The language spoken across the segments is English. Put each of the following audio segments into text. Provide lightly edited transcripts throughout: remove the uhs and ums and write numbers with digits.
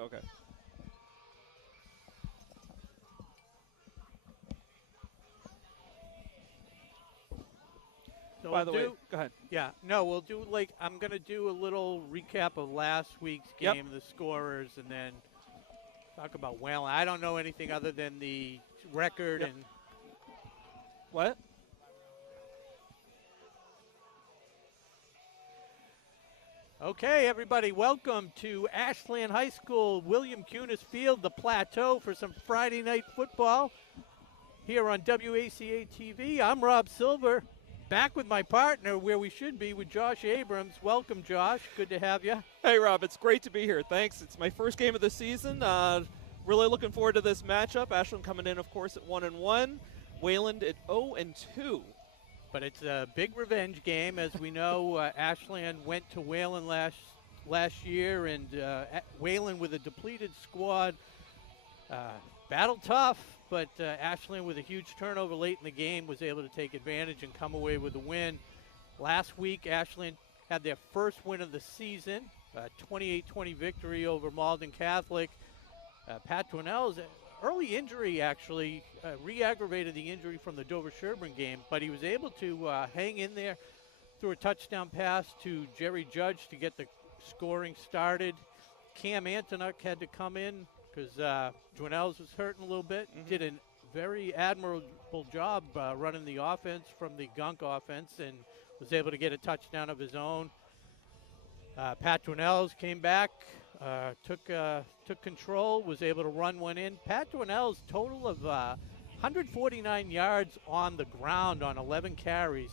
Okay. So By the way, go ahead. Yeah, no, we'll do I'm going to do a little recap of last week's game, the scorers, and then talk about Wayland. I don't know anything other than the record and. What? Okay, everybody, welcome to Ashland High School, William Cunis Field, the Plateau, for some Friday night football here on WACA-TV. I'm Rob Silver, back with my partner where we should be with Josh Abrams. Welcome, Josh. Good to have you. Hey, Rob. It's great to be here. Thanks. It's my first game of the season. Really looking forward to this matchup. Ashland coming in, of course, at 1-1. Wayland at 0-2. But it's a big revenge game. As we know, Ashland went to Wayland last year, and Wayland with a depleted squad battled tough, but Ashland with a huge turnover late in the game was able to take advantage and come away with a win. Last week, Ashland had their first win of the season, 28-20 victory over Malden Catholic. Pat Dwinell's early injury actually re-aggravated the injury from the Dover-Sherburne game, but he was able to hang in there through a touchdown pass to Jerry Judge to get the scoring started. Cam Antonuck had to come in because Dwinell's was hurting a little bit. Did a very admirable job running the offense from the Gunk offense and was able to get a touchdown of his own. Pat Dwinell's came back, took control, was able to run one in. Pat Dwinell's total of 149 yards on the ground on 11 carries.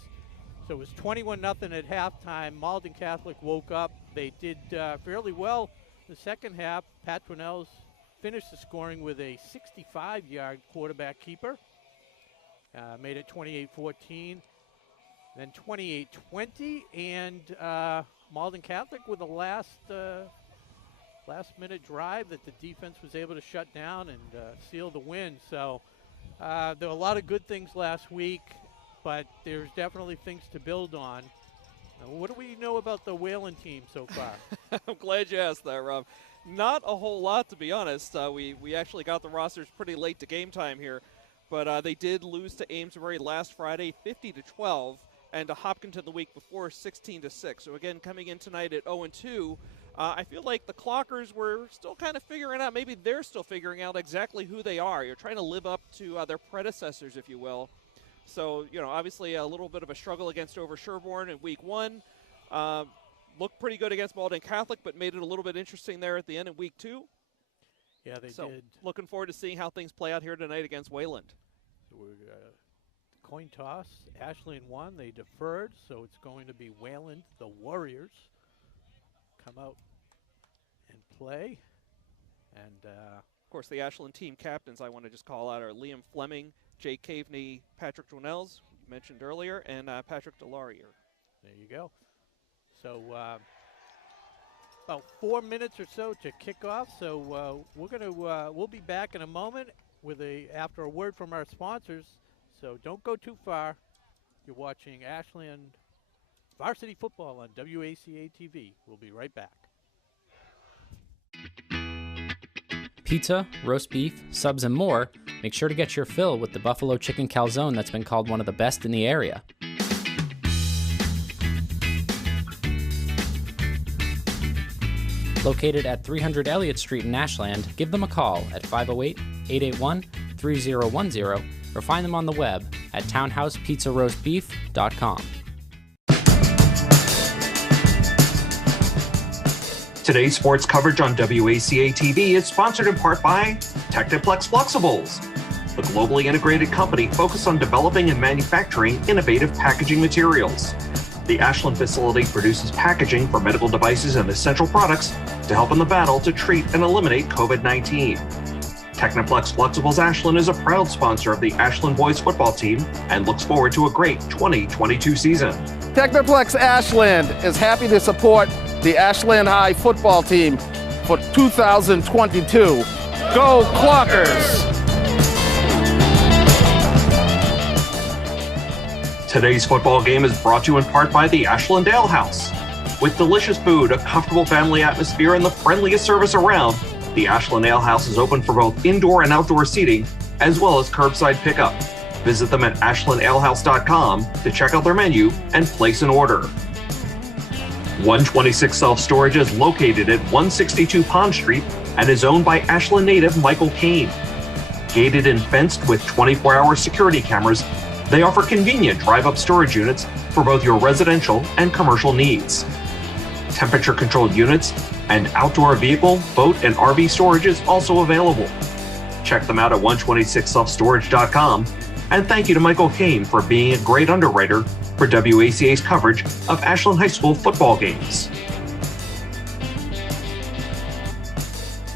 So it was 21-0 at halftime. Malden Catholic woke up. They did fairly well the second half. Pat Dwinell's finished the scoring with a 65-yard quarterback keeper. Made it 28-14. Then 28-20, and Malden Catholic with the last-minute drive that the defense was able to shut down and seal the win. So there were a lot of good things last week, but there's definitely things to build on. What do we know about the Wayland team so far? I'm glad you asked that, Rob. Not a whole lot, to be honest. We actually got the rosters pretty late to game time here, but they did lose to Amesbury last Friday, 50-12. And to Hopkinton the week before, 16-6. So again, coming in tonight at 0-2, I feel like the Clockers were still kind of figuring out, maybe they're still figuring out exactly who they are. You're trying to live up to their predecessors, if you will. So, obviously a little bit of a struggle against Dover-Sherburne in week one. Looked pretty good against Malden Catholic, but made it a little bit interesting there at the end in week two. Yeah, they did. Looking forward to seeing how things play out here tonight against Wayland. So we're coin toss. Ashland won. They deferred, so it's going to be Wayland, the Warriors, come out and play. And of course, the Ashland team captains I want to just call out are Liam Fleming, Jay Caveney, Patrick Dwinells, mentioned earlier, and Patrick Delarier. There you go. So about 4 minutes or so to kick off. So we'll be back in a moment after a word from our sponsors. So don't go too far. You're watching Ashland Varsity Football on WACA-TV. We'll be right back. Pizza, roast beef, subs, and more, make sure to get your fill with the Buffalo Chicken Calzone that's been called one of the best in the area. Located at 300 Elliott Street in Ashland, give them a call at 508-881-3010 or find them on the web at townhousepizzaroastbeef.com. Today's sports coverage on WACA-TV is sponsored in part by Techniplex Flexibles, the globally integrated company focused on developing and manufacturing innovative packaging materials. The Ashland facility produces packaging for medical devices and essential products to help in the battle to treat and eliminate COVID-19. Techniplex Flexibles Ashland is a proud sponsor of the Ashland boys football team and looks forward to a great 2022 season. Techniplex Ashland is happy to support the Ashland High football team for 2022. Go Clockers! Today's football game is brought to you in part by the Ashland Ale House. With delicious food, a comfortable family atmosphere, and the friendliest service around, The Ashland Ale House is open for both indoor and outdoor seating, as well as curbside pickup. Visit them at ashlandalehouse.com to check out their menu and place an order. 126 Self-Storage is located at 162 Pond Street and is owned by Ashland native Michael Kane. Gated and fenced with 24-hour security cameras, they offer convenient drive-up storage units for both your residential and commercial needs. Temperature-controlled units and outdoor vehicle, boat, and RV storage is also available. Check them out at 126selfstorage.com, and thank you to Michael Kane for being a great underwriter for WACA's coverage of Ashland High School football games.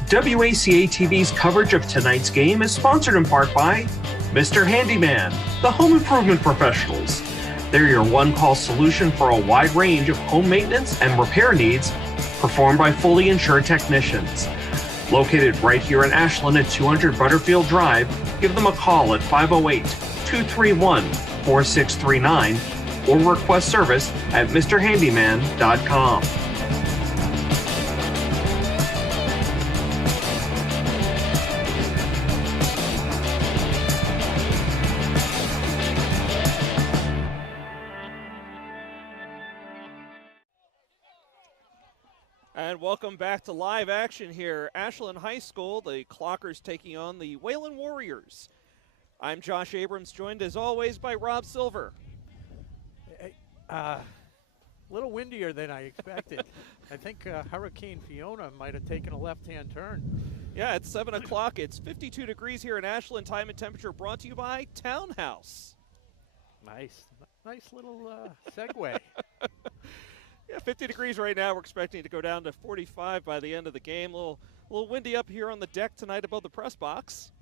WACA-TV's coverage of tonight's game is sponsored in part by Mr. Handyman, the home improvement professionals. They're your one-call solution for a wide range of home maintenance and repair needs performed by fully insured technicians. Located right here in Ashland at 200 Butterfield Drive, give them a call at 508-231-4639 or request service at mrhandyman.com. And welcome back to live action here. Ashland High School, the Clockers taking on the Wayland Warriors. I'm Josh Abrams, joined as always by Rob Silver. A little windier than I expected. I think Hurricane Fiona might have taken a left-hand turn. Yeah, it's 7 o'clock. It's 52 degrees here in Ashland. Time and temperature brought to you by Townhouse. Nice little segue. Yeah, 50 degrees right now. We're expecting to go down to 45 by the end of the game. A little windy up here on the deck tonight above the press box.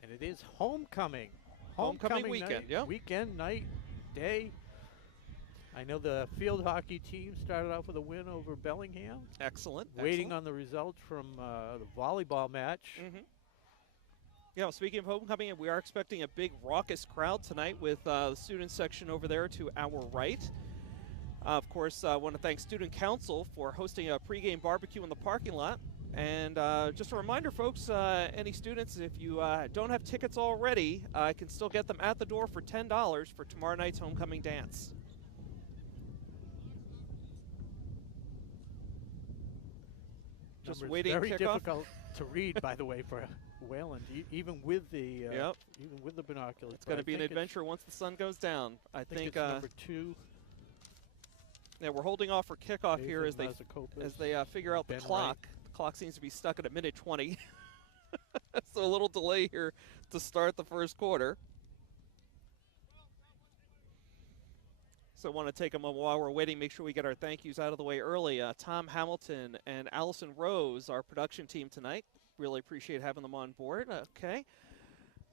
And it is homecoming. Homecoming weekend, night, yeah. Weekend, night, day. I know the field hockey team started off with a win over Bellingham. Excellent. Waiting on the results from the volleyball match. Mm-hmm. Yeah, well, speaking of homecoming, we are expecting a big raucous crowd tonight with the student section over there to our right. Of course, I want to thank Student Council for hosting a pregame barbecue in the parking lot. And just a reminder, folks, any students, if you don't have tickets already, can still get them at the door for $10 for tomorrow night's homecoming dance. Just waiting very kickoff. Difficult to read, by the way, for Wayland, even with the binoculars. It's going to be an adventure once the sun goes down. I think it's number 2. Yeah, we're holding off for kickoff here as they figure out the clock. Right. The clock seems to be stuck at a minute 20. So a little delay here to start the first quarter. So I want to take a moment while we're waiting, make sure we get our thank yous out of the way early. Tom Hamilton and Allison Rose, our production team tonight. Really appreciate having them on board. Okay.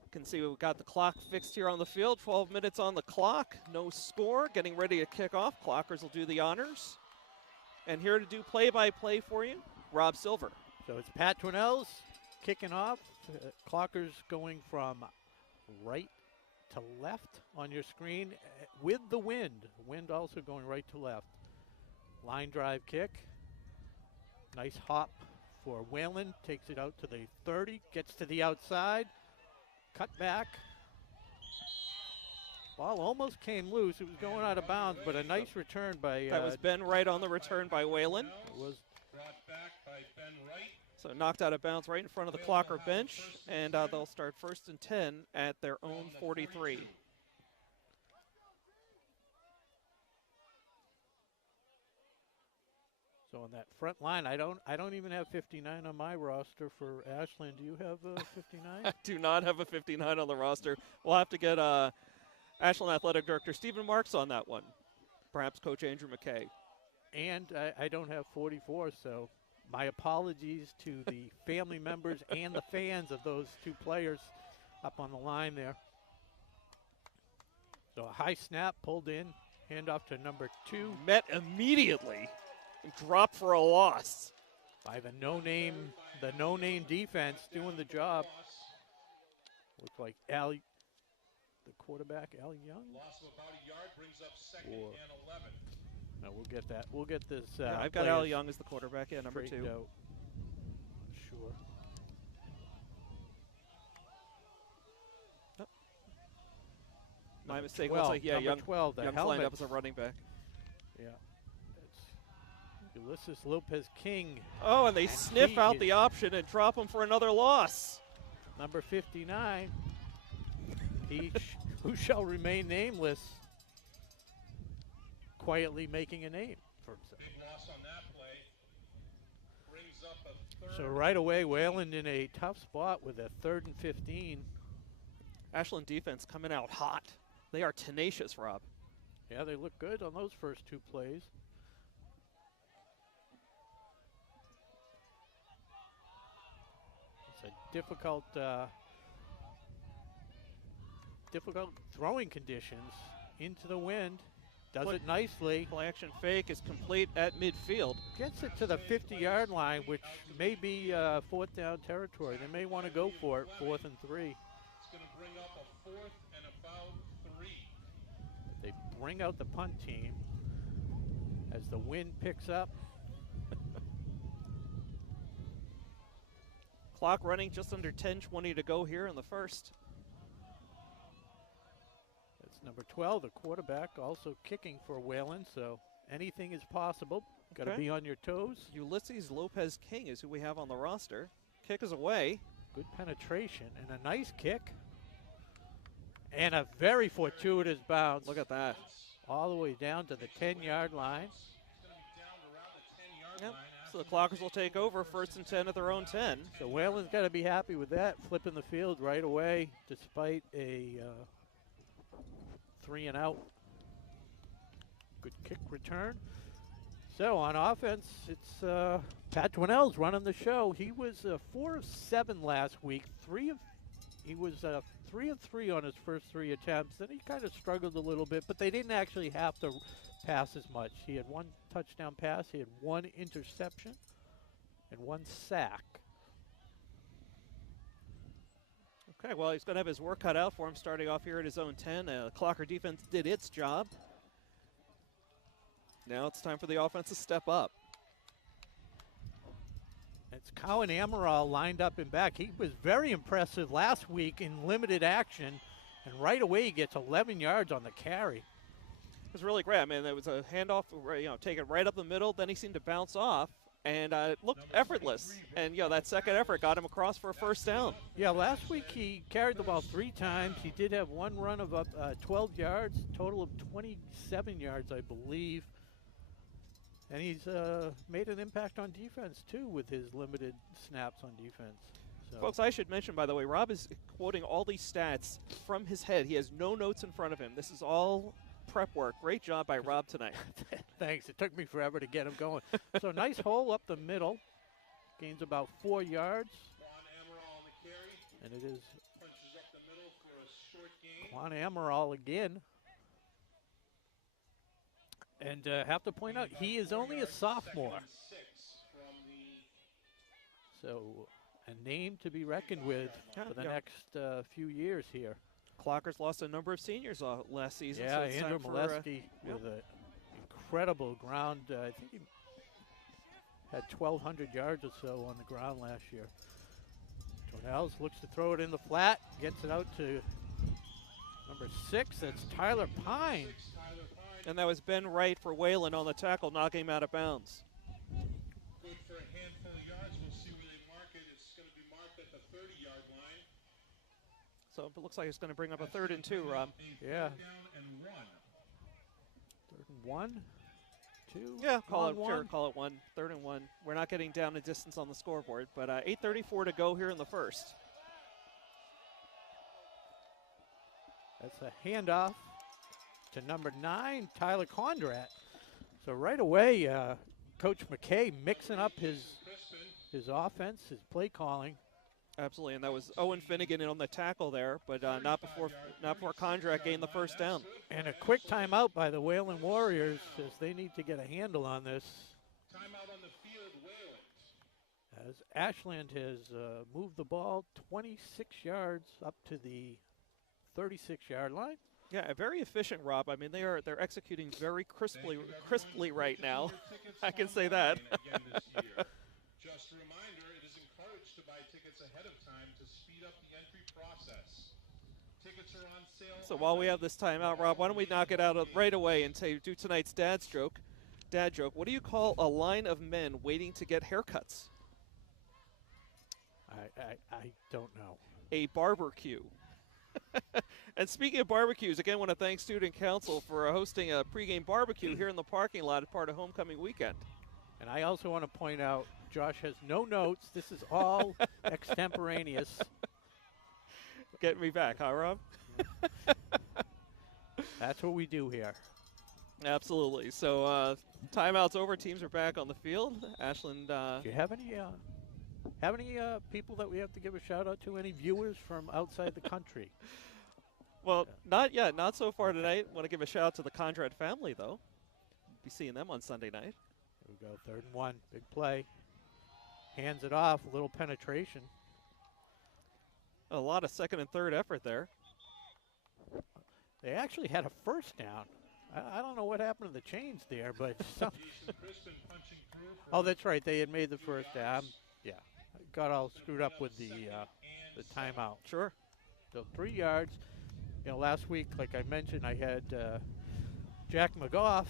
Can see we've got the clock fixed here on the field. 12 minutes on the clock. No score. Getting ready to kick off. Clockers will do the honors. And here to do play-by-play for you, Rob Silver. So it's Pat Twinells kicking off. Clockers going from right to left on your screen with the wind. Wind also going right to left. Line drive kick. Nice hop for Wayland. Takes it out to the 30. Gets to the outside. Cut back. Ball almost came loose. It was going out of bounds, but a nice return by... that was Ben Wright on the return by Wayland. It was brought back by Ben Wright. So knocked out of bounds right in front of the Clocker bench, and they'll start 1st and 10 at their own 43. So on that front line, I don't even have 59 on my roster for Ashland. Do you have 59? I do not have a 59 on the roster. We'll have to get Ashland Athletic Director Stephen Marks on that one. Perhaps Coach Andrew McKay. And I don't have 44, so my apologies to the family members and the fans of those two players up on the line there. So a high snap pulled in, handoff to number 2. Met immediately. Drop for a loss by the no-name defense doing the job. Looked like the quarterback, Al Young. Loss of about a yard brings up 2nd and 11. No, we'll get that. We'll get this. Yeah, I've got Al Young as the quarterback. Yeah, number 2. sure. My Number mistake. 12, Looks like, yeah, number Young, 12, the Young's lined helmet. up as a running back. Yeah. It's Ulysses Lopez King, Oh, and they And sniff he out is- the option and drop him for another loss. number 59. Who shall remain nameless, quietly making a name for himself. Big loss on that play. Brings up a third. So right away, Wayland in a tough spot with a 3rd and 15. Ashland defense coming out hot. They are tenacious, Rob. Yeah, they look good on those first 2 plays. It's a difficult throwing conditions into the wind. Does it nicely. Play action fake is complete at midfield. Gets it to the 50-yard line, which may be 4th down territory. They may want to go for it, 4th and 3. It's going to bring up a 4th and about 3. They bring out the punt team as the wind picks up. Clock running just under 10:20 to go here in the first. That's number 12, the quarterback, also kicking for Wayland, so anything is possible. Got to Okay. be on your toes. Ulysses Lopez King is who we have on the roster. Kick is away. Good penetration and a nice kick. And a very fortuitous bounce. Look at that. All the way down to the 10-yard line. It's going to be down around the 10-yard Yep. line. So the Clockers will take over 1st and 10 at their own 10. So Wayland's got to be happy with that, flipping the field right away despite a 3 and out. Good kick return. So on offense, it's Pat Dwinell's running the show. He was 4 of 7 last week. He was 3 of 3 on his first 3 attempts. Then he kind of struggled a little bit, but they didn't actually have to pass as much. He had 1 touchdown pass, he had 1 interception, and 1 sack. Okay, well, he's going to have his work cut out for him starting off here at his own 10. The Clocker defense did its job. Now it's time for the offense to step up. It's Cowan Amaral lined up in back. He was very impressive last week in limited action, and right away he gets 11 yards on the carry. It was really great. I mean, it was a handoff, taken right up the middle. Then he seemed to bounce off, and it looked effortless. And, that second effort got him across for a first down. Yeah, last week he carried the ball 3 times. He did have 1 run of 12 yards, total of 27 yards, I believe. And he's made an impact on defense, too, with his limited snaps on defense. So. Folks, I should mention, by the way, Rob is quoting all these stats from his head. He has no notes in front of him. This is all prep work. Great job by Rob tonight. Thanks. It took me forever to get him going. So nice hole up the middle. Gains about 4 yards. Juan Amaral on the carry. And it is Punches up the middle for a short gain. Juan Amaral again. And have to point out, he is only a sophomore. 2nd and 6 from the So a name to be reckoned with for the next few years here. Clockers lost a number of seniors last season. Yeah, so it's Andrew time for, Molesky with an incredible ground. I think he had 1,200 yards or so on the ground last year. Tornells looks to throw it in the flat, gets it out to number 6. That's Tyler Pine. and that was Ben Wright for Wayland on the tackle, knocking him out of bounds. good for a handful of yards. We'll see where they mark it. It's going to be marked at the 30-yard line. So it looks like it's going to bring up a 3rd and 2, Rob. Yeah. 3rd down and 1. 3rd and 1, 2. Yeah, call it, one. sure, call it 1. 3rd and 1. We're not getting down a distance on the scoreboard, but 8:34 to go here in the first. That's a handoff to number 9, Tyler Condrat. So right away, Coach McKay mixing up his offense, his play calling. Absolutely, and that was Owen Finnegan in on the tackle there, but not before Condrak gained the first down. And a quick timeout by the Wayland Warriors as they need to get a handle on this. Timeout on the field, Wayland. As Ashland has moved the ball 26 yards up to the 36-yard line. Yeah, a very efficient, Rob. I mean, they're executing very crisply right now. I can say that. Again this year. Just Just a reminder, it is encouraged to buy tickets ahead of time to speed up the entry process. Tickets are on sale. So while we have this timeout, Rob, why don't we knock it out right away and do tonight's dad joke. What do you call a line of men waiting to get haircuts? I don't know. A barbecue. And speaking of barbecues, again, want to thank Student Council for hosting a pregame barbecue here in the parking lot as part of homecoming weekend. And I also want to point out, Josh has no notes. This is all extemporaneous. Getting me back, huh, Rob? That's what we do here. Absolutely. So timeout's over. Teams are back on the field. Ashland. Do you have any people that we have to give a shout out to? Any viewers from outside the country? Well, not yet. Not so far tonight. Want to give a shout out to the Conrad family, though. Be seeing them on Sunday night. Here we go. 3rd and 1. Big play. Hands it off. A little penetration. A lot of second and third effort there. They actually had a first down. I don't know what happened to the chains there, but oh, that's right. They had made the first down. Yeah, got all screwed up with the timeout. Sure. So 3 yards. You know, last week, like I mentioned, I had Jack McGough,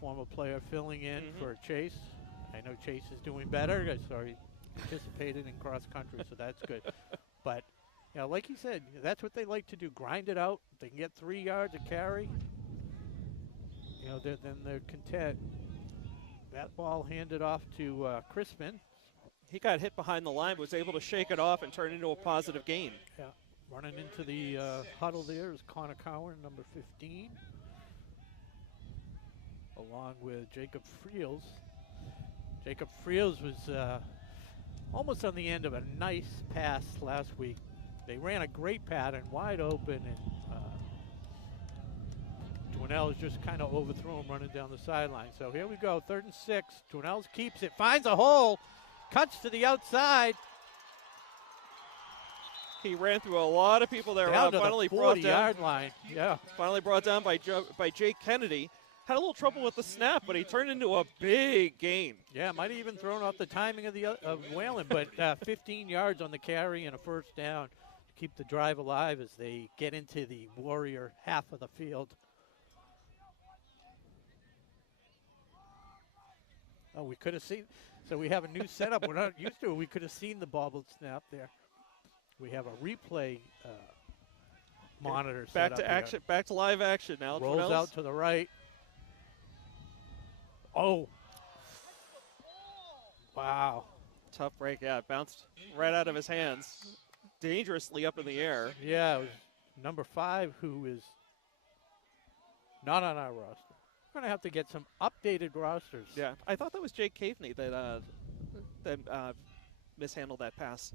former player, filling in for Chase. I know Chase is doing better. I saw he participated in cross country, so that's good. But you know, like he said, that's what they like to do: grind it out. They can get 3 yards a carry. You know, then they're content. That ball handed off to Crispin. He got hit behind the line, but was able to shake it off and turn it into a positive gain. Yeah, running into the huddle there is Connor Cowan, number 15, along with Jacob Friels. Jacob Friels was almost on the end of a nice pass last week. They ran a great pattern, wide open, and Dwinell's just kind of overthrew him running down the sideline. So here we go, 3rd and 6. Dwinell's keeps it, finds a hole, cuts to the outside. He ran through a lot of people there. Down to Finally the brought down. 40-yard line. Yeah. Finally brought down by Jake Kennedy. Had a little trouble with the snap, but he turned into a big gain. Yeah, might have even thrown off the timing of Wayland, but 15 yards on the carry and a first down to keep the drive alive as they get into the Warrior half of the field. Oh, we could have seen. So we have a new setup. We're not used to it. We could have seen the bobbled snap there. We have a replay monitor set Back up to action. Back to live action now. Rolls Dwinell's out to the right. Oh. Wow. tough break. Yeah, it bounced right out of his hands, dangerously up in the air. Yeah, it was number 5 who is not on our roster. We're going to have to get some updated rosters. Yeah, I thought that was Jake Caveney that mishandled that pass.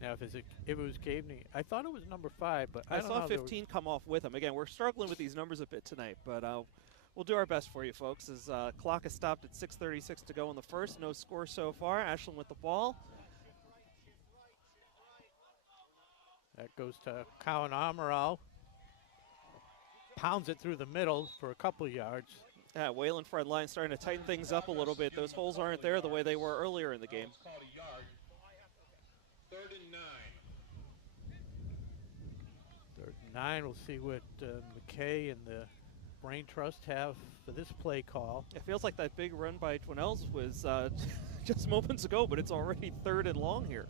Now, if it was Caveney, I thought it was number 5, but I don't saw know. 15 come off with him. Again, we're struggling with these numbers a bit tonight, but we'll do our best for you, folks. As clock is stopped at 6:36 to go in the first. No score so far. Ashland with the ball. That goes to Cowan Amaral. Pounds it through the middle for a couple yards. Yeah, Wayland front line starting to tighten things up a little bit. Those holes aren't there the way they were earlier in the game. 3rd and 9. 3rd and 9. We'll see what McKay and the Brain Trust have for this play call. It feels like that big run by Dwinell's was just moments ago, but it's already 3rd and long here.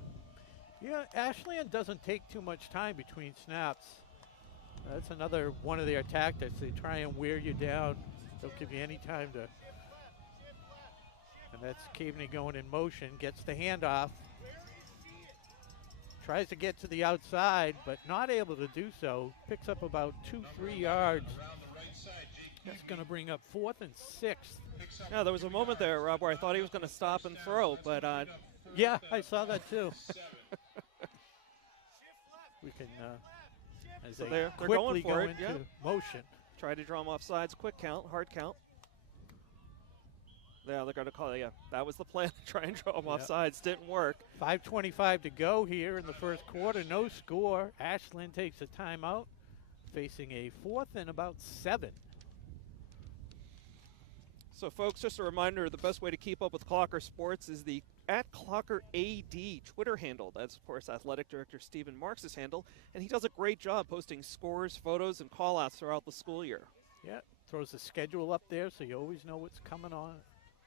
Yeah, Ashland doesn't take too much time between snaps. That's another one of their tactics. They try and wear you down. Don't give you any time to. And that's Caveney going in motion, gets the handoff. Tries to get to the outside, but not able to do so. Picks up about 2-3 yards. That's going to bring up 4th and 6th. Yeah, there was a moment there, Rob, where I thought he was going to stop and throw, but yeah, I saw that too. We can, as so they they're quickly going for go it, into yeah. motion. Try to draw him off sides, quick count, hard count. Yeah, they're going to call it, yeah. That was the plan, try and draw him off sides. Didn't work. 5:25 to go here in the first quarter, no score. Ashland takes a timeout, facing a 4th and about 7. So, folks, just a reminder, the best way to keep up with Clocker Sports is the at Clocker AD Twitter handle. That's, of course, Athletic Director Stephen Marks' handle, and he does a great job posting scores, photos, and call-outs throughout the school year. Yeah, throws the schedule up there so you always know what's coming on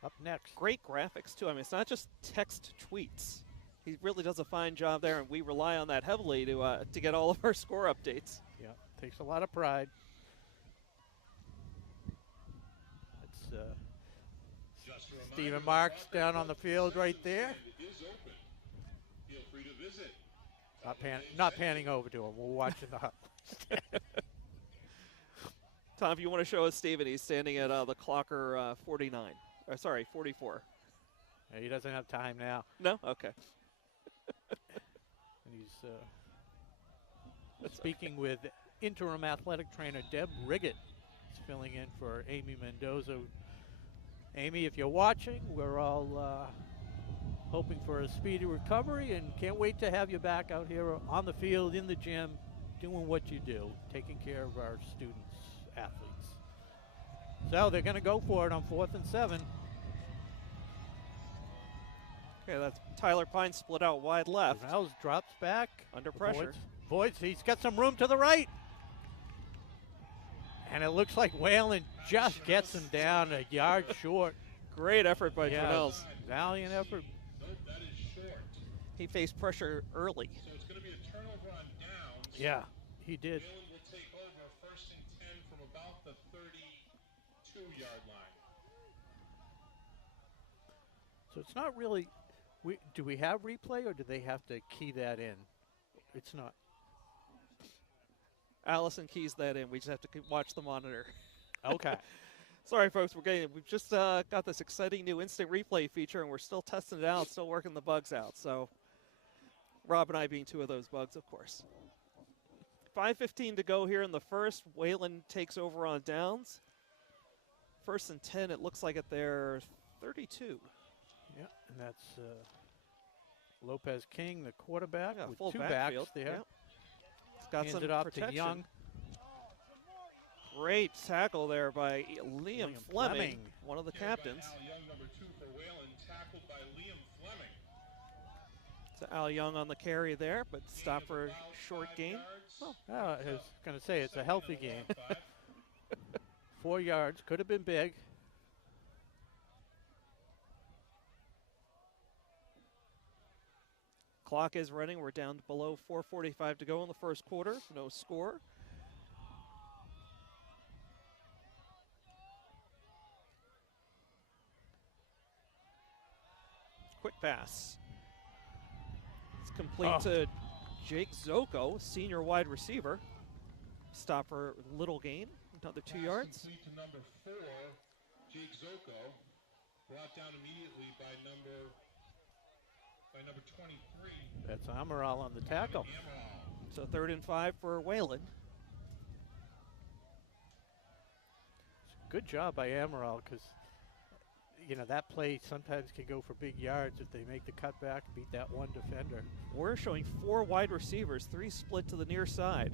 up next. Great graphics, too. I mean, it's not just text tweets. He really does a fine job there, and we rely on that heavily to get all of our score updates. Yeah, takes a lot of pride. It's Stephen Marks down on the field right there. Feel free to visit. Not panning over to him. We're watching the highlights. Tom, if you want to show us Steven, he's standing at the Clocker 49. Sorry, 44. Yeah, he doesn't have time now. No? Okay. And he's speaking with interim athletic trainer Deb Riggett. He's filling in for Amy Mendoza. Amy, if you're watching, we're all hoping for a speedy recovery and can't wait to have you back out here on the field, in the gym, doing what you do, taking care of our students, athletes. So they're going to go for it on 4th and 7. Okay, that's Tyler Pine split out wide left. Reynolds drops back. Under pressure. Voids, he's got some room to the right. And it looks like Wayland just gets him down a yard short. Great effort by Reynolds. Valiant effort. Nope, that is short. He faced pressure early. So it's going to be a turnover on downs. Yeah, he did. Wayland will take over 1st and 10 from about the 32-yard line. So it's not really. Do we have replay or do they have to key that in? It's not. Allison keys that in. We just have to watch the monitor. Okay. Sorry, folks. We've just got this exciting new instant replay feature, and we're still testing it out, still working the bugs out. So Rob and I being two of those bugs, of course. 5:15 to go here in the first. Wayland takes over on downs. 1st and 10. It looks like at their 32. Yeah, and that's Lopez King, the quarterback, Yeah, with full two backfield. backs there. Yep. He's got Hands some it off protection. to Young. Great tackle there by Liam Fleming, one of the Carried by captains. Al Young, number 2 for Wayland, tackled by Liam Fleming. So Al Young on the carry there, but stop for a short gain. Oh, I was going to say it's a healthy game. 4 yards, could have been big. Clock is running. We're down below 4:45 to go in the first quarter. No score. Quick pass. It's complete to Jake Zoko, senior wide receiver. Stop for little gain. Another 2 yards. Complete to number 4, Jake Zoko. Brought down immediately by number 23. That's Amaral on the tackle. Amaral. So 3rd and 5 for Wayland. Good job by Amaral because, you know, that play sometimes can go for big yards if they make the cutback, beat that one defender. We're showing 4 wide receivers, 3 split to the near side.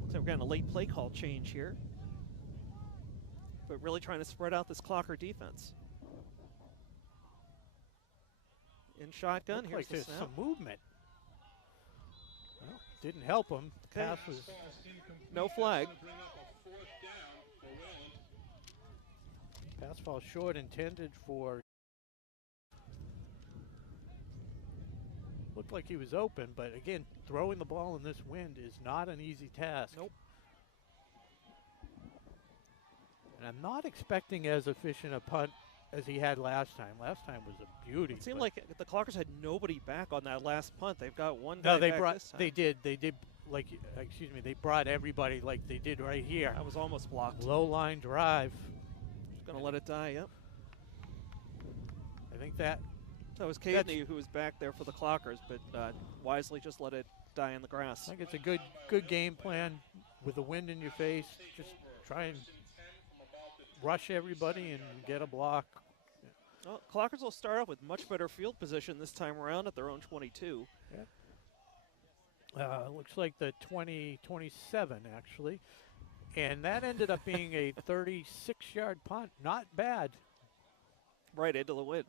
Looks like we're getting a late play call change here. But really trying to spread out this Clocker defense. In shotgun, Looks here's like the there's snap. some movement. Well, didn't help him. Okay. Pass was Falls incomplete. No flag. That's gonna bring up a 4th down for Wayland. pass fall short, intended for. Looked like he was open, but again, throwing the ball in this wind is not an easy task. Nope. And I'm not expecting as efficient a punt as he had last time. Last time was a beauty. It seemed but- like the Clockers had nobody back on that last punt. They've got one guy No, they back brought. this time. They did. Like, excuse me. They brought everybody like they did right here. That was almost blocked. Low line drive. Gonna let it die, yep. I think that. That was Cadeney who was back there for the Clockers, but wisely just let it die in the grass. I think it's a good game plan with the wind in your face. Just try and rush everybody and get a block. Well, Clockers will start off with much better field position this time around at their own 22. Looks like the 27 actually. And that ended up being a 36-yard punt. Not bad. Right into the wind.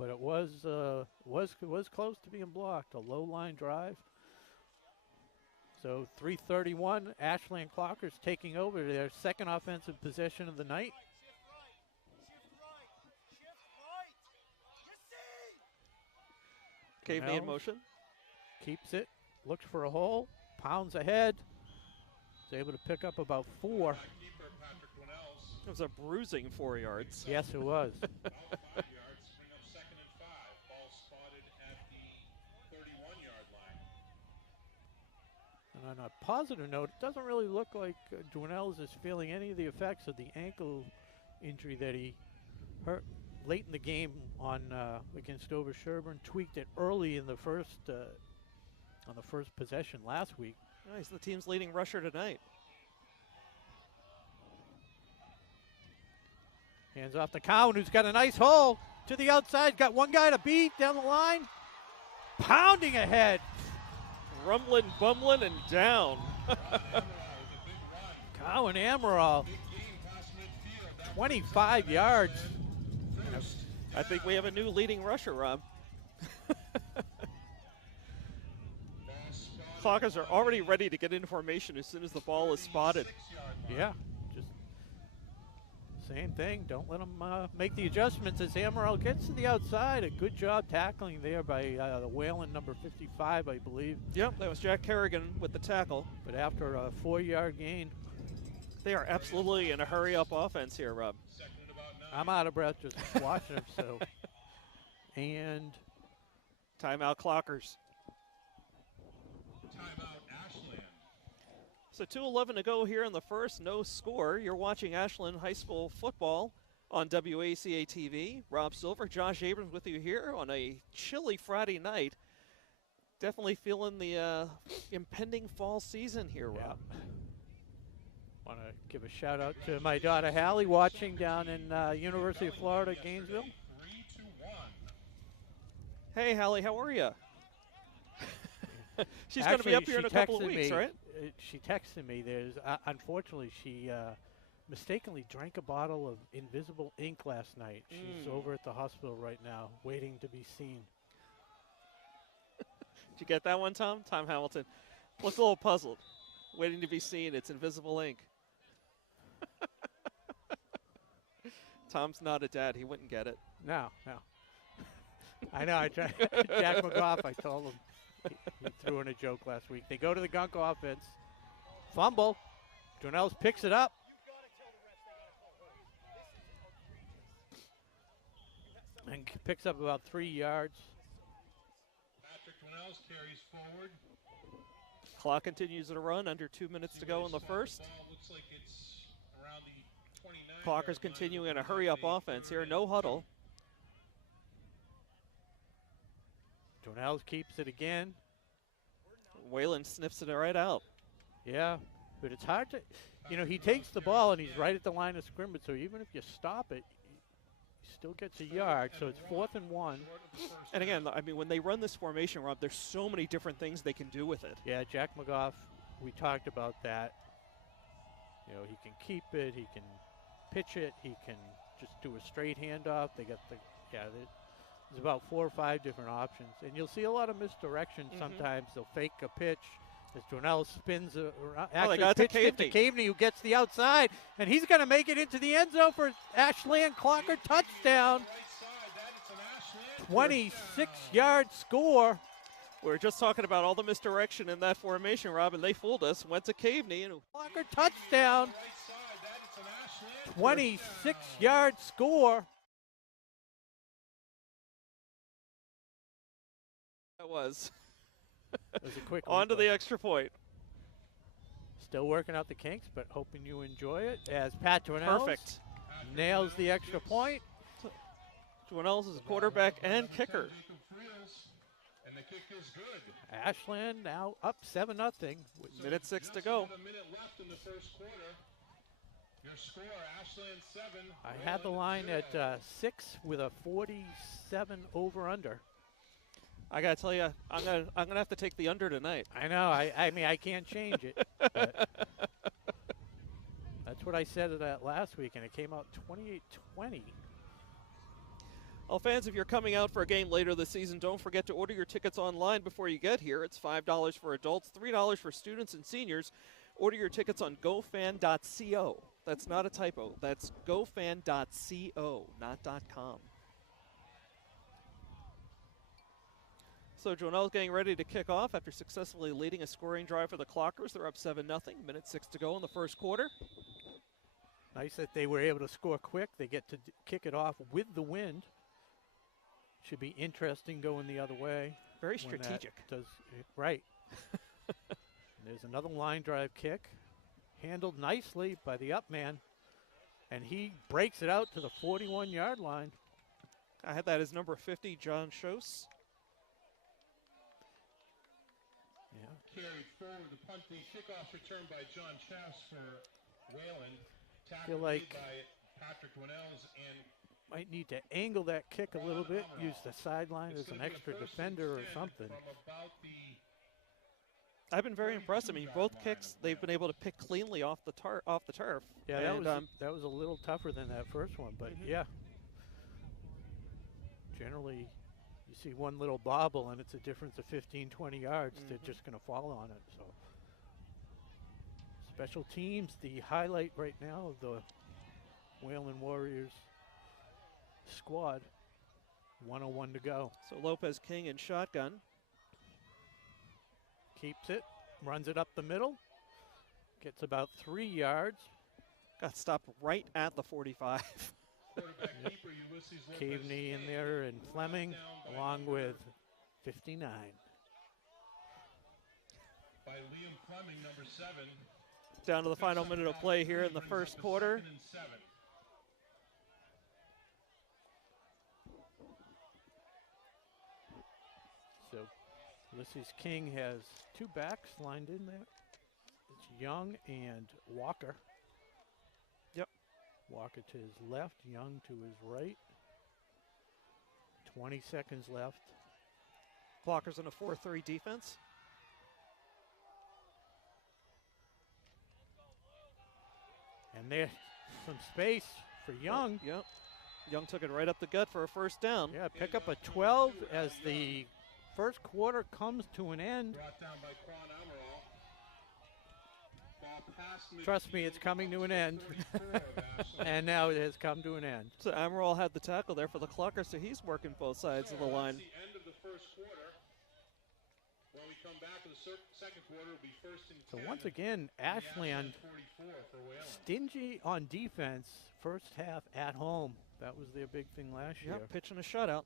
but it was close to being blocked. A low line drive. So 3:31, Ashland Clockers taking over their second offensive possession of the night. Caveney in motion. Keeps it, looks for a hole, pounds ahead. Is able to pick up about 4. It was a bruising 4 yards. Yes, it was. And on a positive note, it doesn't really look like Dwinells is feeling any of the effects of the ankle injury that he hurt late in the game on against Dover Sherburne. Tweaked it early in the first on the first possession last week. Oh, he's the team's leading rusher tonight. Hands off to Cowan, who's got a nice hole to the outside. Got one guy to beat down the line. Pounding ahead. Rumbling, bumbling, and down. Cowan Amaral. 25 yards. I think we have a new leading rusher, Rob. Clockers are already ready to get in formation as soon as the ball is spotted. Yeah, just same thing. Don't let them make the adjustments as Amaral gets to the outside. A good job tackling there by the Wayland number 55, I believe. Yep, that was Jack Kerrigan with the tackle. But after a 4-yard gain. They are absolutely in a hurry-up offense here, Rob. I'm out of breath just watching them. So, and timeout Clockers. Timeout Ashland. So 2:11 to go here in the first. No score. You're watching Ashland High School football on WACA-TV. Rob Silver, Josh Abrams with you here on a chilly Friday night. Definitely feeling the impending fall season here, Rob. Yeah. Want to give a shout out to my daughter Hallie watching down in University of Florida, Gainesville. 3-1. Hey, Hallie, how are you? She's going to be up here in a couple of weeks, right? She texted me. There's unfortunately she mistakenly drank a bottle of invisible ink last night. She's over at the hospital right now, waiting to be seen. Did you get that one, Tom? Tom Hamilton looks a little puzzled. Waiting to be seen. It's invisible ink. Tom's not a dad. He wouldn't get it. No. I know. I tried. Jack McGough, I told him. He threw in a joke last week. They go to the gunk offense. Fumble. Dwinells picks it up. And picks up about 3 yards. Patrick Dwinells carries forward. Clock continues to run. Under 2 minutes to go in the first. Looks like it's around the 29. Clockers continuing a hurry-up offense here. No huddle. Dwinells keeps it again. Wayland sniffs it right out. Yeah, but it's hard to, he takes the ball and he's right at the line of scrimmage, so even if you stop it, he still gets a yard, so it's 4th and 1. And again, I mean, when they run this formation, Rob, there's so many different things they can do with it. Yeah, Jack McGough, we talked about that. He can keep it, he can pitch it, he can just do a straight handoff. They got there's about 4 or 5 different options. And you'll see a lot of misdirection sometimes. They'll fake a pitch as Dwinells spins around. Actually, got pitched it to Caveney, who gets the outside. And he's going to make it into the end zone for Ashland Clocker touchdown. 26-yard score. We were just talking about all the misdirection in that formation, Rob, and they fooled us. Went to Caveney. And Clocker touchdown. 26-yard score. That was. It was a quick On to replay. the extra point. Still working out the kinks, but hoping you enjoy it as Pat Dwinells nails the extra point. Dwinells is quarterback and kicker. And the kick is good. Ashland now up 7-0. Minute 6 to go. A minute left in the first quarter. Your score, Ashland 7. I had the line at 6 with a 47 over/under. I gotta tell you, I'm gonna have to take the under tonight. I know. I mean, I can't change it. But that's what I said of that last week, and it came out 28-20. Well, fans, if you're coming out for a game later this season, don't forget to order your tickets online before you get here. It's $5 for adults, $3 for students and seniors. Order your tickets on gofan.co. That's not a typo. That's gofan.co, not .com. So Joinell's getting ready to kick off after successfully leading a scoring drive for the Clockers. They're up 7-0, minute 6 to go in the first quarter. Nice that they were able to score quick. They get to kick it off with the wind. Should be interesting going the other way. Very strategic. Right. There's another line drive kick. Handled nicely by the up man. And he breaks it out to the 41-yard line. I had that as number 50, John Schoss. Yeah. Carried forward, the punting kickoff return by John Schaus for Wayland. Feel Tackled like by Patrick Winnells and might need to angle that kick a little bit, use the sideline as an extra defender or something. I've been very impressed. I mean, both kicks they've been able to pick cleanly off the turf. Yeah, and, that was a little tougher than that first one, but yeah. Generally, you see one little bobble and it's a difference of 15, 20 yards. They're just going to fall on it. So, special teams, the highlight right now of the Wayland Warriors squad. 1:01 to go. So Lopez King in shotgun. Keeps it, runs it up the middle, gets about 3 yards. Got stopped right at the 45. Caveney in there and Fleming along with 59. By Liam Fleming, number 7. Down to the final minute of play here in the first quarter. So Ulysses King has 2 backs lined in there. It's Young and Walker. Yep. Walker to his left, Young to his right. 20 seconds left. Blockers in a 4-3 defense. And there's some space for Young. Yep. Young took it right up the gut for a first down. Yeah, pick up a 12 as the first quarter comes to an end. Brought down by Quan Amaral. Ball past Trust me, it's coming to an end. 34 of Ashland. And now it has come to an end. So Amaral had the tackle there for the Clockers, so he's working both sides of the line. That's the end of the first quarter. When we come back to the second quarter, it'll be first and 10. So once again, Ashland 44 for Wayland. stingy on defense first half at home. That was their big thing last year. Yep, pitching a shutout.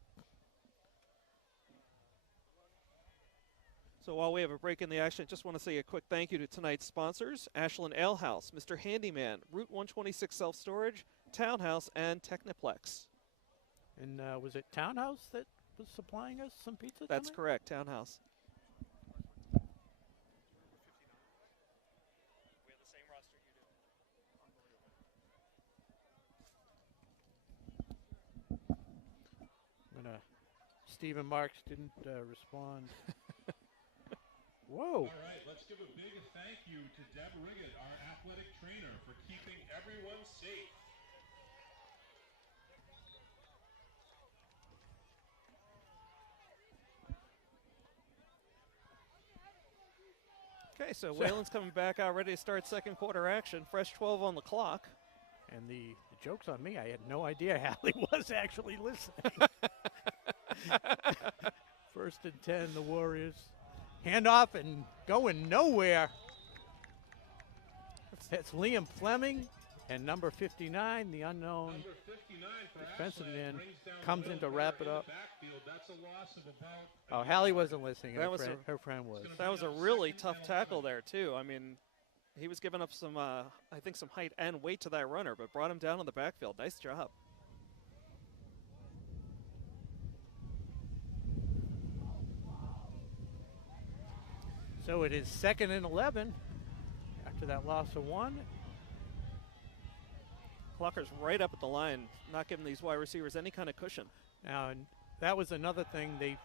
So while we have a break in the action, I just want to say a quick thank you to tonight's sponsors, Ashland Ale House, Mr. Handyman, Route 126 Self-Storage, Townhouse, and Techniplex. And was it Townhouse that was supplying us some pizza That's tonight? correct, Townhouse. Stephen Marks didn't respond. Whoa. All right, let's give a big thank you to Deb Riggett, our athletic trainer, for keeping everyone safe. Okay, so Wayland's coming back out ready to start second quarter action. Fresh 12 on the clock. And the joke's on me. I had no idea Hallie was actually listening. First and 10, the Warriors. Handoff and going nowhere. That's Liam Fleming and number 59, the unknown Number 59 for defensive Ashland end, brings down comes Will in to Miller wrap it in the up. backfield. That's a loss of about Oh, Hallie wasn't listening. That was Her friend was. That was a really tough tackle there, too. I mean, he was giving up some, I think, some height and weight to that runner, but brought him down on the backfield. Nice job. So it is 2nd and 11 after that loss of 1. Clocker's right up at the line, not giving these wide receivers any kind of cushion. Now, and that was another thing they,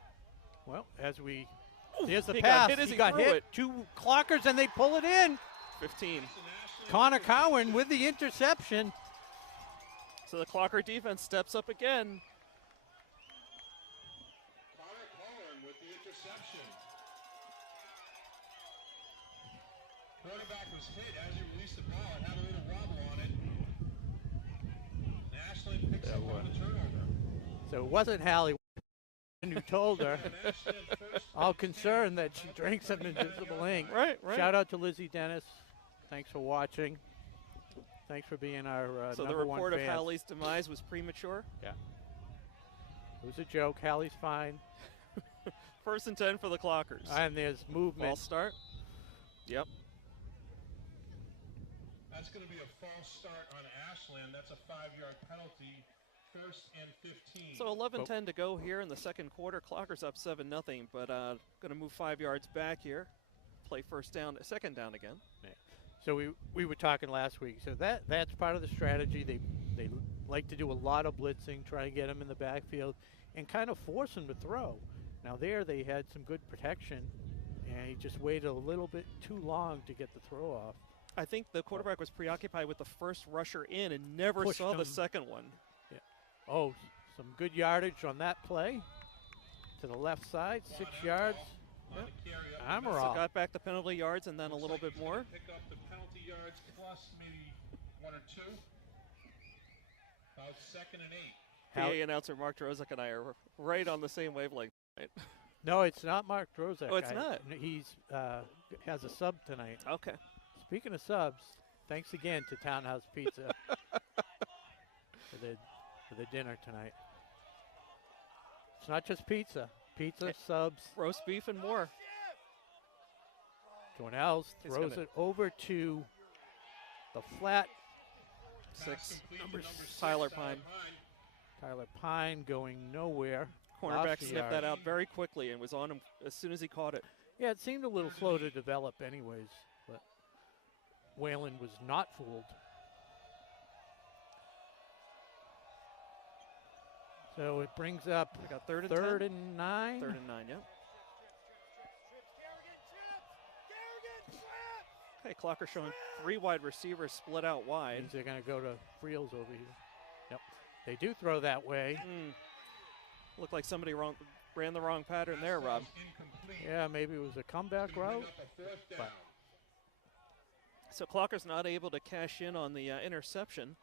well, as we, Ooh, there's the he pass. got hit as he got threw hit. it. 2 Clockers, and they pull it in. 15. Connor Cowan with the interception. So the Clocker defense steps up again. interception. Quarterback was hit as he released the ball. It had a little wobble on it. And Ashland picks up on the turnover. So it wasn't Hallie who told her, all concerned that she drank some invisible ink. Right. Shout out to Lizzie Dennis. Thanks for watching. Thanks for being our So the number one report of fan. Hallie's demise was premature. Yeah. It was a joke. Hallie's fine. 1st and 10 for the Clockers. And there's movement. Ball start. Yep. That's going to be a false start on Ashland. That's a 5-yard penalty. 1st and 15. So 11-10 to go here in the second quarter. Clockers up 7-0, but going to move 5 yards back here. Play second down again. Yeah. So we were talking last week. So that's part of the strategy. They like to do a lot of blitzing, try to get them in the backfield, and kind of force them to throw. Now there they had some good protection, and he just waited a little bit too long to get the throw off. I think the quarterback was preoccupied with the first rusher in and never Pushed saw him. the second one. Yeah. Oh, some good yardage on that play. To the left side, 6 yards. On the carry up. I'm So off. got back the penalty yards and then a little bit more. Pick up the penalty yards plus maybe 1 or 2. About 2nd and 8. PA announcer Mark Drozek and I are right on the same wavelength. Right? No, it's not Mark Drozek. Oh, it's not? He's has a sub tonight. Okay. Speaking of subs, thanks again to Townhouse Pizza for the dinner tonight. It's not just pizza. Pizza, subs. Roast beef and more. Joannels He's throws gonna- it over to the flat. 6. Number Tyler Pine. Tyler Pine going nowhere. Cornerback Lost a sniffed yard. that out very quickly and was on him as soon as he caught it. Yeah, it seemed a little slow to develop anyways, but Wayland was not fooled. So it brings up We got 3rd and 3rd 10. and 9. 3rd and 9, yep. Okay, Clocker showing 3 wide receivers split out wide. Means they're going to go to Friels over here. Yep. They do throw that way. Looked like somebody ran the wrong pattern there, Rob. Incomplete. Yeah, maybe it was a comeback Bring route. up a 4th down. So Clocker's not able to cash in on the interception.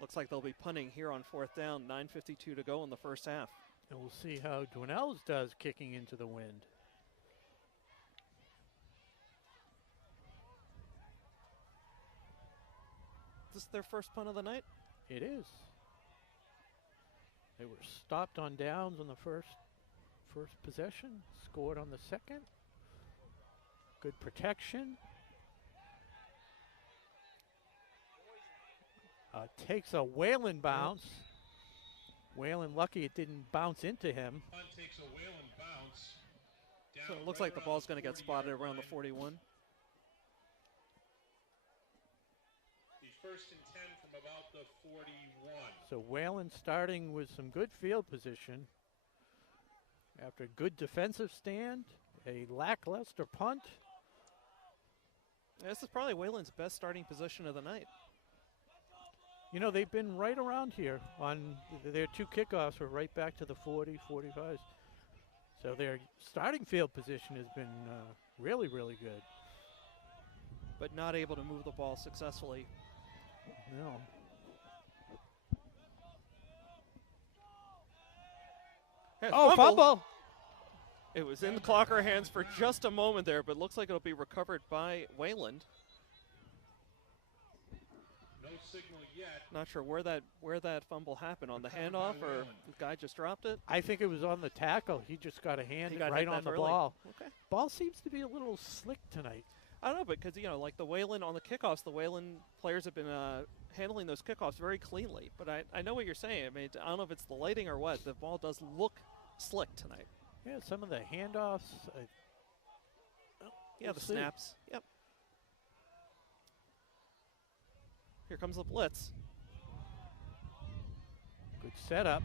Looks like they'll be punting here on 4th down. 9:52 to go in the first half. And we'll see how Joannels does kicking into the wind. Is this their first punt of the night? It is. They were stopped on downs on the first possession, scored on the second. Good protection. Takes a Wayland bounce. Wayland lucky it didn't bounce into him. Punt takes a Wayland bounce. So Down it looks right like the around ball's going to get 40-yard spotted around the line. 41. The 1st and 10 from about the 41. So Wayland starting with some good field position. After a good defensive stand, a lackluster punt. This is probably Wayland's best starting position of the night. You know, they've been right around here on their 2 kickoffs were right back to the 40, 45s. So their starting field position has been really, really good. But not able to move the ball successfully. No. Hey, Oh, fumble! It was in the Clocker hands for just a moment there, but looks like it'll be recovered by Wayland. No signal yet. Not sure where that fumble happened, on the Recovered by handoff or Wayland. the guy just dropped it. I think it was on the tackle. He just got a hand He got right hit on that the early. ball. Okay. Ball seems to be a little slick tonight. I don't know, because like the Wayland on the kickoffs, the Wayland players have been handling those kickoffs very cleanly. But I know what you're saying. I mean, I don't know if it's the lighting or what. The ball does look slick tonight. Yeah, some of the handoffs. Yeah, We'll the see. snaps. Yep. Here comes the blitz. Good setup.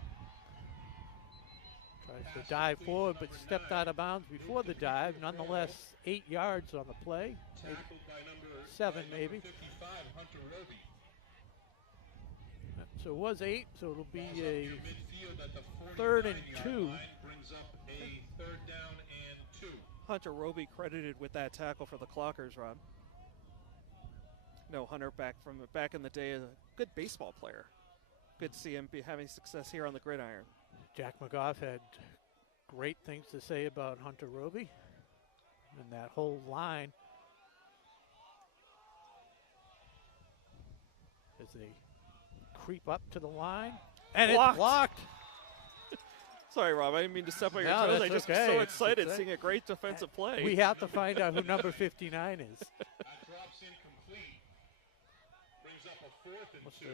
Tries to dive forward, but stepped out of bounds before the dive. Nonetheless, 8 yards on the play. Tackled by number 7 by maybe. number 55, Hunter Roby. So it was 8, so it'll be Ball's up a near midfield at the 3rd and 49-yard 2. line, brings up a 3rd down Hunter Roby credited with that tackle for the Clockers, Rob. No, Hunter back in the day, a good baseball player. Good to see him having success here on the gridiron. Jack McGough had great things to say about Hunter Roby and that whole line as they creep up to the line. And Blocked. it's blocked. Sorry, Rob, I didn't mean to step on your No, toes. I that's just okay. was so It's excited okay. seeing a great defensive play. We have to find out who number 59 is. That drops incomplete. Brings up a 4th and What's 2. the-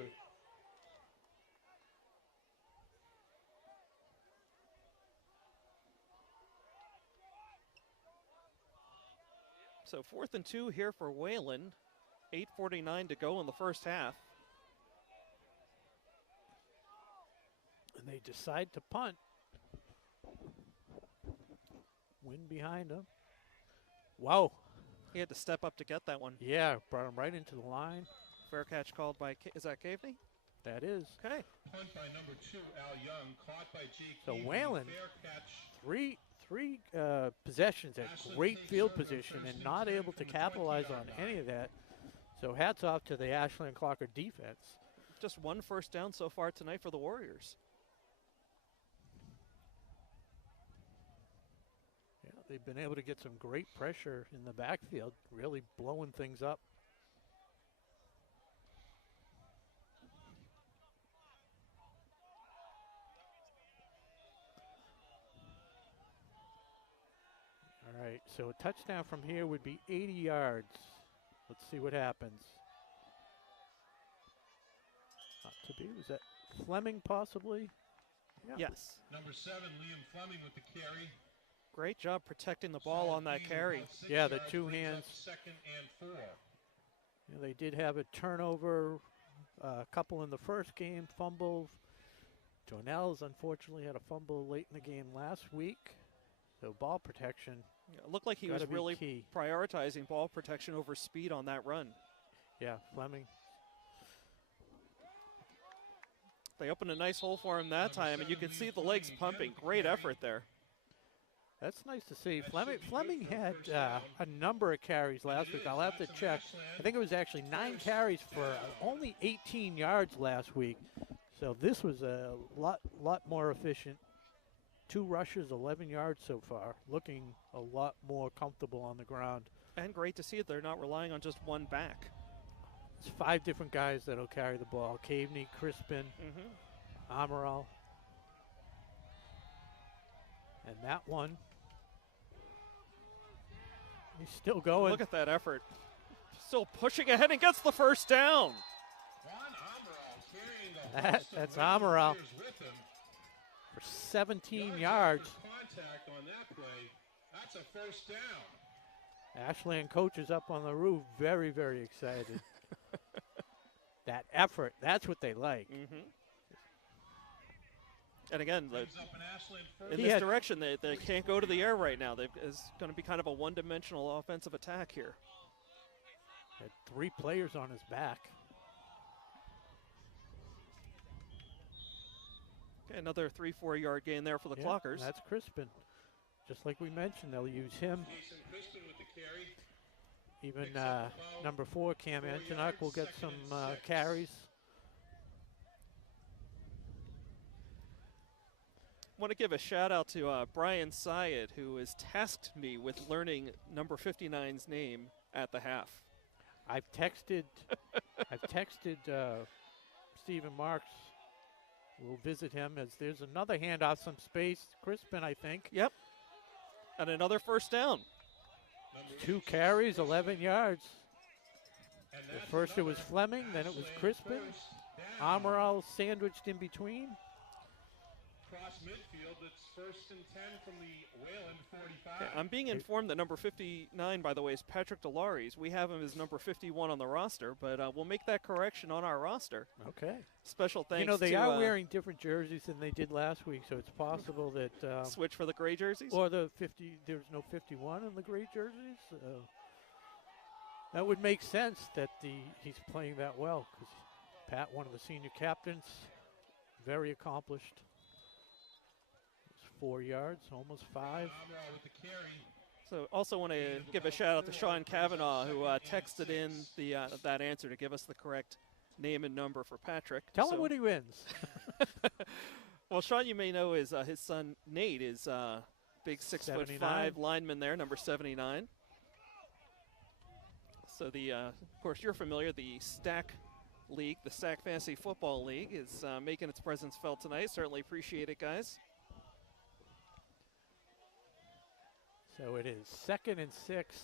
So 4th and 2 here for Wayland. 8:49 to go in the first half. And they decide to punt. Wind behind them. Wow. He had to step up to get that one. Yeah, brought him right into the line. Fair catch called by, is that Caveney? That is. Okay. Punt by number 2, Al Young. Caught by Jake. So Keaton. Wayland, Fair catch. three possessions at great field position and not able to capitalize on any of that. So hats off to the Ashland Clocker defense. Just one first down so far tonight for the Warriors. Yeah, they've been able to get some great pressure in the backfield, really blowing things up. All right, so a touchdown from here would be 80 yards. Let's see what happens. Not to be, was that Fleming possibly? Yeah. Yes. Number 7, Liam Fleming with the carry. Great job protecting the ball on that Solid carry. gain of 6 Yeah, the yards, two brings up hands. 2nd and 4. Yeah, they did have a turnover, a couple in the first game, fumbles. Jonells unfortunately had a fumble late in the game last week. So ball protection. It looked like he was Gotta be really key. prioritizing ball protection over speed on that run. Yeah, Fleming. They opened a nice hole for him that time, and you can see the legs pumping. Great effort there. That's nice to see. Fleming had a number of carries last week. I'll have to check. I think it was actually 9 carries for only 18 yards last week. So this was a lot more efficient. 2 rushes, 11 yards so far. Looking a lot more comfortable on the ground. And great to see that they're not relying on just one back. It's 5 different guys that'll carry the ball. Caveney, Crispin, Amaral. And that one, he's still going. Look at that effort. Still pushing ahead and gets the first down. Juan Amaral carrying the host of That's Wayland Amaral players with him. for 17 Yards yards. after contact on that play. That's a first down. Ashland coaches up on the roof, very, very excited. That effort, that's what they like. And again, Brings up an Ashland first. in He this had- direction, they can't go to the air right now. It's going to be kind of a one-dimensional offensive attack here. Had 3 players on his back. Okay, another 3-4 yard gain there for the Yeah, Clockers. That's Crispin. Just like we mentioned, they'll use him. Jason Crispin with the carry. Even Picks up the ball, number 4, Cam 4 Antonuck, yards, will get 2nd some and 6. carries. Want to give a shout out to Brian Syed, who has tasked me with learning number 59's name at the half. I've texted Stephen Marks. We'll visit him as there's another handoff, some space. Crispin, I think. Yep. And another first down. Number 2 carries, 11 yards. And At that's first it was another Fleming, then it was Ashland Crispin. first down. Amaral sandwiched in between. Cross midfield, it's 1st and 10 from the Wayland 45. Yeah, I'm being informed that number 59, by the way, is Patrick Delaries. We have him as number 51 on the roster, but we'll make that correction on our roster. Okay. Special thanks You know, they to are wearing different jerseys than they did last week, so it's possible that switch for the gray jerseys. or the 50, there's no 51 in the gray jerseys. That would make sense that he's playing that well, because Pat, one of the senior captains, very accomplished. It's 4 yards, almost 5. Amaral with the carry. So also want to give a shout out to Sean Kavanaugh, who texted in that answer to give us the correct name and number for Patrick. Tell him what he wins. Well, Sean, you may know his son Nate is big 6'5" lineman there, number 79. So of course, you're familiar. The Stack League, the Stack Fantasy Football League, is making its presence felt tonight. Certainly appreciate it, guys. So it is 2nd and 6.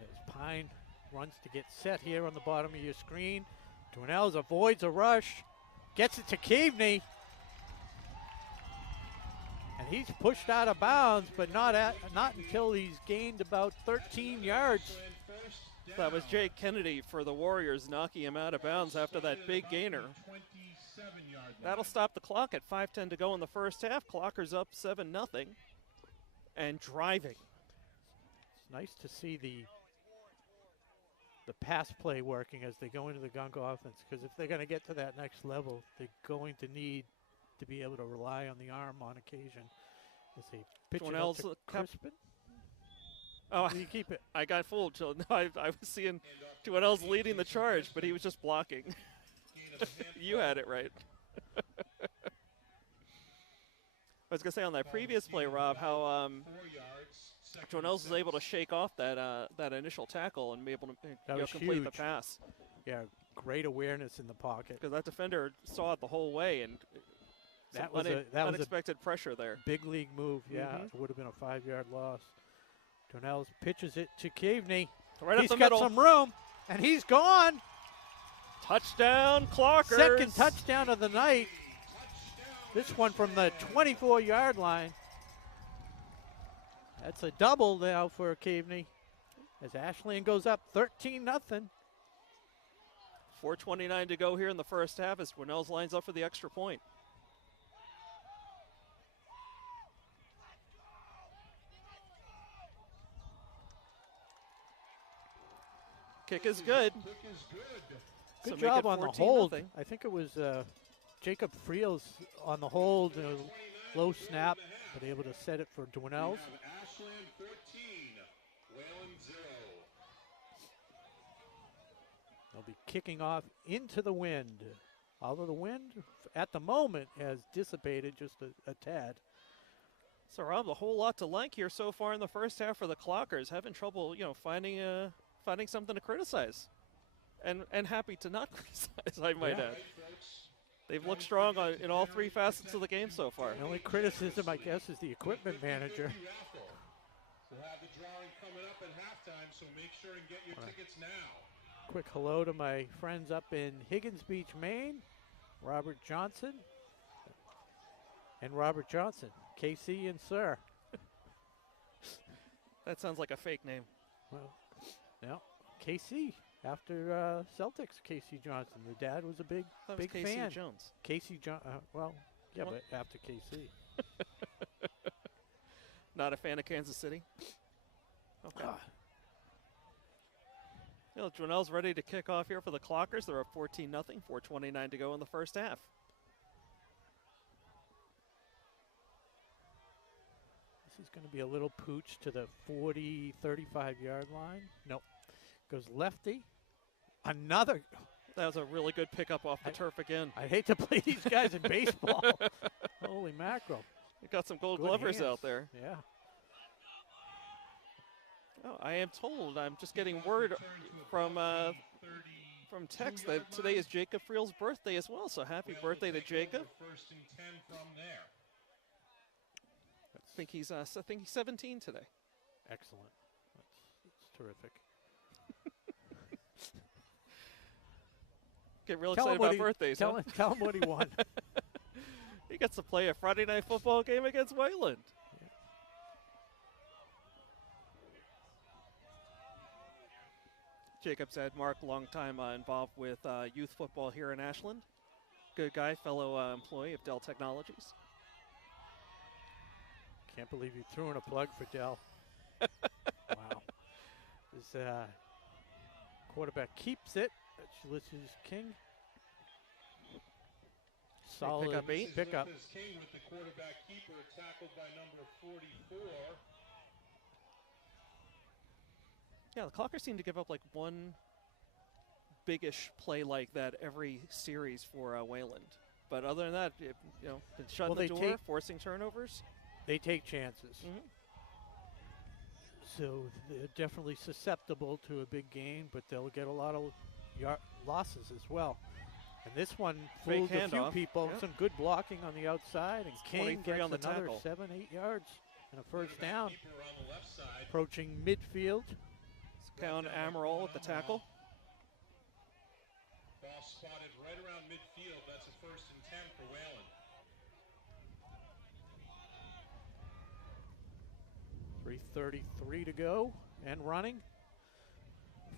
As Pine runs to get set here on the bottom of your screen. Dwinells avoids a rush, gets it to Keavney. And he's pushed out of bounds, but not until he's gained about 13 yards. That was Jake Kennedy for the Warriors knocking him out of bounds after that big gainer. That'll stop the clock at 5:10 to go in the first half. Clockers up 7-0 and driving. It's nice to see the pass play working as they go into the Gunk offense, because if they're going to get to that next level, they're going to need to be able to rely on the arm on occasion. As they pitch it up to Crispin. Oh, you keep it. I got fooled. I was seeing Dwinells leading the charge, but he was just blocking. You had it right. I was going to say on that previous play, Rob, how Dwinells was able to shake off that initial tackle and be able to complete huge. the pass. Yeah, great awareness in the pocket. Because that defender saw it the whole way, and that was was unexpected pressure there. Big league move, yeah. It would have been a 5-yard loss. Dwinells pitches it to Keavney. Right he's up the got middle. some room, and he's gone. Touchdown, Clockers. Second touchdown of the night. This one from the 24-yard line. That's a double now for Keavney as Ashland goes up 13-0. 4:29 to go here in the first half as Dwinells lines up for the extra point. Kick is good. Good job on the hold. I think it was Jacob Friels on the hold, low snap, but able to set it for Dwinells. Ashland 14, Wayland 0. They'll be kicking off into the wind. Although the wind at the moment has dissipated just a tad. So Rob, a whole lot to like here so far in the first half for the Clockers. Having trouble, finding something to criticize. And happy to not criticize, I might add. They've looked strong in all three facets of the game so far. The only criticism, I guess, is the equipment manager. We'll have the drawing coming up at halftime, so make sure and get your tickets now. Quick hello to my friends up in Higgins Beach, Maine. Robert Johnson. And Robert Johnson, KC and Sir. That sounds like a fake name. Well, no, KC. After Celtics, Casey Johnson. The dad was a big Casey fan. Jones. Casey Johnson. Well, yeah, but after KC. Not a fan of Kansas City? Okay. Dwinells ready to kick off here for the Clockers. They're up 14-0, 4:29 to go in the first half. This is going to be a little pooch to the 40, 35-yard line. Nope. Goes lefty. Another. That was a really good pickup off the turf again. I hate to play these guys in baseball. Holy mackerel. You got some gold Good glovers hands. out there. Yeah. Oh, I am told, I'm just getting word from text that today is Jacob Friel's birthday as well. So happy birthday to Jacob. First and 10 from there. I think he's 17 today. Excellent. That's terrific. Get real excited about birthdays. Tell him what he won. He gets to play a Friday night football game against Wayland. Yeah. Jacob's had Mark, long time involved with youth football here in Ashland. Good guy, fellow employee of Dell Technologies. Can't believe you threw in a plug for Dell. Wow. This quarterback keeps it. That's Ulysses King. solid pick up 8. pickup. Lopez King with the quarterback keeper, tackled by number 44. Yeah, the Clockers seem to give up like one biggish play like that every series for Wayland. But other than that, been shutting the door, forcing turnovers. They take chances. Mm-hmm. So they're definitely susceptible to a big gain, but they'll get a lot of losses as well. And this one fooled a few people. Yep. Some good blocking on the outside, and King gets on the another tackle. 7-8 yards and a first down. Keeper on the left side. Approaching midfield. Count Amaral at the tackle. Ball spotted right around midfield. That's a 1st and 10 for Wayland. 3:33 to go and running.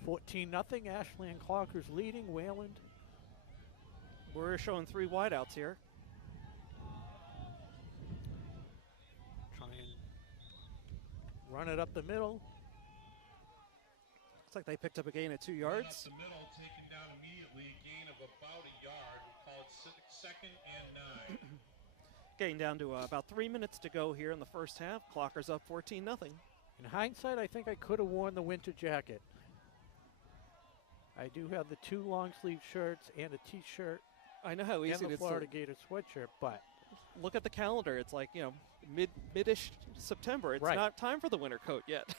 14-0. Ashland Clockers leading. Wayland. We're showing 3 wideouts here. Try and run it up the middle. Looks like they picked up a gain of 2 yards. Up the middle, taken down immediately. A gain of about a yard. We'll call it 2nd and 9. Getting down to about 3 minutes to go here in the first half. Clockers up 14-0. In hindsight, I think I could have worn the winter jacket. I do have the 2 long sleeve shirts and a t-shirt I know how and easy it the is Florida to Gator sweatshirt, but look at the calendar. It's like, mid-ish September. It's Right. not time for the winter coat yet.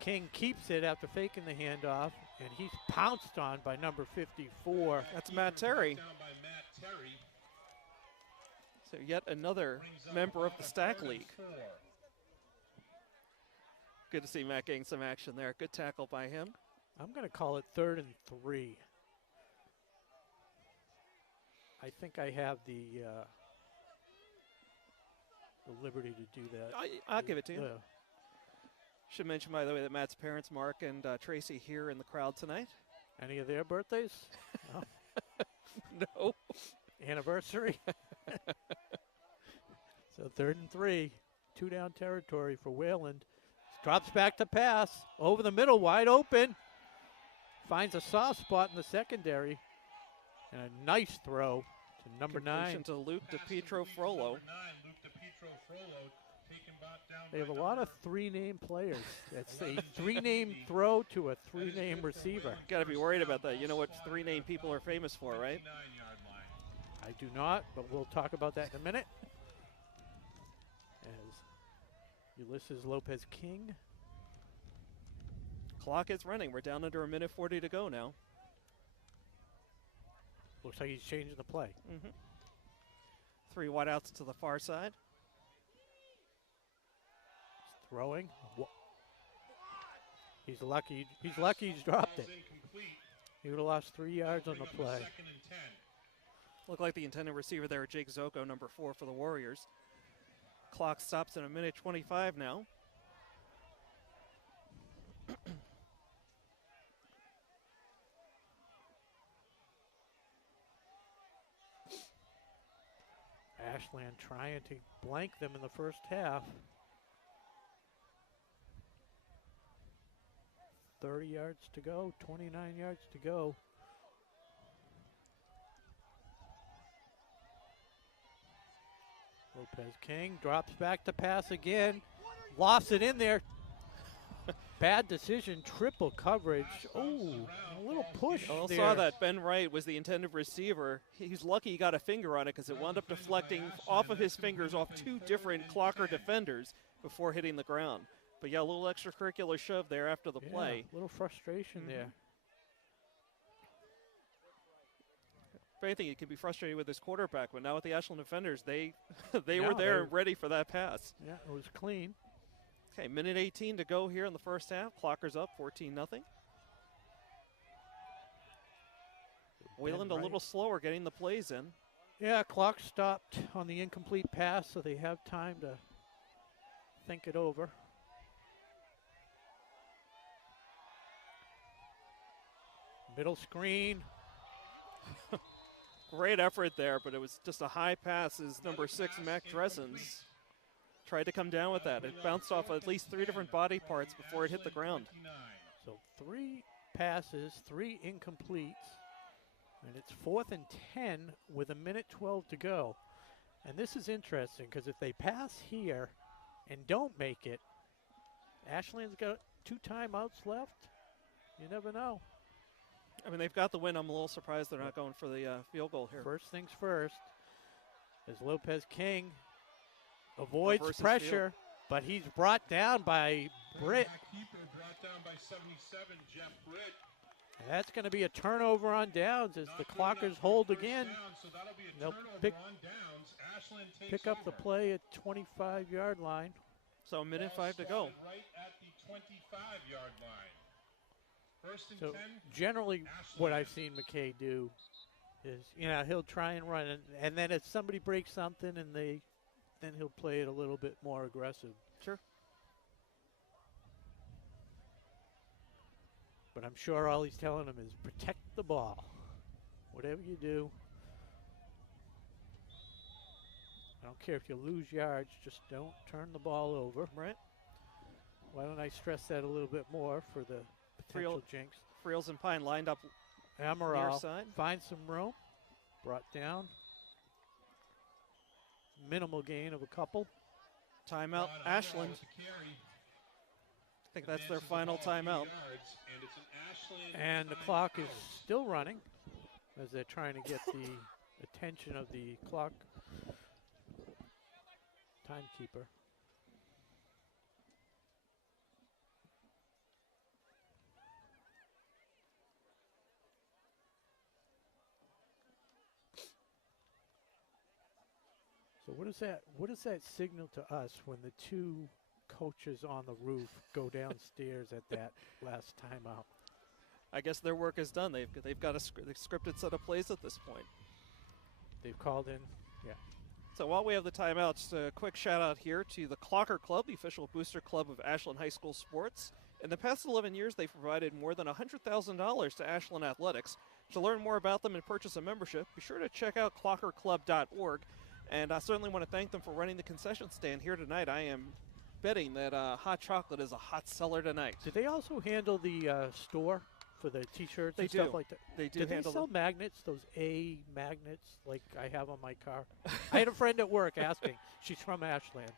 King keeps it after faking the handoff, and he's pounced on by number 54. That's Matt Terry. Down by Matt Terry. So yet another Brings up member of about the a Stack 3rd and League. 4. Good to see Matt getting some action there. Good tackle by him. I'm going to call it 3rd and 3. I think I have the liberty to do that. I'll give it to you. Uh, Should mention, by the way, that Matt's parents, Mark and Tracy, here in the crowd tonight. any of their birthdays? No. Anniversary? So 3rd and 3. 2 down territory for Wayland. Drops back to pass. Over the middle, wide open. Finds a soft spot in the secondary. And a nice throw to number 9. Completion to Luke Pass DePietro complete to Frollo. number 9, Luke DePietro Frollo, taken back down They by have a lot of number 3-name players. That's a 3-name throw to a 3-name receiver. Got to be worried about that. You know what 3-name people are famous for, right? 59-yard line. I do not, but we'll talk about that in a minute. As Ulysses Lopez King. Clock is running. We're down under 1:40 to go now. Looks like he's changing the play. 3 wideouts to the far side. He's throwing. He's lucky. He's lucky he's dropped it. Ball's incomplete. He would have lost 3 yards on Bring the up a play. 2nd and 10. Looked like the intended receiver there, Jake Zoko, number 4 for the Warriors. Clock stops at 1:25 now. Ashland trying to blank them in the first half. 30 yards to go, 29 yards to go. Lopez King drops back to pass again. Lofts it in there. Bad decision, triple coverage. Oh, a little push I there. saw that Ben Wright was the intended receiver. He's lucky he got a finger on it because it wound up deflecting off of his fingers off 2 different Clocker defenders before hitting the ground. But yeah, a little extracurricular shove there after the play. A little frustration there. If anything, you can be frustrated with his quarterback, but now with the Ashland defenders, they were Yeah, there they- and ready for that pass. Yeah, it was clean. Okay, 1:18 to go here in the first half. Clockers up 14-0. Wayland a Wright. little slower getting the plays in. Yeah, clock stopped on the incomplete pass, so they have time to think it over. Middle screen. Great effort there, but it was just a high pass as number 6, Mac Dressens, tried to come down with that. It bounced off at least 3 different body parts before it hit the ground. So 3 passes, 3 incompletes. And it's 4th and 10 with 1:12 to go. And this is interesting because if they pass here and don't make it, Ashland's got 2 timeouts left. You never know. I mean, they've got the win. I'm a little surprised they're not going for the field goal here. First things first, as Lopez King avoids Reverses pressure, but he's brought down by Britt. Keeper brought down by 77, Jeff Britt. And that's going to be a turnover on downs as the Not good enough Clockers for hold first again. down, so that'll be a They'll turnover pick- on downs. Ashland takes Pick up the over. play at 25-yard line. So a minute Ball 5 to go. spotted right at the 25-yard line. First and So 10. generally what I've seen McKay do is, he'll try and run it, and then if somebody breaks something then he'll play it a little bit more aggressive. Sure. But I'm sure all he's telling them is protect the ball. Whatever you do. I don't care if you lose yards, just don't turn the ball over. Right. Why don't I stress that a little bit more for the potential jinx? Friels and Pine lined up near Amaral side. finds some room. Brought down. Minimal gain of a couple. Timeout, Rod Ashland. with the carry. I think that's their Advances the final ball a few timeout. yards, and it's an Ashland And the timeout. clock is still running as they're trying to get the attention of the clock timekeeper. So what does that signal to us when the 2 coaches on the roof go downstairs at that last timeout? I guess their work is done. They've got a scripted set of plays at this point. They've called in. Yeah. So while we have the timeouts, a quick shout out here to the Clocker Club, the official booster club of Ashland High School sports. In the past 11 years, they've provided more than $100,000 to Ashland athletics. To learn more about them and purchase a membership, be sure to check out clockerclub.org. And I certainly want to thank them for running the concession stand here tonight. I am betting that hot chocolate is a hot seller tonight. Did they also handle the store for the T-shirts They and stuff do. like that? They do Did they handle sell them. magnets, those A magnets like I have on my car? I had a friend at work asking. She's from Ashland.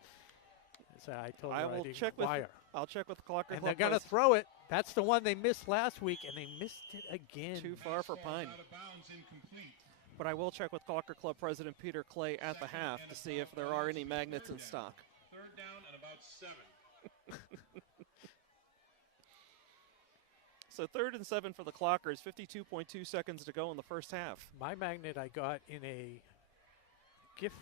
So I told her I I'd will check with. inquire. I'll check with the Clocker And Club. they're going to throw it. That's the one they missed last week, and they missed it again. Too far for Pass ball Pine. out of bounds, incomplete. But I will check with Clocker Club President Peter Clay at the half to see if there are any magnets in stock. Third down and about 7. So 3rd and 7 for the Clockers, 52.2 seconds to go in the first half. My magnet I got in a gift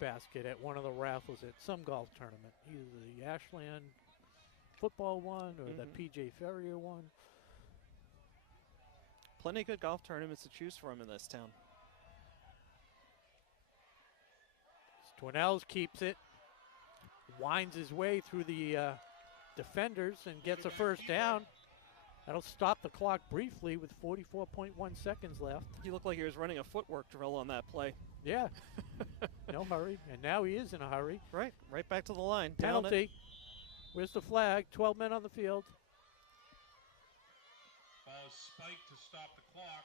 basket at one of the raffles at some golf tournament, either the Ashland football one or the PJ Ferrier one. Plenty of good golf tournaments to choose from in this town. Dwinells keeps it, winds his way through the defenders and gets a first down. That'll stop the clock briefly with 44.1 seconds left. He looked like he was running a footwork drill on that play. Yeah, no hurry. And now he is in a hurry. Right back to the line. Down it. Penalty. Where's the flag? 12 men on the field. Ball spiked to stop the clock.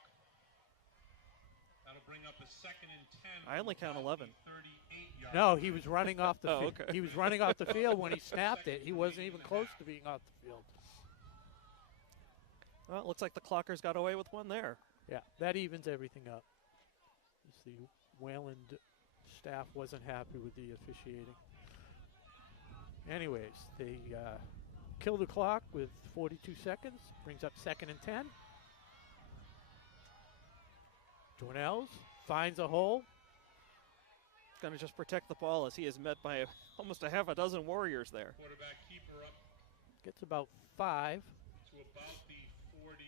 That'll bring up a 2nd and 10. I only count from 11. the 38-yard No, line. he was running off the Oh, field. okay. He was running off the field when he snapped it. He wasn't even close to being off the field. Well, it looks like the Clockers got away with one there. Yeah, that evens everything up. As the Wayland staff wasn't happy with the officiating. Anyways, they kill the clock with 42 seconds. Brings up 2nd and 10. Dwinells finds a hole. Going to just protect the ball as he is met by almost a half a dozen Warriors there. Quarterback keeper up Gets about 5. to about the 40.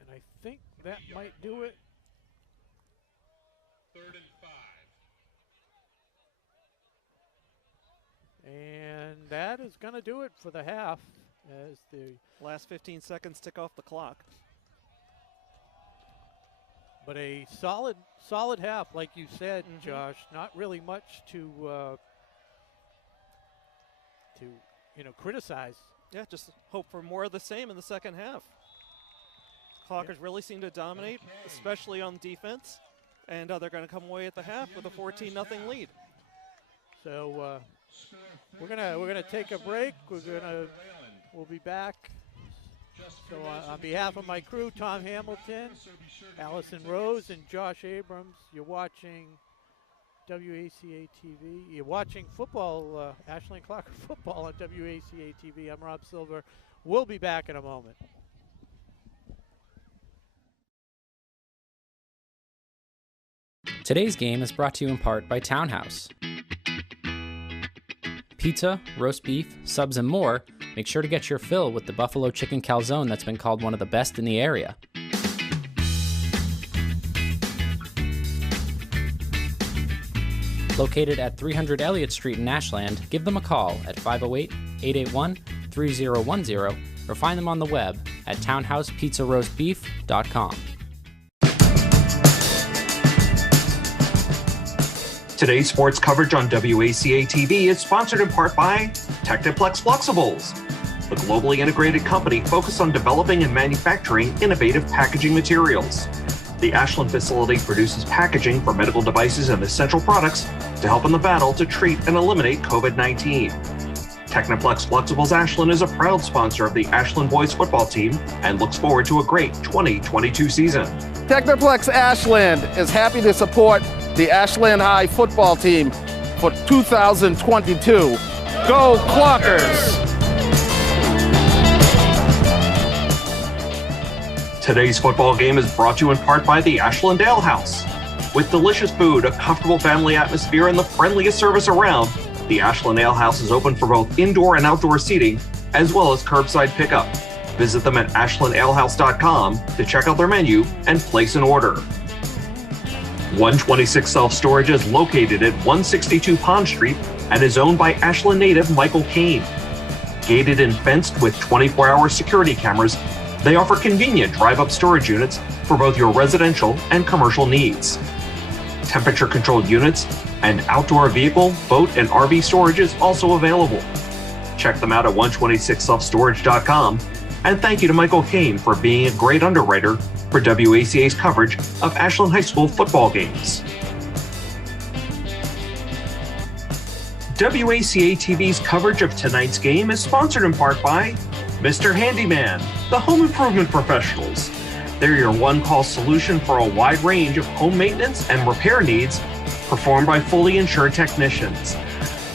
And I think that might do it. 3rd and 5. And that is going to do it for the half as the Last 15 seconds tick off the clock. but a solid half, like you said, Josh. Not really much to criticize. Yeah, just hope for more of the same in the second half. Clockers really seem to dominate, especially on defense, and they're going to come away at the half with a 14-0 lead. So we're gonna take a break. We'll be back. So on behalf of my crew, Tom Hamilton, Allison Rose, and Josh Abrams, you're watching WACA-TV. You're watching football, Ashland Clocker football on WACA-TV. I'm Rob Silver. We'll be back in a moment. Today's game is brought to you in part by Townhouse. Pizza, roast beef, subs, and more. Make sure to get your fill with the buffalo chicken calzone that's been called one of the best in the area. Located at 300 Elliott Street in Ashland, give them a call at 508-881-3010 or find them on the web at townhousepizzaroastbeef.com. Today's sports coverage on WACA-TV is sponsored in part by Techniplex Flexibles, the globally integrated company focused on developing and manufacturing innovative packaging materials. The Ashland facility produces packaging for medical devices and essential products to help in the battle to treat and eliminate COVID-19. Techniplex Flexibles Ashland is a proud sponsor of the Ashland boys football team and looks forward to a great 2022 season. Techniplex Ashland is happy to support the Ashland High football team for 2022. Go Clockers! Today's football game is brought to you in part by the Ashland Ale House. With delicious food, a comfortable family atmosphere, and the friendliest service around, the Ashland Ale House is open for both indoor and outdoor seating, as well as curbside pickup. Visit them at ashlandalehouse.com to check out their menu and place an order. 126 Self-Storage is located at 162 Pond Street and is owned by Ashland native Michael Kane. Gated and fenced with 24-hour security cameras, they offer convenient drive-up storage units for both your residential and commercial needs. Temperature-controlled units and outdoor vehicle, boat, and RV storage is also available. Check them out at 126selfstorage.com, and thank you to Michael Kane for being a great underwriter for WACA's coverage of Ashland High School football games. WACA-TV's coverage of tonight's game is sponsored in part by Mr. Handyman, the home improvement professionals. They're your one-call solution for a wide range of home maintenance and repair needs performed by fully insured technicians.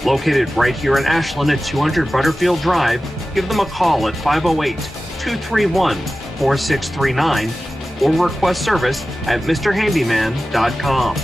Located right here in Ashland at 200 Butterfield Drive, give them a call at 508-231-4639 or request service at mrhandyman.com.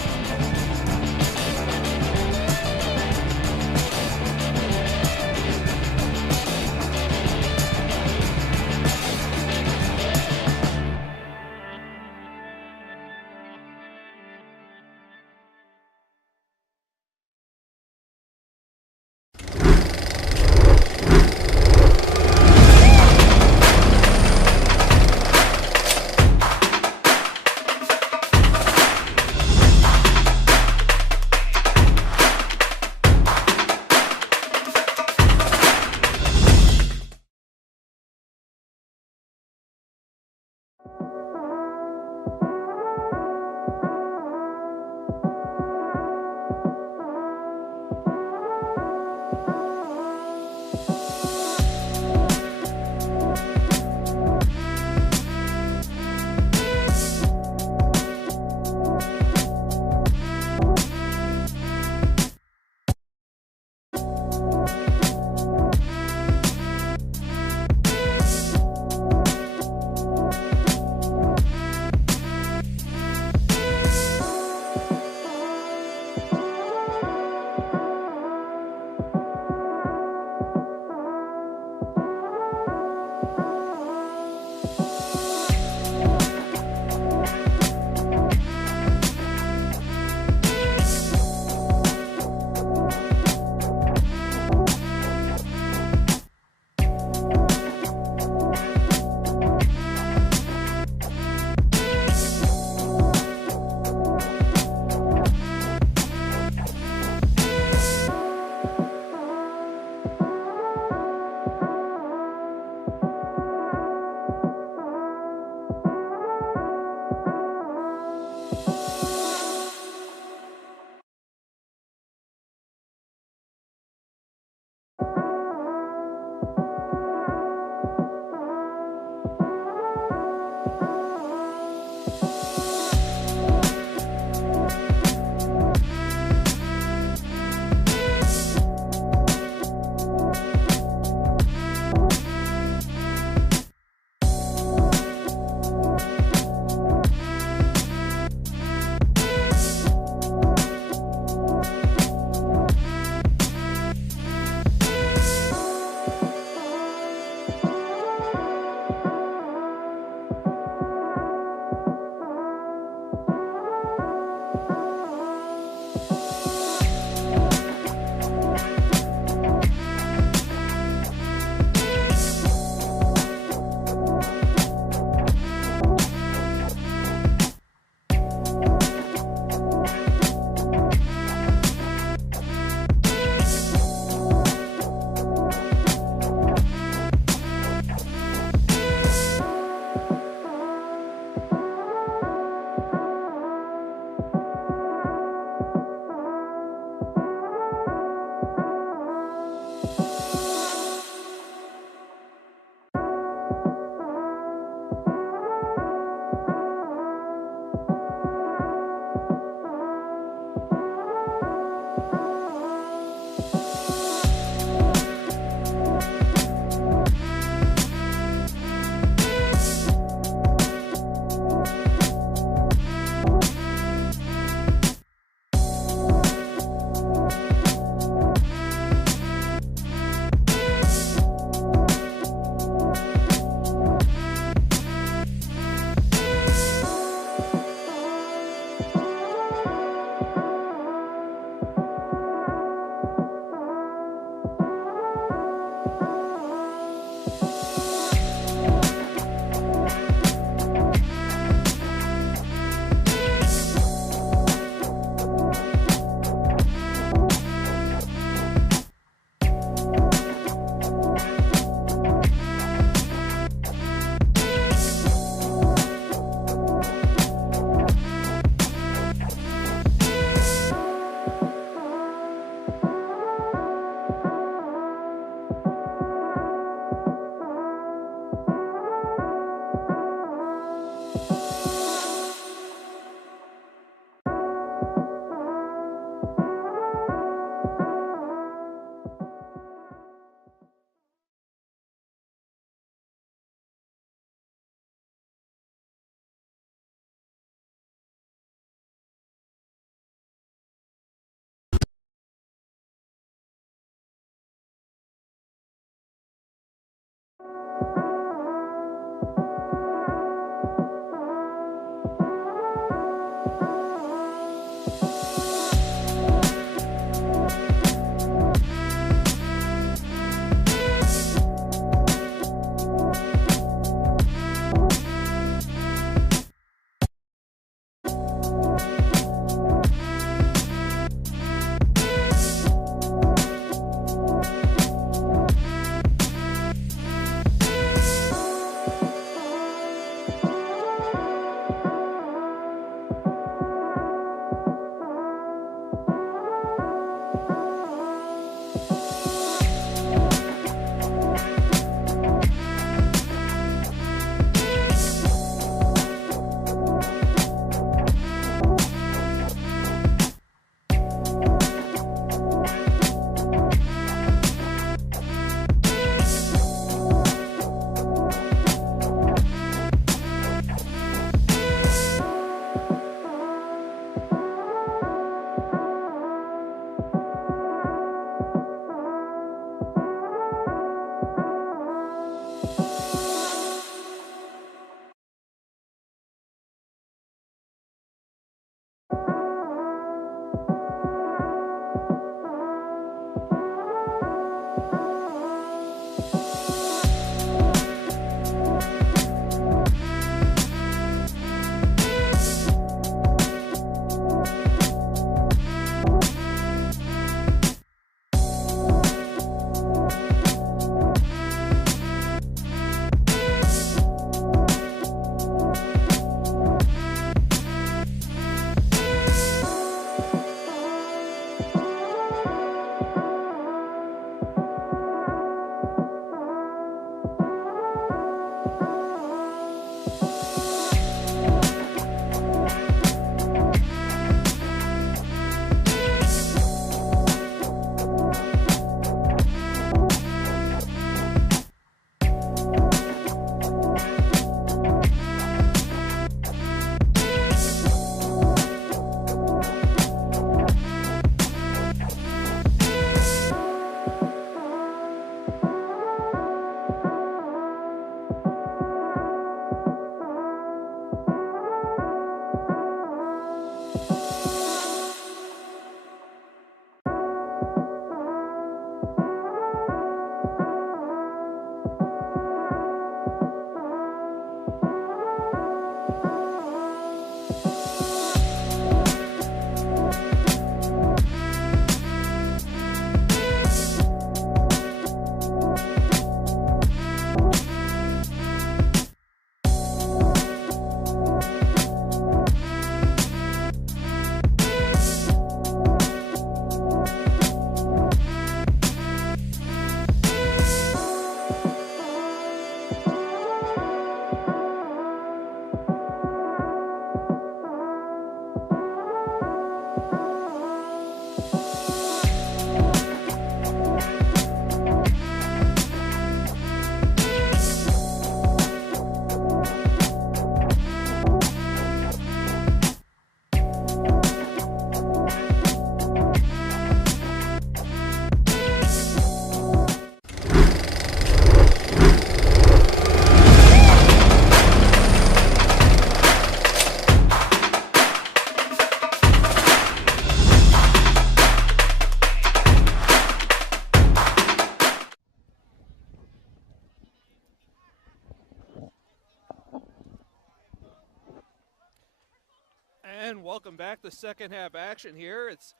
And welcome back to second half action here. It's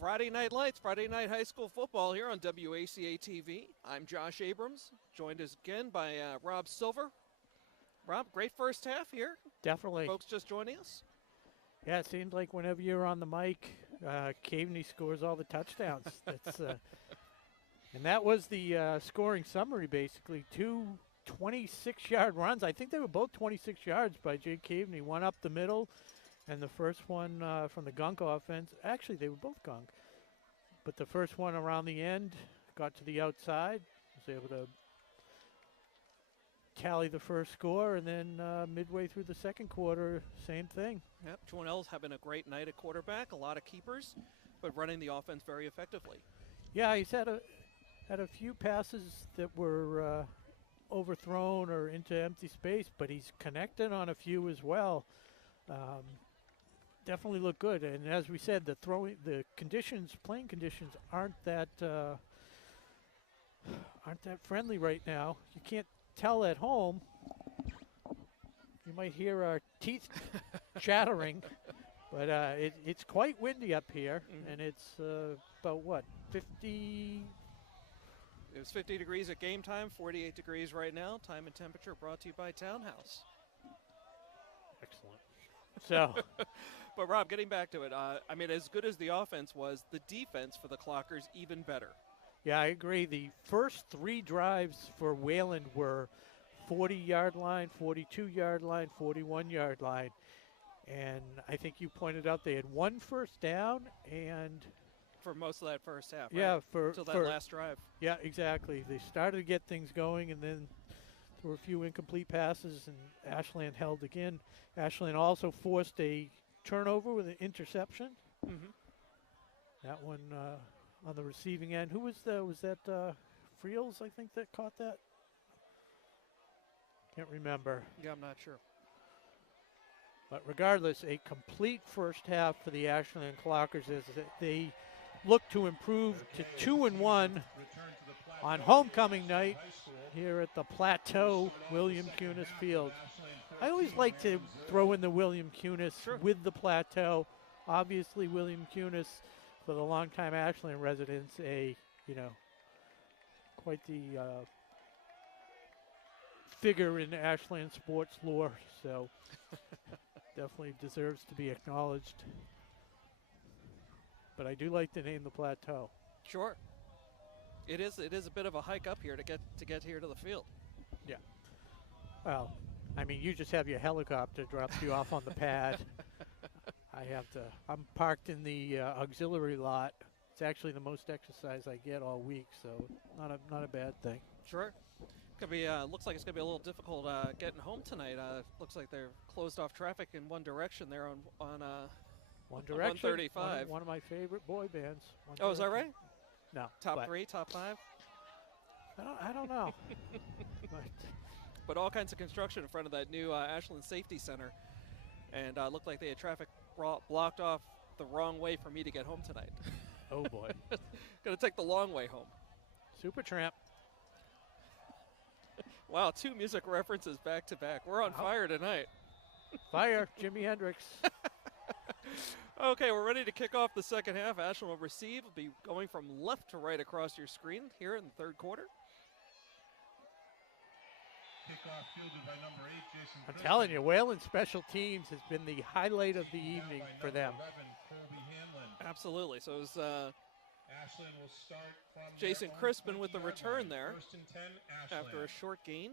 Friday Night Lights, Friday Night High School Football here on WACA-TV. I'm Josh Abrams, joined again by Rob Silver. Rob, great first half here. Definitely. Folks just joining us. Yeah, it seems like whenever you're on the mic, Caveney scores all the touchdowns. That's, and that was the scoring summary, basically. Two 26-yard runs. I think they were both 26 yards by Jake Caveney. One up the middle, and the first one from the Gunk offense. Actually, they were both Gunk. But the first one around the end got to the outside. Was able to tally the first score, and then midway through the second quarter, same thing. Yep, Joannell's having a great night at quarterback, a lot of keepers, but running the offense very effectively. Yeah, he's had a few passes that were overthrown or into empty space, but he's connected on a few as well. Definitely look good. And as we said, the playing conditions aren't that friendly right now. You can't tell at home. You might hear our teeth chattering, but it's quite windy up here, and it's about what, 50? It was 50 degrees at game time, 48 degrees right now. Time and temperature brought to you by Townhouse. Excellent. So, but Rob, getting back to it, I mean, as good as the offense was, the defense for the Clockers even better. Yeah, I agree. The first 3 drives for Wayland were 40-yard line, 42-yard line, 41-yard line. And I think you pointed out they had 1 first down and for most of that first half, yeah, right? Until that last drive. Yeah, exactly. They started to get things going, and then there were a few incomplete passes, and Ashland held again. Ashland also forced a turnover with an interception. That one on the receiving end. Who was that Friels, I think, that caught that? Can't remember. Yeah, I'm not sure. But regardless, a complete first half for the Ashland Clockers as they look to improve to 2-1 on homecoming night here at the Plateau William Cunis Field. I always like to throw in the William Cunis with the Plateau. Obviously, William Cunis, for the longtime Ashland residents, quite the figure in Ashland sports lore. So definitely deserves to be acknowledged. But I do like to name the Plateau. Sure. It is a bit of a hike up here to get here to the field. Yeah. Well, I mean, you just have your helicopter drops you off on the pad. I'm parked in the auxiliary lot. It's actually the most exercise I get all week, so not a bad thing. Sure. Could be. Looks like it's gonna be a little difficult getting home tonight. Looks like they're closed off traffic in one direction there on One Direction. 135. One of my favorite boy bands. Oh, is that right? No. Top 3, top 5? I don't know. But all kinds of construction in front of that new Ashland Safety Center. And looked like they had traffic blocked off the wrong way for me to get home tonight. Oh, boy. Gonna take the long way home. Supertramp. Wow, 2 music references back to back. We're on fire tonight. Fire, Jimi Hendrix. Okay, we're ready to kick off the second half. Ashland will receive. Will be going from left to right across your screen here in the third quarter. Kickoff fielded by number 8, Jason I'm Crispin. telling you, Wayland Special Teams has been the highlight of the evening for them. 11, Colby Hanlon. Absolutely. So it was Ashland will start from Jason their own Crispin with the 20-yard return line. there. First and 10, Ashland. After a short gain.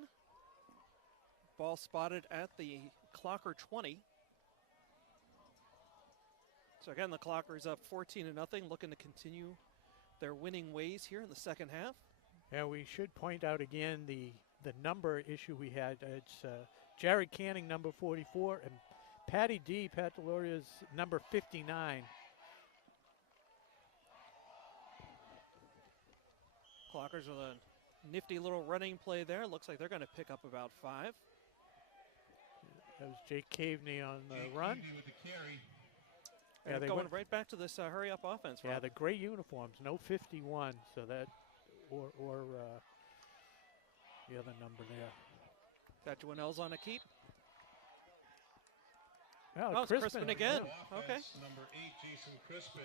Ball spotted at the Clocker 20. So again, the Clockers up 14-0, looking to continue their winning ways here in the second half. Yeah, we should point out again the number issue we had. It's Jared Canning, number 44, and Pat Deloria's number 59. Clockers with a nifty little running play there. Looks like they're going to pick up about 5. That was Jake Caveney on the Jake run. Keavy with the carry. And Yeah, they going went- right back to this hurry-up offense. Yeah, Rob. the gray uniforms, no 51, so that, or the other number there. Got Dwinell's on a keep. Oh, it's Crispin again. Yeah. Okay. Offense, number 8, Jason Crispin.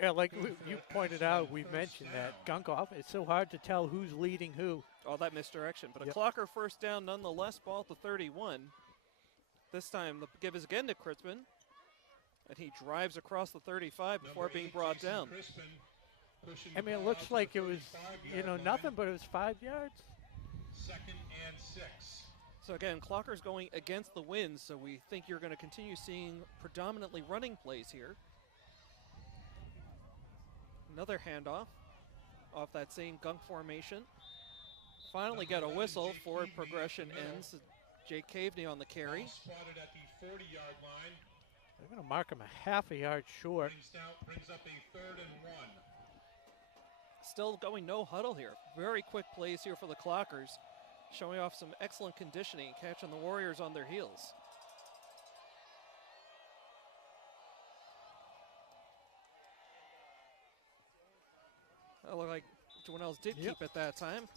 Yeah, like you pointed out, we've mentioned that Gunkoff, it's so hard to tell who's leading who. All that misdirection. But a Yep. Clocker first down nonetheless. Ball at the 31. This time the give is again to Crispin. And he drives across the 35 before Number being 8, brought Jason down. Crispin, pushing I the mean, it ball looks out to like the it was, 35-yard line. nothing, but it was 5 yards. 2nd and 6. So again, Clocker's going against the wind, so we think you're going to continue seeing predominantly running plays here. Another handoff off that same gunk formation. Finally got a whistle. Forward progression ends. Jake Caveney on the carry. Ball spotted at the 40-yard line. They're going to mark him a half a yard short. Brings up a 3rd and 1. Still going no huddle here. Very quick plays here for the Clockers. showing off some excellent conditioning, catching the Warriors on their heels. That looked like Joannels did keep it that time.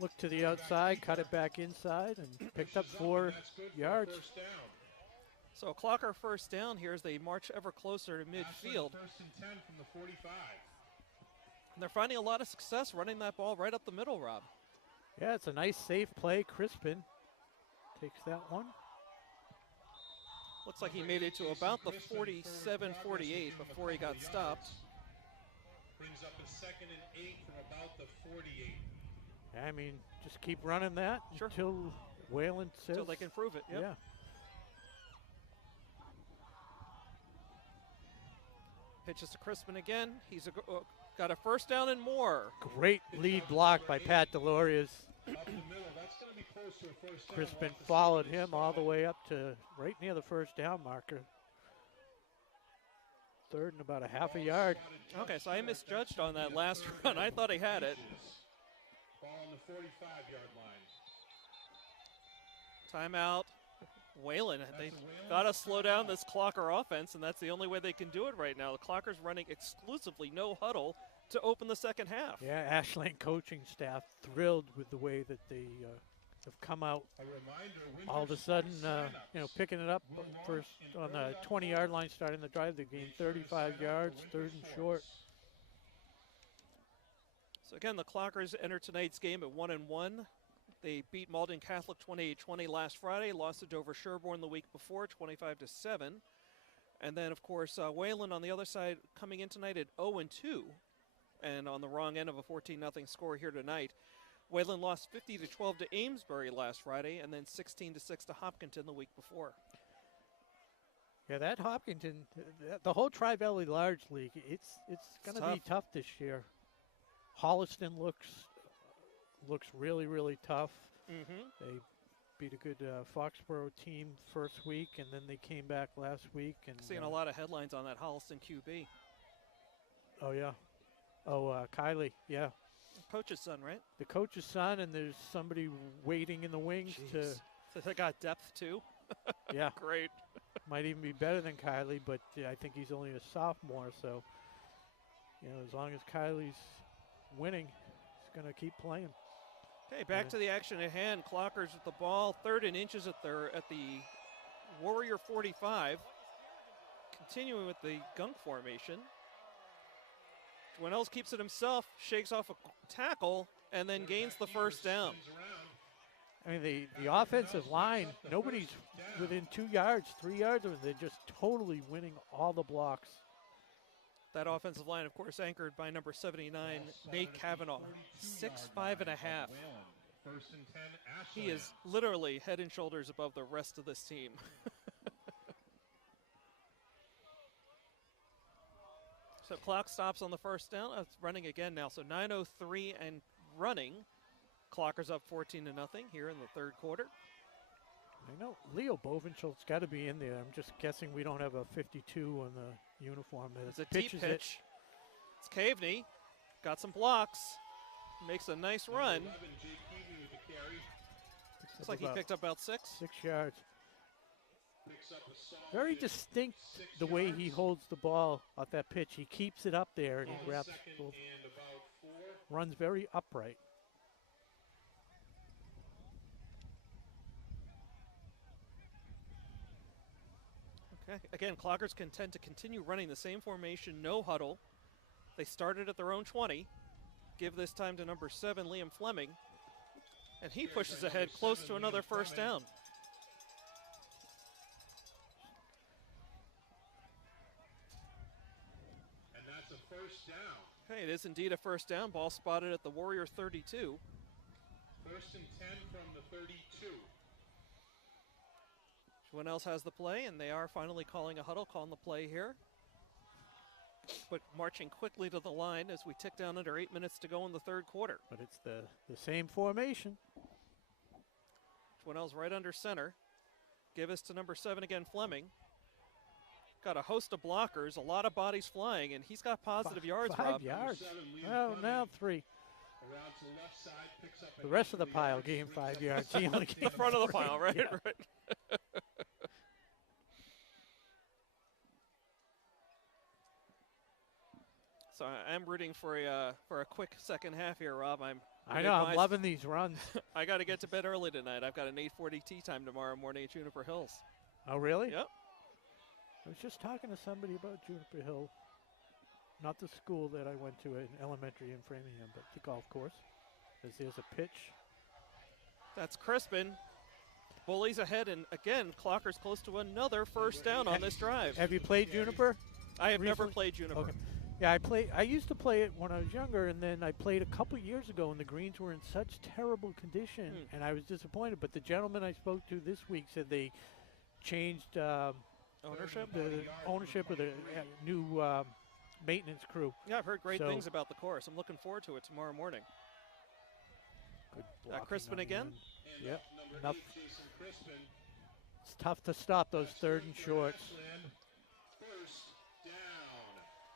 Look to the outside, cut it back inside, and picked up 4 yards. First down. So Clocker first down here as they march ever closer to midfield. First and 10 from the 45. And they're finding a lot of success running that ball right up the middle, Rob. Yeah, it's a nice, safe play. Crispin takes that one. Looks like he made it to about the 47-48 before he got stopped. Brings up a 2nd and 8 from about the 48. I mean, just keep running that until Wayland says. Until they can prove it, yep. Yeah. Pitches to Crispin again. He's got a first down and more. Great lead block by Pat Delorias. Up the middle, that's going to be close to a first down. Crispin followed him all the way up to right near the first down marker. 3rd and about a half a yard. Okay, so I misjudged on that last run. I thought he had it. Ball on the 45-yard line. Timeout. Wayland, they got to slow down this Clocker offense, and that's the only way they can do it right now. The Clocker's running exclusively no huddle to open the second half. Yeah, Ashland coaching staff thrilled with the way that they have come out. A reminder, All of a sudden, picking it up first on the 20-yard line, starting the drive. They gained 35 yards, 3rd and short. So again, the Clockers enter tonight's game at 1-1. They beat Malden Catholic 28-20 last Friday, lost to Dover Sherborne the week before, 25-7. And then, of course, Wayland on the other side coming in tonight at 0-2, and on the wrong end of a 14-0 score here tonight. Wayland lost 50-12 to Amesbury last Friday, and then 16-6 to Hopkinton the week before. Yeah, that Hopkinton, the whole Tri-Valley Large League, it's going to be tough this year. Holliston looks really, really tough. They beat a good Foxborough team first week, and then they came back last week. And seeing a lot of headlines on that Holliston QB. Oh, yeah. Oh, Kylie, yeah. Coach's son, right? The coach's son, and there's somebody waiting in the wings to. So they got depth, too? Yeah. Great. Might even be better than Kylie, but I think he's only a sophomore, so, as long as Kylie's winning, he's going to keep playing. Okay, back to the action at hand. Clockers with the ball, 3rd and inches at the Warrior 45. Continuing with the gunk formation. Joannels keeps it himself, shakes off a tackle, and then gains the first down. I mean, the offensive line, nobody's within 2 yards, 3 yards of it. They're just totally winning all the blocks. That offensive line, of course, anchored by number 79, Nate Kavanaugh, 6'5.5". First and 10, He is literally head and shoulders above the rest of this team. So clock stops on the first down. It's running again now. So 9:03 and running. Clockers up 14-0 here in the 3rd quarter. I know Leo Bovenschult's got to be in there. I'm just guessing we don't have a 52 on the uniform. It's a deep pitch. It's Caveney. Got some blocks. Makes a nice run. Looks like he picked up about 6. 6 yards. Very distinct the way he holds the ball off that pitch. He keeps it up there and he grabs both. Runs very upright. Okay. Again, Clockers tend to continue running the same formation, no huddle. They started at their own 20. Give this time to number 7, Liam Fleming. And he pushes ahead close to another first down. And that's a first down. Okay, it is indeed a first down. Ball spotted at the Warrior 32. First and 10 from the 32. Joannels has the play, and they are finally calling a huddle, calling the play here. But marching quickly to the line as we tick down under 8 minutes to go in the 3rd quarter. But it's the same formation. Joannels right under center. Give us to number 7 again, Fleming. Got a host of blockers, a lot of bodies flying, and he's got positive yards, 5 Rob. yards. Oh, now 3. Around to the left side, picks up The rest of the pile gained 5 yards. He only The front of the pile, right? Yeah. Right. So I'm rooting for a quick second half here, Rob. I know. I'm loving these runs. I got to get to bed early tonight. I've got an 8:40 tea time tomorrow morning at Juniper Hills. Oh, really? Yep. I was just talking to somebody about Juniper Hill. Not the school that I went to in elementary in Framingham, but the golf course. As there's a pitch. That's Crispin. Bullies ahead, and again, Clocker's close to another first down on this drive. Have you played Juniper? I have never recently? played Juniper. Okay. Yeah, I used to play it when I was younger, and then I played a couple years ago, and the greens were in such terrible condition, and I was disappointed. But the gentleman I spoke to this week said they changed Ownership? the ownership of the new maintenance crew. Yeah, I've heard great So- things about the course. I'm looking forward to it tomorrow morning. Good blocking Crispin on the again? end. And Yep. number Enough. 8, Jason Crispin. It's tough to stop those third and shorts. Ashland, first down.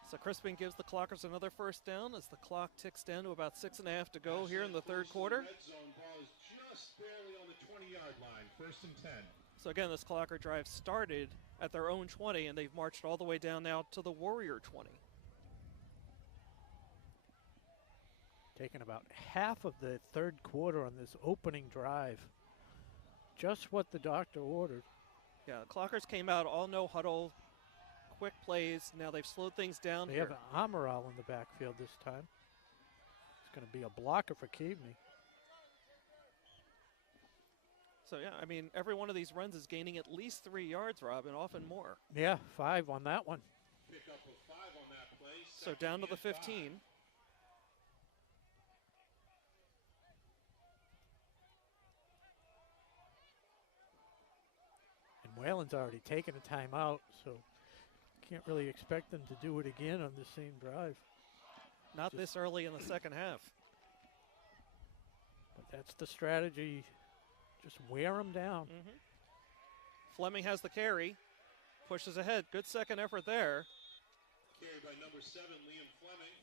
So Crispin gives the Clockers another first down as the clock ticks down to about 6.5 to go here in the third quarter. Red zone ball is just barely on the 20-yard line. First and 10. So again, this Clocker drive started at their own 20, and they've marched all the way down now to the Warrior 20. Taking about half of the third quarter on this opening drive. Just what the doctor ordered. Yeah, the Clockers came out all no huddle, quick plays. Now they've slowed things down They here. have Amaral in the backfield this time. It's going to be a blocker for Keaveney. So yeah, I mean, every one of these runs is gaining at least 3 yards, Rob, and often more. Yeah, 5 on that one. Pick up a 5 on that play. So Second down to the and 5. 15. And Wayland's already taken a timeout, so can't really expect them to do it again on the same drive. Not this early in the second half. But that's the strategy. Just wear them down. Fleming has the carry, pushes ahead. Good second effort there. Carried by number 7, Liam Fleming.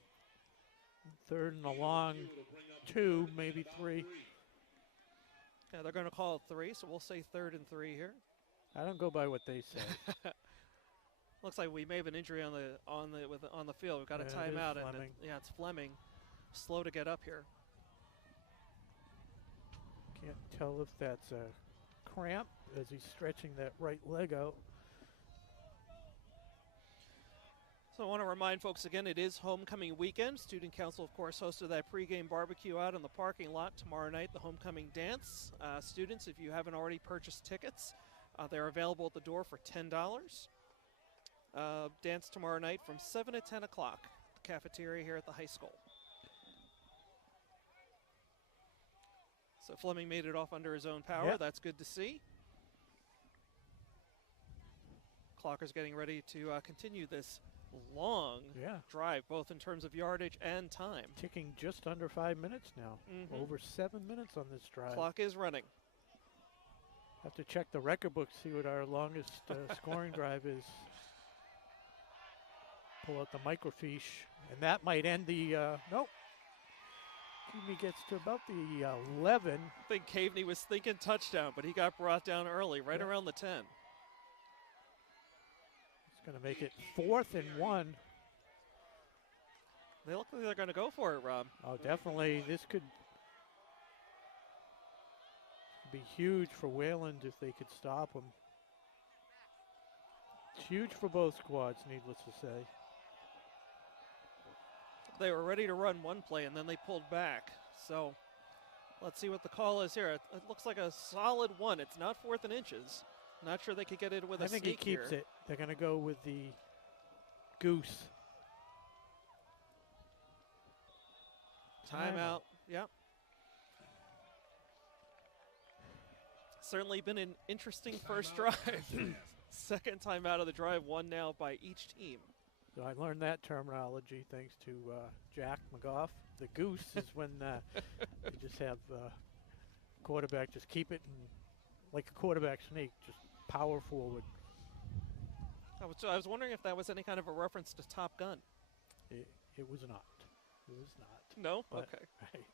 Third and a long It'll bring up 2, third maybe and about 3. Yeah, they're going to call it 3, so we'll say 3rd and 3 here. I don't go by what they say. Looks like we may have an injury on the field. We've got a Yeah, it is timeout, and Fleming. it's Fleming, slow to get up here. Can't tell if that's a cramp as he's stretching that right leg out. So I want to remind folks again, it is homecoming weekend. Student Council, of course, hosted that pregame barbecue out in the parking lot tomorrow night, the homecoming dance. Students, if you haven't already purchased tickets, they're available at the door for $10. Dance tomorrow night from 7 to 10 o'clock, the cafeteria here at the high school. So Fleming made it off under his own power. Yep. That's good to see. Clocker's getting ready to continue this long Yeah. drive, both in terms of yardage and time. Ticking just under 5 minutes now. Over 7 minutes on this drive. Clock is running. Have to check the record book, see what our longest scoring drive is. Pull out the microfiche, and that might end the, nope. Keaveney gets to about the 11. I think Keaveney was thinking touchdown, but he got brought down early, right Yeah. around the 10. It's going to make it 4th and 1. They look like they're going to go for it, Rob. Oh, definitely. This could be huge for Wayland if they could stop them. It's huge for both squads, needless to say. They were ready to run one play, and then they pulled back. So let's see what the call is here. It looks like a solid 1. It's not 4th and inches. Not sure they could get it with I a think he sneak keeps here. it. They're going to go with the goose. Timeout. Yep. Certainly been an interesting first drive. Second time out of the drive, one now by each team. So I learned that terminology thanks to Jack McGough. The goose is when you just have quarterback just keep it and like a quarterback sneak, just power forward. I was wondering if that was any kind of a reference to Top Gun. It was not. It was not. No? But, Okay. Right.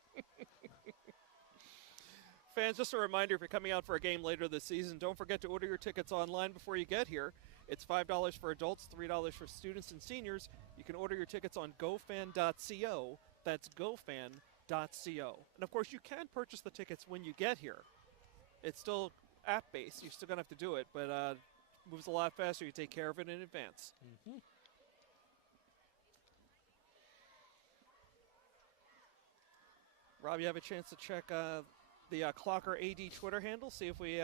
Fans, just a reminder, if you're coming out for a game later this season, don't forget to order your tickets online before you get here. It's $5 for adults, $3 for students and seniors. You can order your tickets on gofan.co. That's gofan.co. And, of course, you can purchase the tickets when you get here. It's still app-based. You're still going to have to do it, but it moves a lot faster. You take care of it in advance. Mm-hmm. Rob, you have a chance to check the Clocker AD Twitter handle, see if we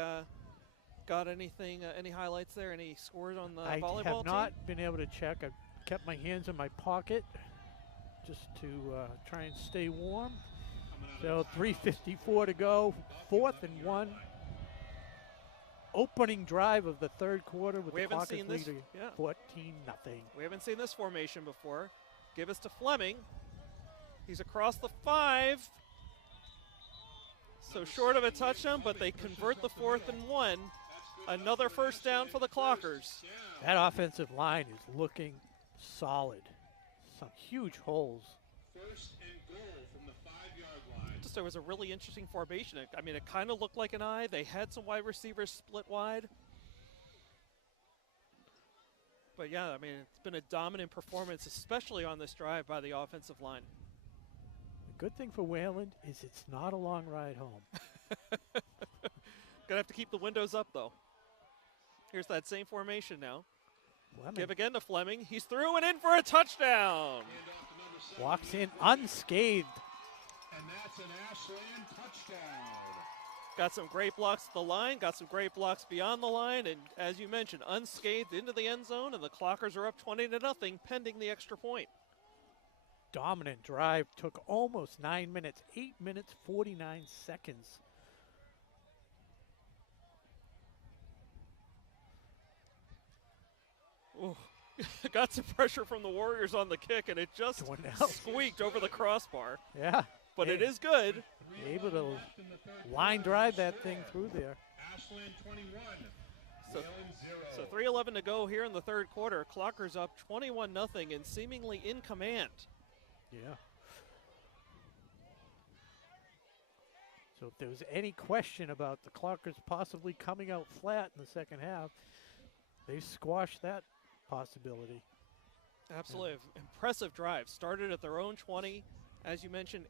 got anything, any highlights there, any scores on the volleyball team? I have not been able to check. I've kept my hands in my pocket just to try and stay warm. So 3:54 to go, 4th and 1. Opening drive of the third quarter with the Clockers leading 14-0. We haven't seen this formation before. Give us to Fleming. He's across the 5. So short of a touchdown, but they convert the 4th and 1. Another first down for the Clockers. That offensive line is looking solid. Some huge holes. First and goal from the 5-yard line. Just, there was a really interesting formation. I mean, it kind of looked like an eye. They had some wide receivers split wide. But yeah, I mean, it's been a dominant performance, especially on this drive by the offensive line. The good thing for Wayland is it's not a long ride home. Gonna have to keep the windows up, though. Here's that same formation now. Fleming Give again to Fleming. He's through and in for a touchdown. walks in unscathed. And that's an Ashland touchdown. Got some great blocks at the line, got some great blocks beyond the line, and as you mentioned, unscathed into the end zone, and the Clockers are up 20-0 pending the extra point. Dominant drive, took almost 9 minutes, 8 minutes, 49 seconds. Ooh. Got some pressure from the Warriors on the kick, and it just squeaked over the crossbar. Yeah. But it is good. Able to line drive that thing through there. Ashland 21. So 3:11 to go here in the third quarter. Clockers up 21-0 and seemingly in command. Yeah. So if there was any question about the Clockers possibly coming out flat in the second half, they squashed that possibility. Absolutely. Impressive drive. Started at their own 20. As you mentioned,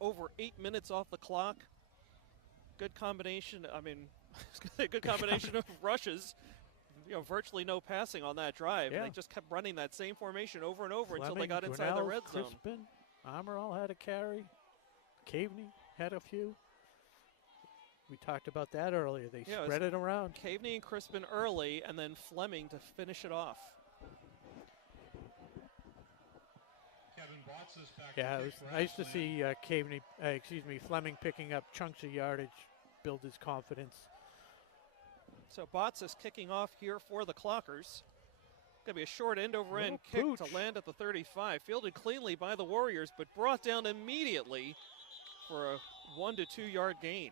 over 8 minutes off the clock. Good combination. I mean, I was going to say good combination of rushes. You know, virtually no passing on that drive. Yeah. They just kept running that same formation over and over until Fleming, they got inside the red zone. Crispin, Amaral had a carry. Caveney had a few. We talked about that earlier. They spread it around. Caveney and Crispin early, and then Fleming to finish it off. Yeah, it was nice to see Fleming picking up chunks of yardage, build his confidence. So Botts is kicking off here for the Clockers. Going to be a short end-over-end kick to land at the 35. Fielded cleanly by the Warriors, but brought down immediately for a 1 to 2 yard gain.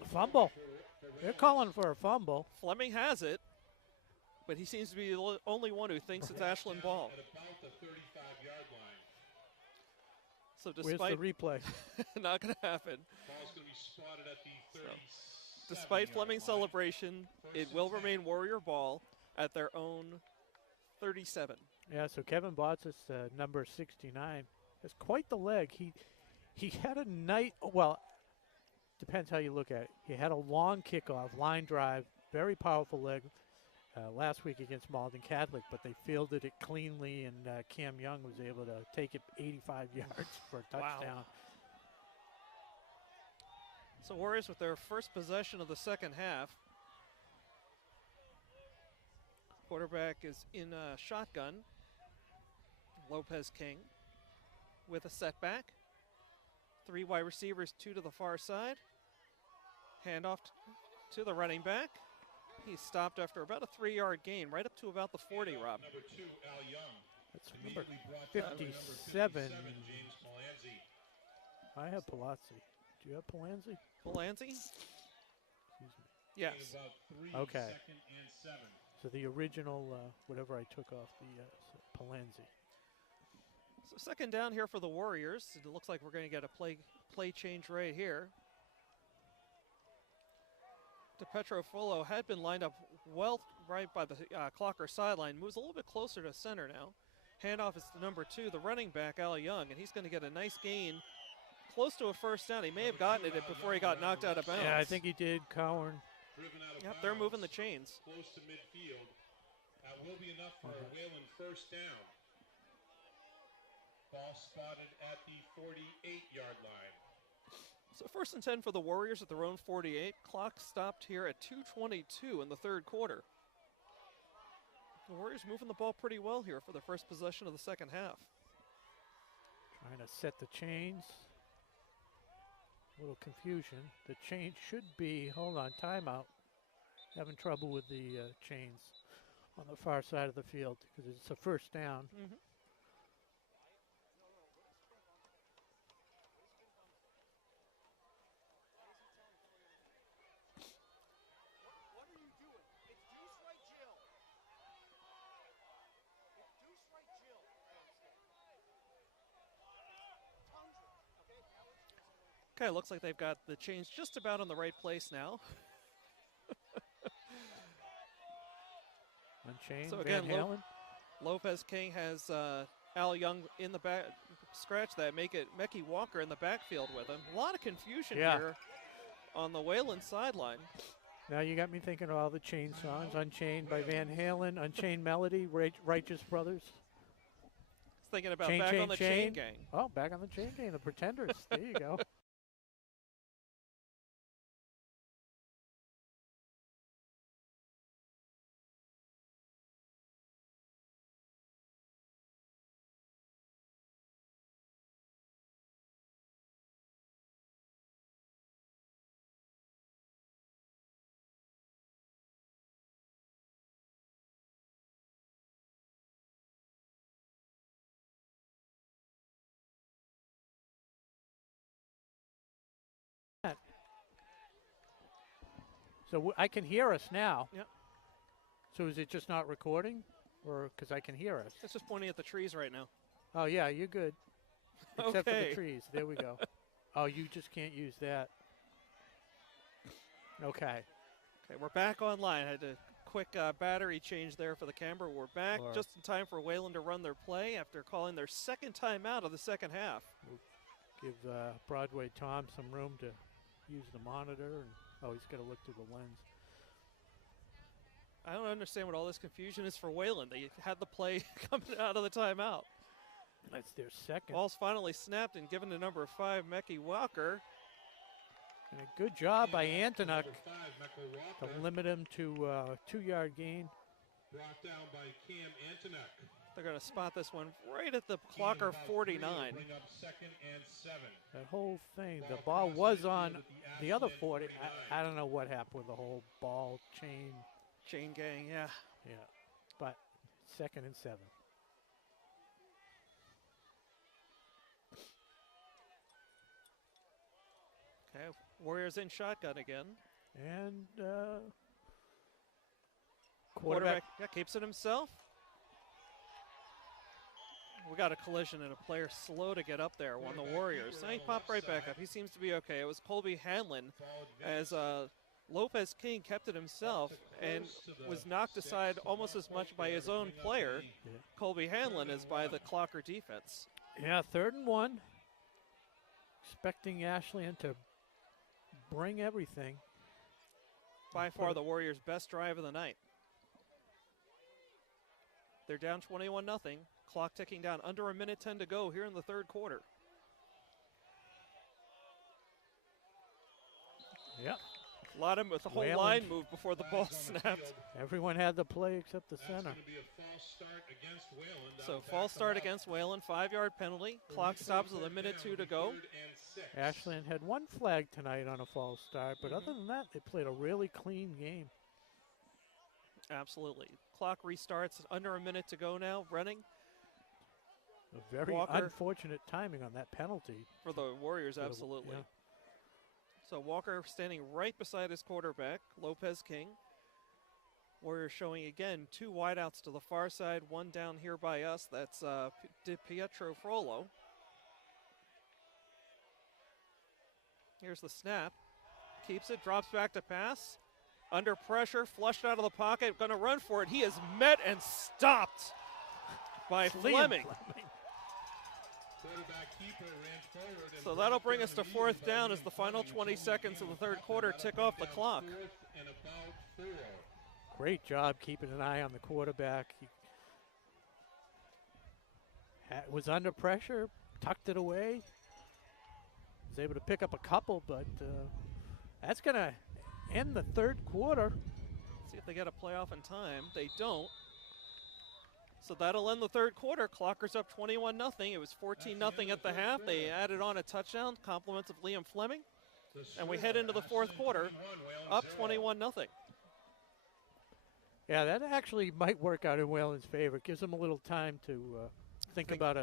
A fumble. They're calling for a fumble. Fleming has it, but he seems to be the only one who thinks it's Ashland ball. So despite where's the replay? Not going to happen. Ball's going to be spotted at the 37. Despite Fleming's celebration, it will remain Warrior ball at their own 37. Yeah, so Kevin Botts is number 69. Has quite the leg. He had a night. Well, depends how you look at it. He had a long kickoff, line drive, very powerful leg last week against Malden Catholic, but they fielded it cleanly, and Cam Young was able to take it 85 yards for a touchdown. Wow. So Warriors with their first possession of the second half. Quarterback is in a shotgun. Lopez King with a setback. 3 wide receivers, 2 to the far side. Handoff to the running back. He's stopped after about a 3 yard gain, right up to about the 40, Rob. Number 2, Al Young. That's number 57. I have Palazzi. Do you have Palanzi? Palanzi? Excuse me. Yes. Okay. So the original, whatever I took off the Palanzi. So second down here for the Warriors. It looks like we're going to get a play change right here. DePetrofolo had been lined up well right by the Clocker sideline. Moves a little bit closer to center now. Handoff is to number 2, the running back, Al Young, and he's going to get a nice gain close to a first down. He may have gotten it before he got knocked out of bounds. Yeah, I think he did, Cowan. Yep, they're moving the chains. Close to midfield. That will be enough for a Wayland first down. Ball spotted at the 48-yard line. So first and 10 for the Warriors at their own 48. Clock stopped here at 2:22 in the third quarter. The Warriors moving the ball pretty well here for the first possession of the second half. Trying to set the chains. A little confusion. The change should be, hold on, timeout. Having trouble with the chains on the far side of the field because it's a first down. Mm-hmm. Okay, looks like they've got the chains just about in the right place now. Unchained, So again, Van Halen. Lopez King has Al Young in the back. Scratch that, make it Mekhi Walker in the backfield with him. A lot of confusion here on the Wayland sideline. Now you got me thinking of all the chain songs. Unchained by Van Halen, Unchained Melody, Righteous Brothers. Thinking about Chain, back chain, on the chain. chain gang. Oh, back on the chain gang, the Pretenders. There you go. So I can hear us now. Yep. So is it just not recording? Or because I can hear us? It's just pointing at the trees right now. Oh, yeah, you're good. Except for Okay. the trees. There we go. Oh, you just can't use that. Okay. Okay, we're back online. I had a quick battery change there for the camera. We're back All right. just in time for Wayland to run their play after calling their second timeout of the second half. Give Broadway Tom some room to use the monitor. And oh, he's got to look through the lens. I don't understand what all this confusion is for Wayland. They had the play coming out of the timeout. That's their second. Ball's finally snapped and given to number 5, Mekhi Walker. And a good job by Antonuk Number 5, Mekhi to Walker, limit him to a 2-yard gain. brought down by Cam Antonuk. They're going to spot this one right at the Clocker 49. Bring up second and 7. That whole thing, the ball was on the other 40. I don't know what happened with the whole ball chain. Chain gang, yeah. Yeah, but second and 7. Okay, Warriors in shotgun again. And Quarterback keeps it himself. We got a collision and a player slow to get up there on the Warriors. Now he popped right back up. He seems to be okay. It was Colby Hanlon as Lopez King kept it himself and was knocked aside almost as much by his own player, Colby Hanlon, as by the Clocker defense. Yeah, 3rd and 1. Expecting Ashland to bring everything. By far the Warriors' best drive of the night. They're down 21-0. Clock ticking down. Under a minute 10 to go here in the third quarter. Yep. A lot of the whole Wayland. line moved before the ball snapped. Everyone had the play except the That's center. going to be a false start against Wayland. So Back false start them up. against Wayland. 5-yard penalty. Clock stops with a minute 2 to go. 3rd and 6. Ashland had 1 flag tonight on a false start, but other than that, they played a really clean game. Absolutely. Clock restarts. Under a minute to go now. Running A very Walker. unfortunate timing on that penalty. for the Warriors, For the- absolutely. yeah. So Walker standing right beside his quarterback, Lopez King. Warriors showing again 2 wideouts to the far side, 1 down here by us. That's Di Pietro Frollo. Here's the snap. Keeps it, drops back to pass. Under pressure, flushed out of the pocket, going to run for it. He is met and stopped by Fleming. So that'll bring us to 4th down as the final 20 seconds of the 3rd quarter tick off the clock. Great job keeping an eye on the quarterback. He was under pressure, tucked it away. Was able to pick up a couple, but that's going to end the 3rd quarter. See if they get a playoff in time. They don't. So that'll end the 3rd quarter. Clockers up 21-0. It was 14-0 at the half. They added on a touchdown, compliments of Liam Fleming. And we head into the 4th quarter, up 21-0. Yeah, that actually might work out in Wayland's favor. It gives them a little time to think about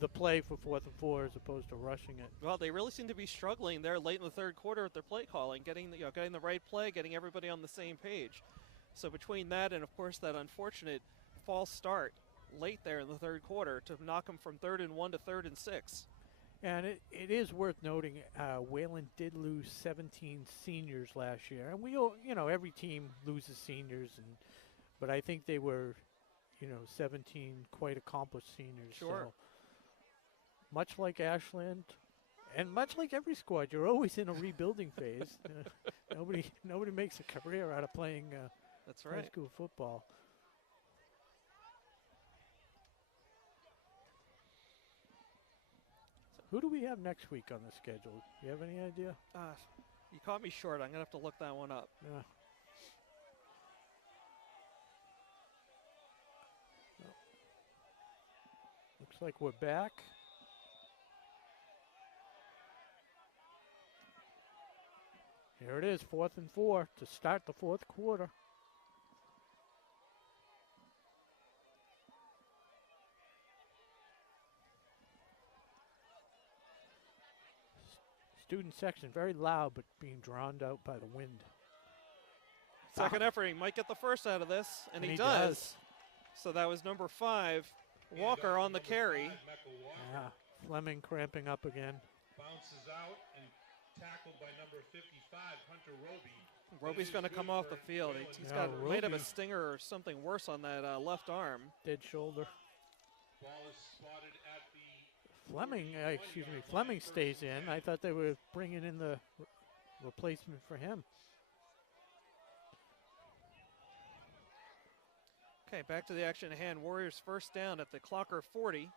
the play for 4th and 4 as opposed to rushing it. Well, they really seem to be struggling there late in the 3rd quarter with their play calling, getting the right play, getting everybody on the same page. So between that and, of course, that unfortunate false start late there in the 3rd quarter to knock them from 3rd and 1 to 3rd and 6. And it is worth noting, Wayland did lose 17 seniors last year, and every team loses seniors, but I think they were, 17 quite accomplished seniors. Sure. So much like Ashland, and much like every squad, you're always in a rebuilding phase. Nobody makes a career out of playing That's right. high school football. Who do we have next week on the schedule? Do you have any idea? You caught me short. I'm going to have to look that one up. Yeah. No. Looks like we're back. Here it is, 4th and 4 to start the 4th quarter. Student section, very loud, but being drowned out by the wind. Second effort, he might get the first out of this, and he does. So that was number 5, Walker on the carry. Yeah, Fleming cramping up again. Bounces out and tackled by number 55, Hunter Roby. Roby's going to come off the field. He's might have a stinger or something worse on that left arm. Dead shoulder. Ball is spotted at the Fleming stays in. I thought they were bringing in the replacement for him. Okay, back to the action at hand. Warriors first down at the Clocker 40.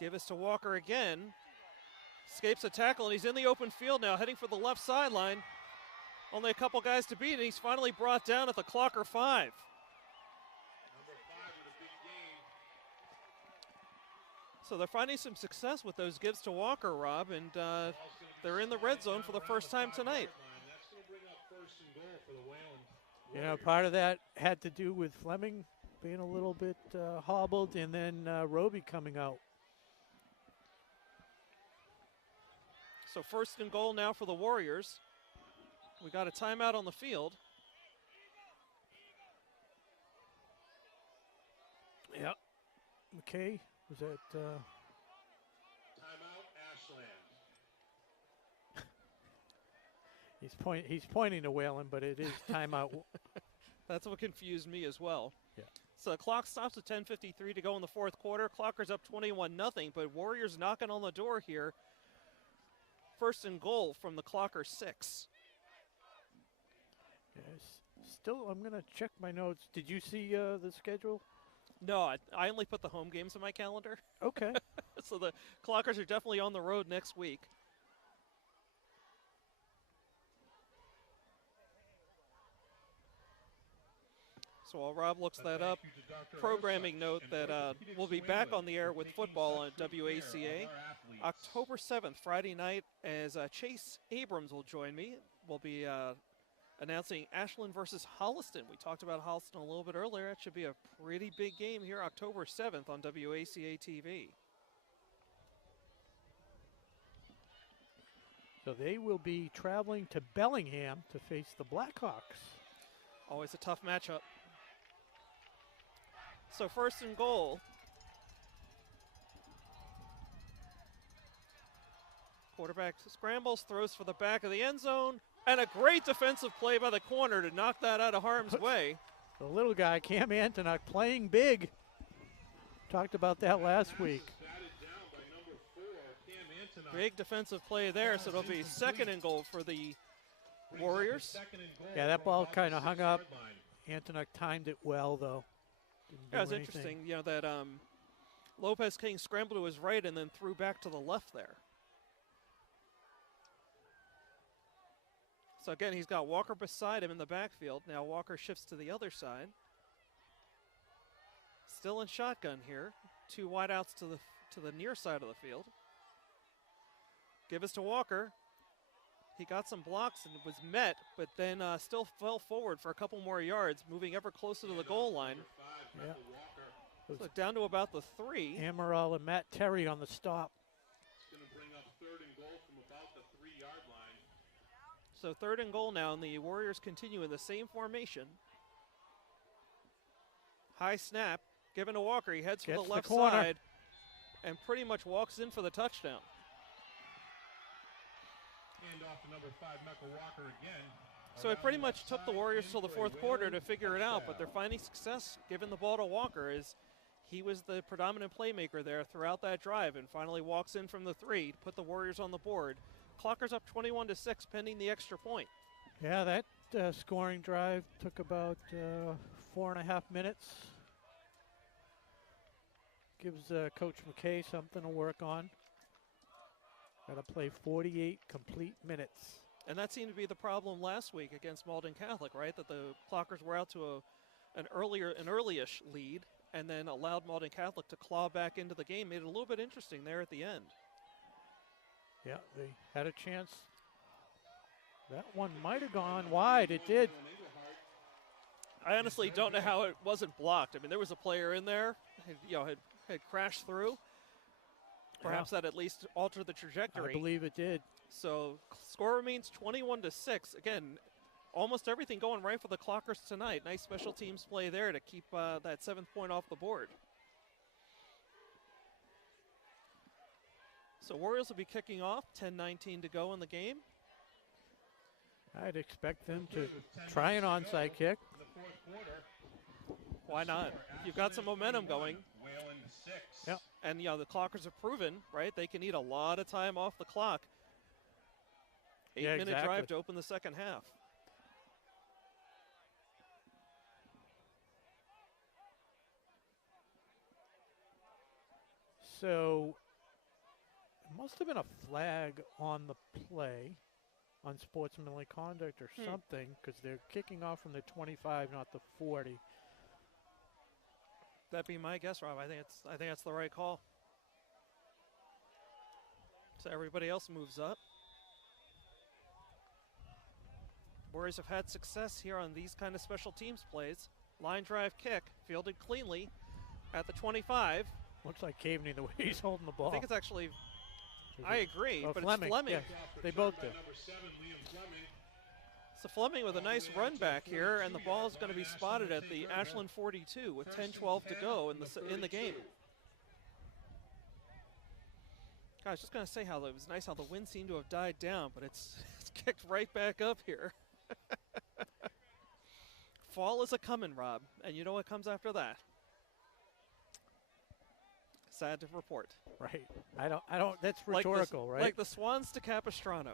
Give us to Walker again. Escapes a tackle, and he's in the open field now, heading for the left sideline. Only a couple guys to beat, and he's finally brought down at the Clocker 5. So they're finding some success with those gives to Walker, Rob, and they're in the red zone for the first time tonight. Part of that had to do with Fleming being a little bit hobbled, and then Roby coming out. So 1st and goal now for the Warriors. We got a timeout on the field. Yep. McKay, was that? Timeout, Ashland. He's pointing to Wayland, but it is timeout. That's what confused me as well. Yeah. So the clock stops at 10:53 to go in the 4th quarter. Clockers up 21-0, but Warriors knocking on the door here. 1st and goal from the Clocker 6. Yes. Still, I'm going to check my notes. Did you see the schedule? No, I only put the home games in my calendar. Okay. So the Clockers are definitely on the road next week. So while Rob looks that up, programming note that we'll be back on the air with football on WACA October 7th, Friday night, as Chase Abrams will join me. We'll be announcing Ashland versus Holliston. We talked about Holliston a little bit earlier. It should be a pretty big game here October 7th on WACA-TV. So they will be traveling to Bellingham to face the Blackhawks. Always a tough matchup. So 1st and goal. Quarterback scrambles, throws for the back of the end zone, and a great defensive play by the corner to knock that out of harm's way. The little guy, Cam Antonuck, playing big. Talked about that last week. Big defensive play there, so it'll be 2nd and goal for the Warriors. Yeah, that ball kind of hung up. Antonuck timed it well, though. Yeah, it's interesting, you know, that Lopez King scrambled to his right and then threw back to the left there. So again, he's got Walker beside him in the backfield. Now Walker shifts to the other side. Still in shotgun here. 2 wideouts to the near side of the field. Give us to Walker. He got some blocks and was met, but then still fell forward for a couple more yards, moving ever closer to the goal line. Yeah. So down to about the 3. Amaral and Matt Terry on the stop. It's going to bring up 3rd and goal from about the 3-yard line. So 3rd and goal now, and the Warriors continue in the same formation. High snap, given to Walker. He heads for the left side and pretty much walks in for the touchdown. Hand off to number 5, Michael Walker again. So it pretty much took the Warriors till the 4th quarter to figure it out, but they're finding success giving the ball to Walker as he was the predominant playmaker there throughout that drive and finally walks in from the 3 to put the Warriors on the board. Clockers up 21-6 pending the extra point. Yeah, that scoring drive took about 4.5 minutes. Gives Coach McKay something to work on. Got to play 48 complete minutes. And that seemed to be the problem last week against Malden Catholic, right? That the Clockers were out to an early-ish lead and then allowed Malden Catholic to claw back into the game. Made it a little bit interesting there at the end. Yeah, they had a chance. That one might have gone wide. It did. I honestly don't know how it wasn't blocked. I mean, there was a player in there, had crashed through. Perhaps that at least altered the trajectory. I believe it did. So score remains 21-6. Again, almost everything going right for the Clockers tonight. Nice special teams play there to keep that 7th point off the board. So Warriors will be kicking off, 10:19 to go in the game. I'd expect them to try an onside kick. Why not? You've got some momentum going. Wayland 6. Yep. And, the Clockers have proven, right, they can eat a lot of time off the clock. 8-minute drive to open the second half. So it must have been a flag on the play, unsportsmanlike conduct or something, because they're kicking off from the 25, not the 40. That'd be my guess, Rob. I think that's the right call. So everybody else moves up. Warriors have had success here on these kind of special teams plays. Line drive kick, fielded cleanly at the 25. Looks like Caveney the way he's holding the ball. I think it's actually, I agree, but Fleming. it's Fleming. Yeah, they both do. Number 7, Liam Fleming. So Fleming with a nice run back here, and the ball is going to be spotted at the Ashland 42 with 10-12 to go in the game. I was just going to say how it was nice how the wind seemed to have died down, but it's kicked right back up here. Fall is a-coming, Rob, and you know what comes after that? Sad to report. Right. I don't, that's rhetorical, right? Like the Swans to Capistrano.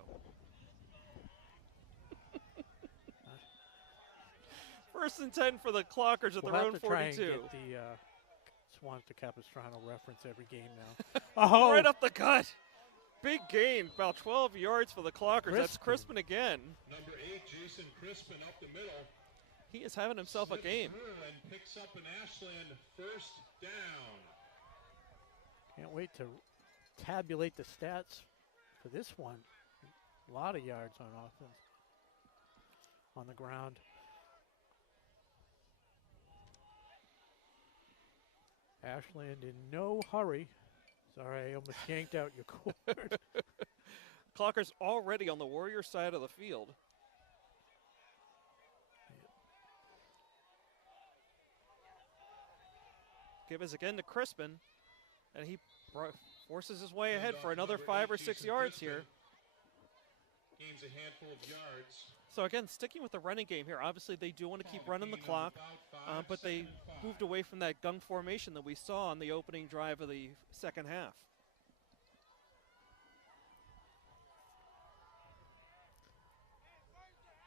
First and 10 for the Clockers at their own 42. Try and get the Swans to Capistrano reference every game now. Oh, right up the gut. Big gain, about 12 yards for the Clockers. That's Crispin again. Number 8, Jason Crispin up the middle. He is having himself a game. And picks up an Ashland first down. Can't wait to tabulate the stats for this one. A lot of yards on offense, on the ground. Ashland in no hurry. Sorry, I almost yanked out your cord. Clockers already on the Warrior side of the field. Give us again to Crispin, and he forces his way ahead for another 5 or 6 yards here. Gains a handful of yards. So again, sticking with the running game here. Obviously, they do want to keep running the clock, but they moved away from that gung formation that we saw on the opening drive of the second half.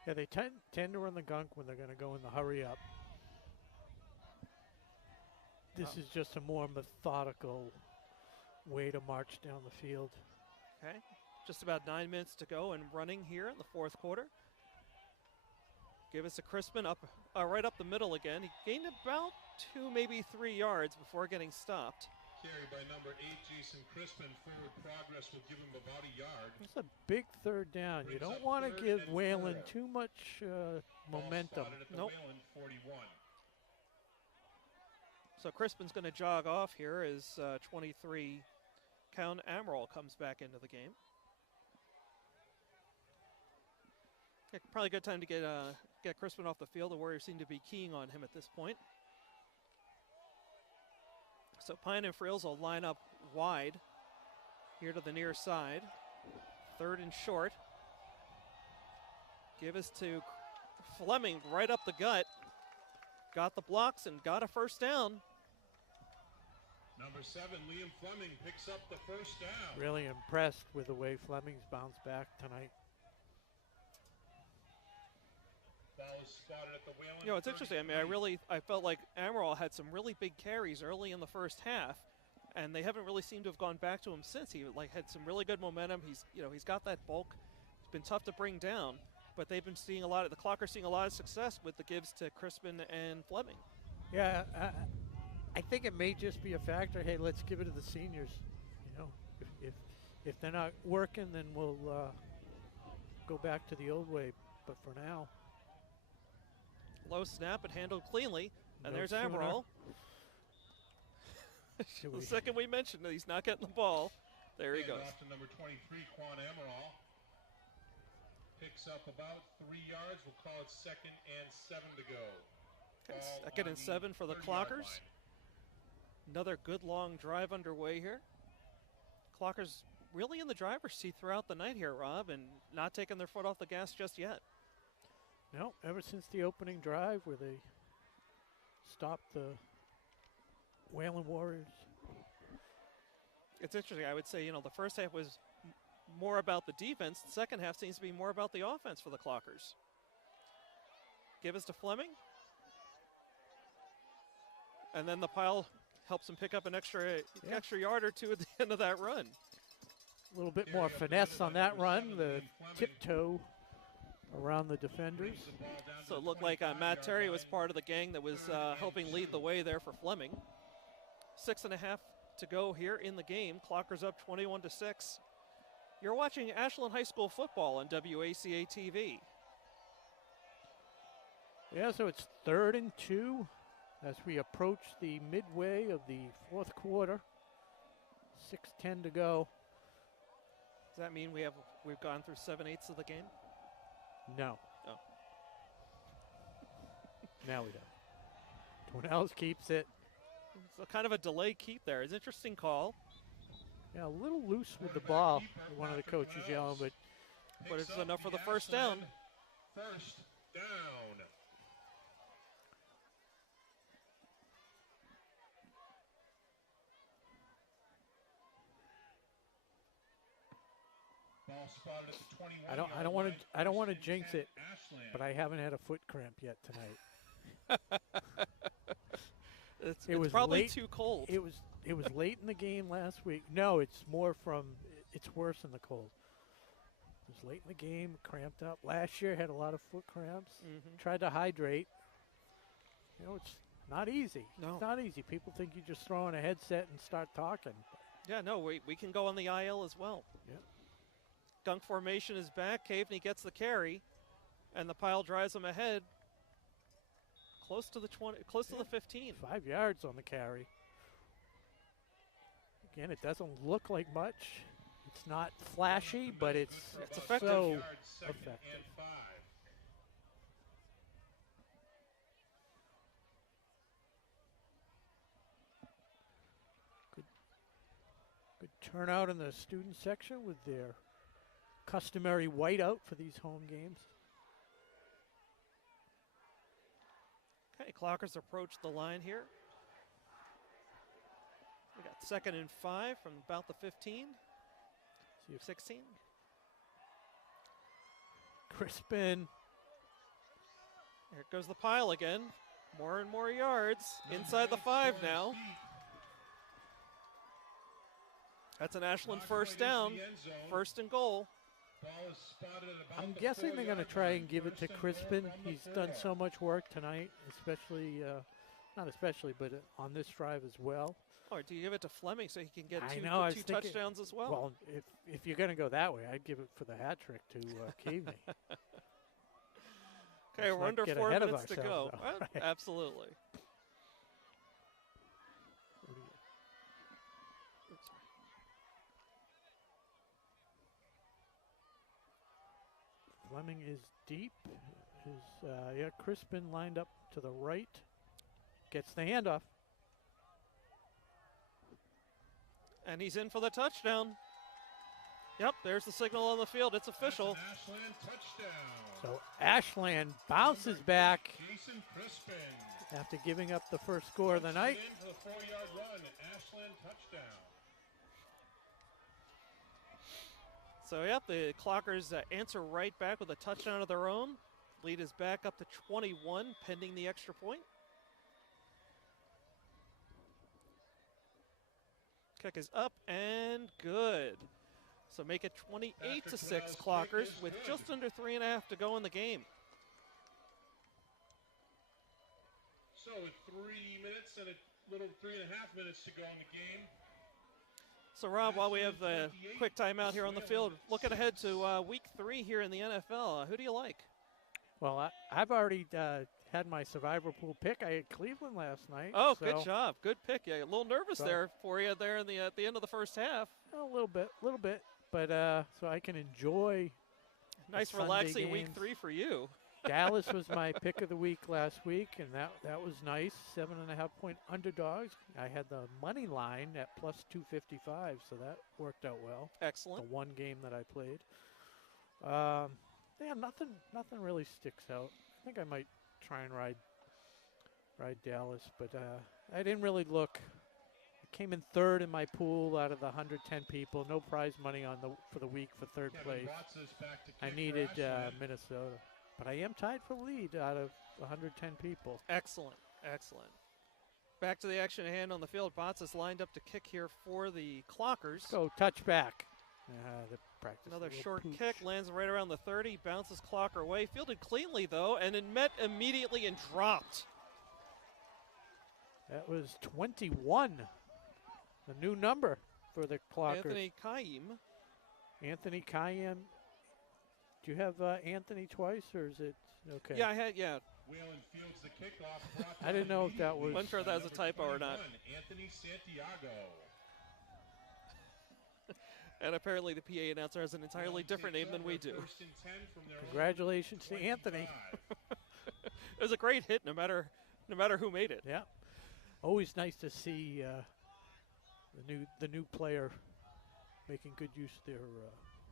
Yeah, they tend to run the gunk when they're going to go in the hurry up. This is just a more methodical way to march down the field. Okay, just about 9 minutes to go and running here in the fourth quarter. Give us a Crispin up, right up the middle again. He gained about 2, maybe 3 yards before getting stopped. Carry by number 8, Jason Crispin. Forward progress will give him about a yard. It's a big third down. You don't want to give Wayland too much momentum. Nope. Wayland 41. So Crispin's going to jog off here as 23 Count Amaral comes back into the game. Yeah, probably a good time to get Crispin off the field. The Warriors seem to be keying on him at this point. So Pine and Friels will line up wide here to the near side. 3rd and short. Give us to Fleming right up the gut. Got the blocks and got a first down. Number 7, Liam Fleming picks up the first down. Really impressed with the way Fleming's bounced back tonight. Ball is spotted at the Wayland. You know, it's interesting. I mean, I felt like Amaral had some really big carries early in the first half, and they haven't really seemed to have gone back to him since. He had some really good momentum. He's got that bulk. It's been tough to bring down, but they've been seeing the Clockers seeing a lot of success with the gives to Crispin and Fleming. Yeah, I think it may just be a factor. Hey, let's give it to the seniors. You know, if they're not working, then we'll go back to the old way. But for now, low snap and handled cleanly, and no there's sooner. Amaral. The second we mentioned that he's not getting the ball, there he goes. Off to number 23, Quan Amaral. Picks up about 3 yards. We'll call it 2nd and 7 to go. Ball 2nd on and 7 for the 30-yard Clockers. line. Another good long drive underway here. Clockers really in the driver's seat throughout the night here, Rob, and not taking their foot off the gas just yet. No, ever since the opening drive where they stopped the Wayland Warriors. It's interesting. I would say, the first half was more about the defense. The second half seems to be more about the offense for the Clockers. Give us to Fleming. And then the pile helps him pick up an extra yard or 2 at the end of that run. A little bit more finesse on that run, the tiptoe around the defenders. So it looked like Matt Terry was part of the gang that was helping lead the way there for Fleming. 6.5 to go here in the game. Clockers up 21-6. You're watching Ashland High School football on WACA-TV. Yeah, so it's 3rd and 2 as we approach the midway of the fourth quarter. 6:10 to go. Does that mean we've gone through 7/8 of the game? No. Oh. Now we don't. Tornells keeps it. So kind of a delay keep there. It's an interesting call. Yeah, a little loose with the ball. One of the coaches yelling, but But it's enough for the first down. First down. Ball spotted at the 21. I don't want to jinx it, but I haven't had a foot cramp yet tonight. It's was probably late. too cold. It was late in the game last week. No, it's more from it's worse than the cold. It was late in the game, cramped up. Last year had a lot of foot cramps. Tried to hydrate. It's not easy. No. It's not easy. People think you just throw on a headset and start talking. Yeah, no, we can go on the IL as well. Yep. Dunk formation is back. Caveney gets the carry, and the pile drives him ahead. Close to the 20, close to the 15. 5 yards on the carry. Again, it doesn't look like much. It's not flashy, but it's effective. so Yards, 2nd effective. and 5. turnout in the student section with their customary whiteout for these home games. Okay, Clockers approach the line here. We got 2nd and 5 from about the 15, See if 16. Crispin. There goes the pile again. More and more yards inside the 5 now. That's an Ashland first down, 1st and goal. I'm guessing they're going to try and give it to Crispin. He's done so much work tonight, especially, not especially, but on this drive as well. Or do you give it to Fleming so he can get I two, know, I was two thinking- touchdowns as well? Well, if you're going to go that way, I'd give it for the hat trick to Keaveney. Okay, Let's we're not under get 4 ahead of minutes to go. ourselves, though, right? Absolutely. Oops, sorry. Fleming is deep. Crispin lined up to the right. Gets the handoff. And he's in for the touchdown. Yep, there's the signal on the field. It's official. Ashland touchdown. So Ashland bounces back Jason Crispin. after giving up the first score of the night. In for the 4-yard run. Ashland touchdown. So, yep, the Clockers answer right back with a touchdown of their own. Lead is back up to 21, pending the extra point. Kick is up and good. So make it 28-6 Clockers with just under 3.5 to go in the game. So with 3 minutes and a little 3.5 minutes to go in the game. So, Rob, while we have a quick timeout here on the field, looking ahead to week 3 here in the NFL, who do you like? Well, I've already had my survivor pool pick. I had Cleveland last night. Oh, so good job. Good pick. Yeah, a little nervous So- there for you there in the at the end of the first half. A little bit. But so I can enjoy. Nice, Sunday relaxing week games. 3 for you. Dallas was my pick of the week last week, and that was nice. 7.5-point underdogs. I had the money line at plus 255, so that worked out well. Excellent. The one game that I played. Yeah, nothing really sticks out. I think I might try and ride Dallas, but I didn't really look. I came in third in my pool out of the 110 people. No prize money for the week for third place. Watts is back to I kick for needed Ashland. Minnesota, but I am tied for lead out of 110 people. Excellent. Excellent. Back to the action at hand on the field. Botts is lined up to kick here for the Clockers. Go touchback. The practice. Another a little short pooch. kick, lands right around the 30, bounces Clocker away. Fielded cleanly, though, and then met immediately and dropped. That was 21. The new number for the Clockers. Anthony Kaim. Anthony Kayem. Do you have Anthony twice, or is it okay? Yeah, I had, yeah. Wayland fields the kickoff. brought I didn't know if that was- Wasn't sure if that was a typo or not. Anthony Santiago. And apparently the PA announcer has an entirely different name than we do. First and 10 from their own Congratulations to Anthony. 25. It was a great hit, no matter who made it. Yeah. Always nice to see the new player making good use of their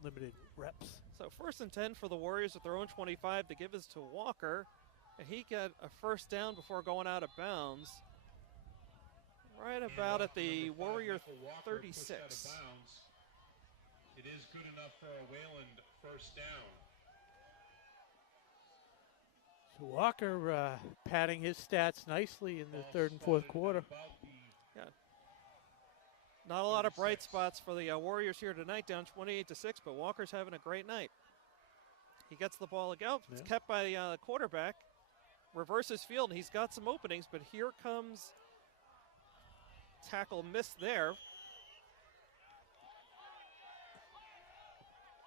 limited reps. So 1st and 10 for the Warriors at their own 25. The give is to Walker, and he got a first down before going out of bounds. Right about at the Number 5, Warrior Michael Walker, pushed out of 36. bounds. It is good enough for a Wayland first down. So Walker padding his stats nicely in the Ball third and fourth spotted quarter. at about the Not a lot of bright 36. spots for the Warriors here tonight, down 28-6, but Walker's having a great night. He gets the ball out. It's Yeah. kept by the quarterback. Reverses field, and he's got some openings, but here comes tackle missed there.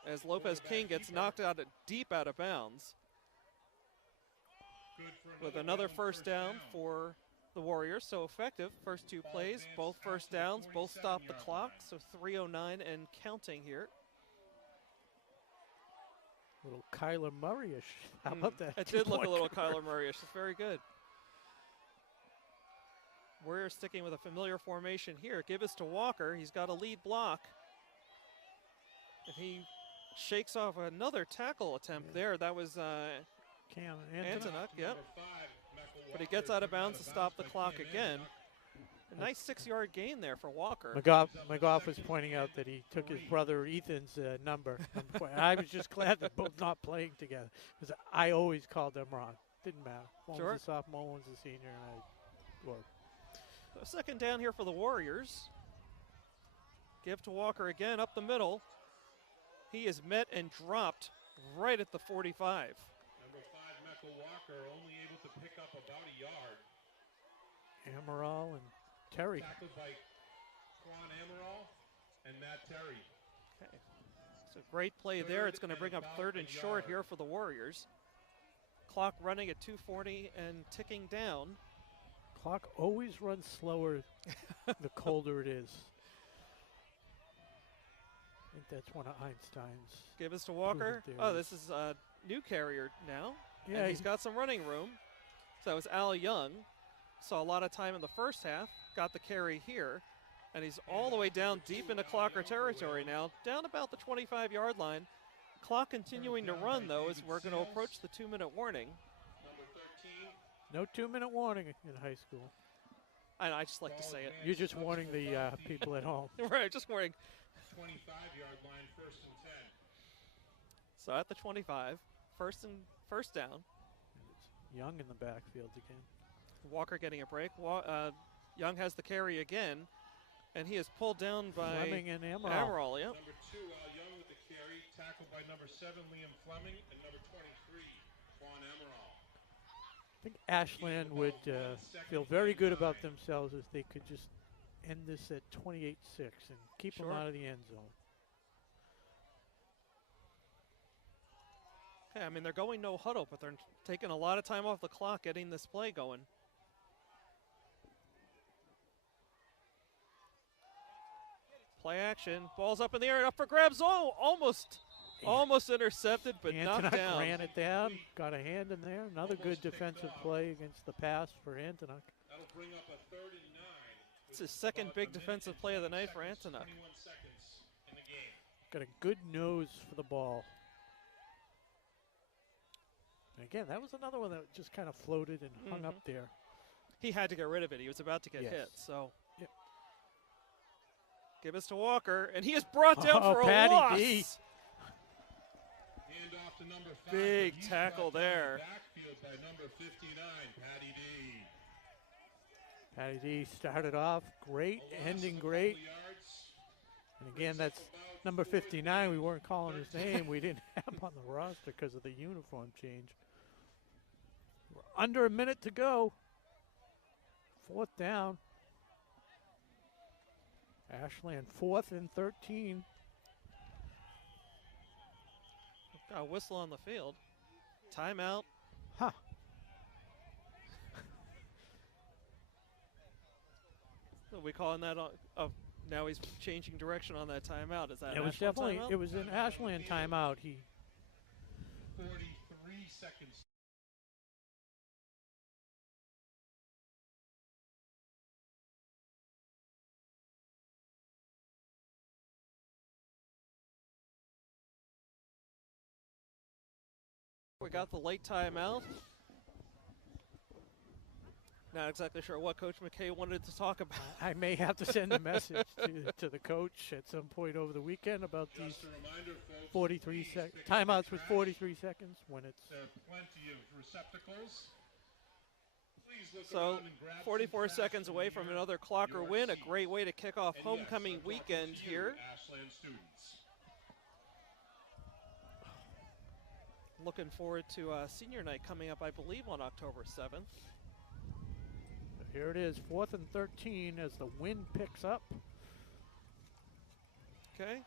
As Lopez King gets knocked out deep out of bounds good for with another Wayland first down for the Warriors. So effective. First two Ball plays, advanced both out first to the downs, both stop the 47-yard clock. line. So 3:09 and counting here. Little Kyler Murray-ish. How about that? It did look a two-point little conversion. Kyler Murray-ish. It's very good. Warriors sticking with a familiar formation here. Give us to Walker. He's got a lead block. And he shakes off another tackle attempt there. That was Cam Antonuk, yep. Number 5, Michael But he Walker gets out of driven bounds to stop the by clock Cam again. Antonuk. A nice 6-yard gain there for Walker. McGough was pointing out that he took his brother Ethan's number. I was just glad they're both not playing together because I always called them wrong. Didn't matter. One Sure. was a sophomore, one's a senior, and well, So second down here for the Warriors. Give to Walker again up the middle. He is met and dropped right at the 45. Number 5, Michael Walker, only able to pick up about a yard. Amaral and Terry. Tackled by Quan Amaral and Matt Terry. Okay. It's a great play there. It's going to bring up third and short here for the Warriors. Clock running at 2:40 and ticking down. Clock always runs slower the colder it is. I think that's one of Einstein's. Give us to Walker. Proven Oh, theories. this is a new carrier now. Yeah, And he's got some running room. So it's Al Young. Saw a lot of time in the first half. Got the carry here. And he's all the way down deep into Clocker territory now. Down about the 25-yard line. Clock continuing to run, though, as we're going to approach the 2-minute warning. Number 13, No 2-minute warning in high school. I just like to say it. You're just warning the people at home. Right, just warning. 25-yard line, 1st and 10. So at the 25, first down. Young in the backfield again. Walker getting a break. Young has the carry again, and he is pulled down by Fleming and Amaral. Amaral, yep. Number 2, Al Young with the carry, tackled by number 7, Liam Fleming, and number 23, Quan Amaral. I think Ashland would feel very good about themselves if they could just end this at 28-6 and keep them Sure. out of the end zone. Okay, I mean, they're going no huddle, but they're taking a lot of time off the clock getting this play going. Play action. Ball's up in the air and up for grabs. Oh, almost intercepted, but knocked Antonuk down. ran it down, got a hand in there. Another good Almost picked defensive off. play against the pass for Antonuk. That'll bring up a 3rd and 9. It's his second big defensive play of the night for Antonuk. 21 seconds in the game. Got a good nose for the ball. And again, that was another one that just kind of floated and hung up there. He had to get rid of it. He was about to get Yes. hit, so. Yep. Give us to Walker, and he is brought down for a Patty loss. D. Hand off to number 5. Big but he's tackle brought down there. Backfield by number 59, Patty D. Patty D started off great, A loss ending of great. 2 yards. And again, that's number 59. We weren't calling his name. We didn't have him on the roster because of the uniform change. We're under a minute to go. 4th down. Ashland 4th and 13. Got a whistle on the field. Timeout. Huh. Are we calling that? Now he's changing direction on that timeout. Is that It was Ashland definitely, timeout? it was an Ashland timeout. He 43 seconds. We got the late timeout. Not exactly sure what Coach McKay wanted to talk about. I may have to send a message to the coach at some point over the weekend about these Just a reminder, folks. 43 please seconds. pick up Timeouts your with trash. 43 seconds when it's There are plenty of receptacles. Please look So around and grab some 44 trash seconds from away near from another clocker your win. A seat. great way to kick off And yes, homecoming I'm talking weekend to you, here. Ashland students. Looking forward to senior night coming up, I believe, on October 7th. here it is, 4th and 13 as the wind picks up. Okay.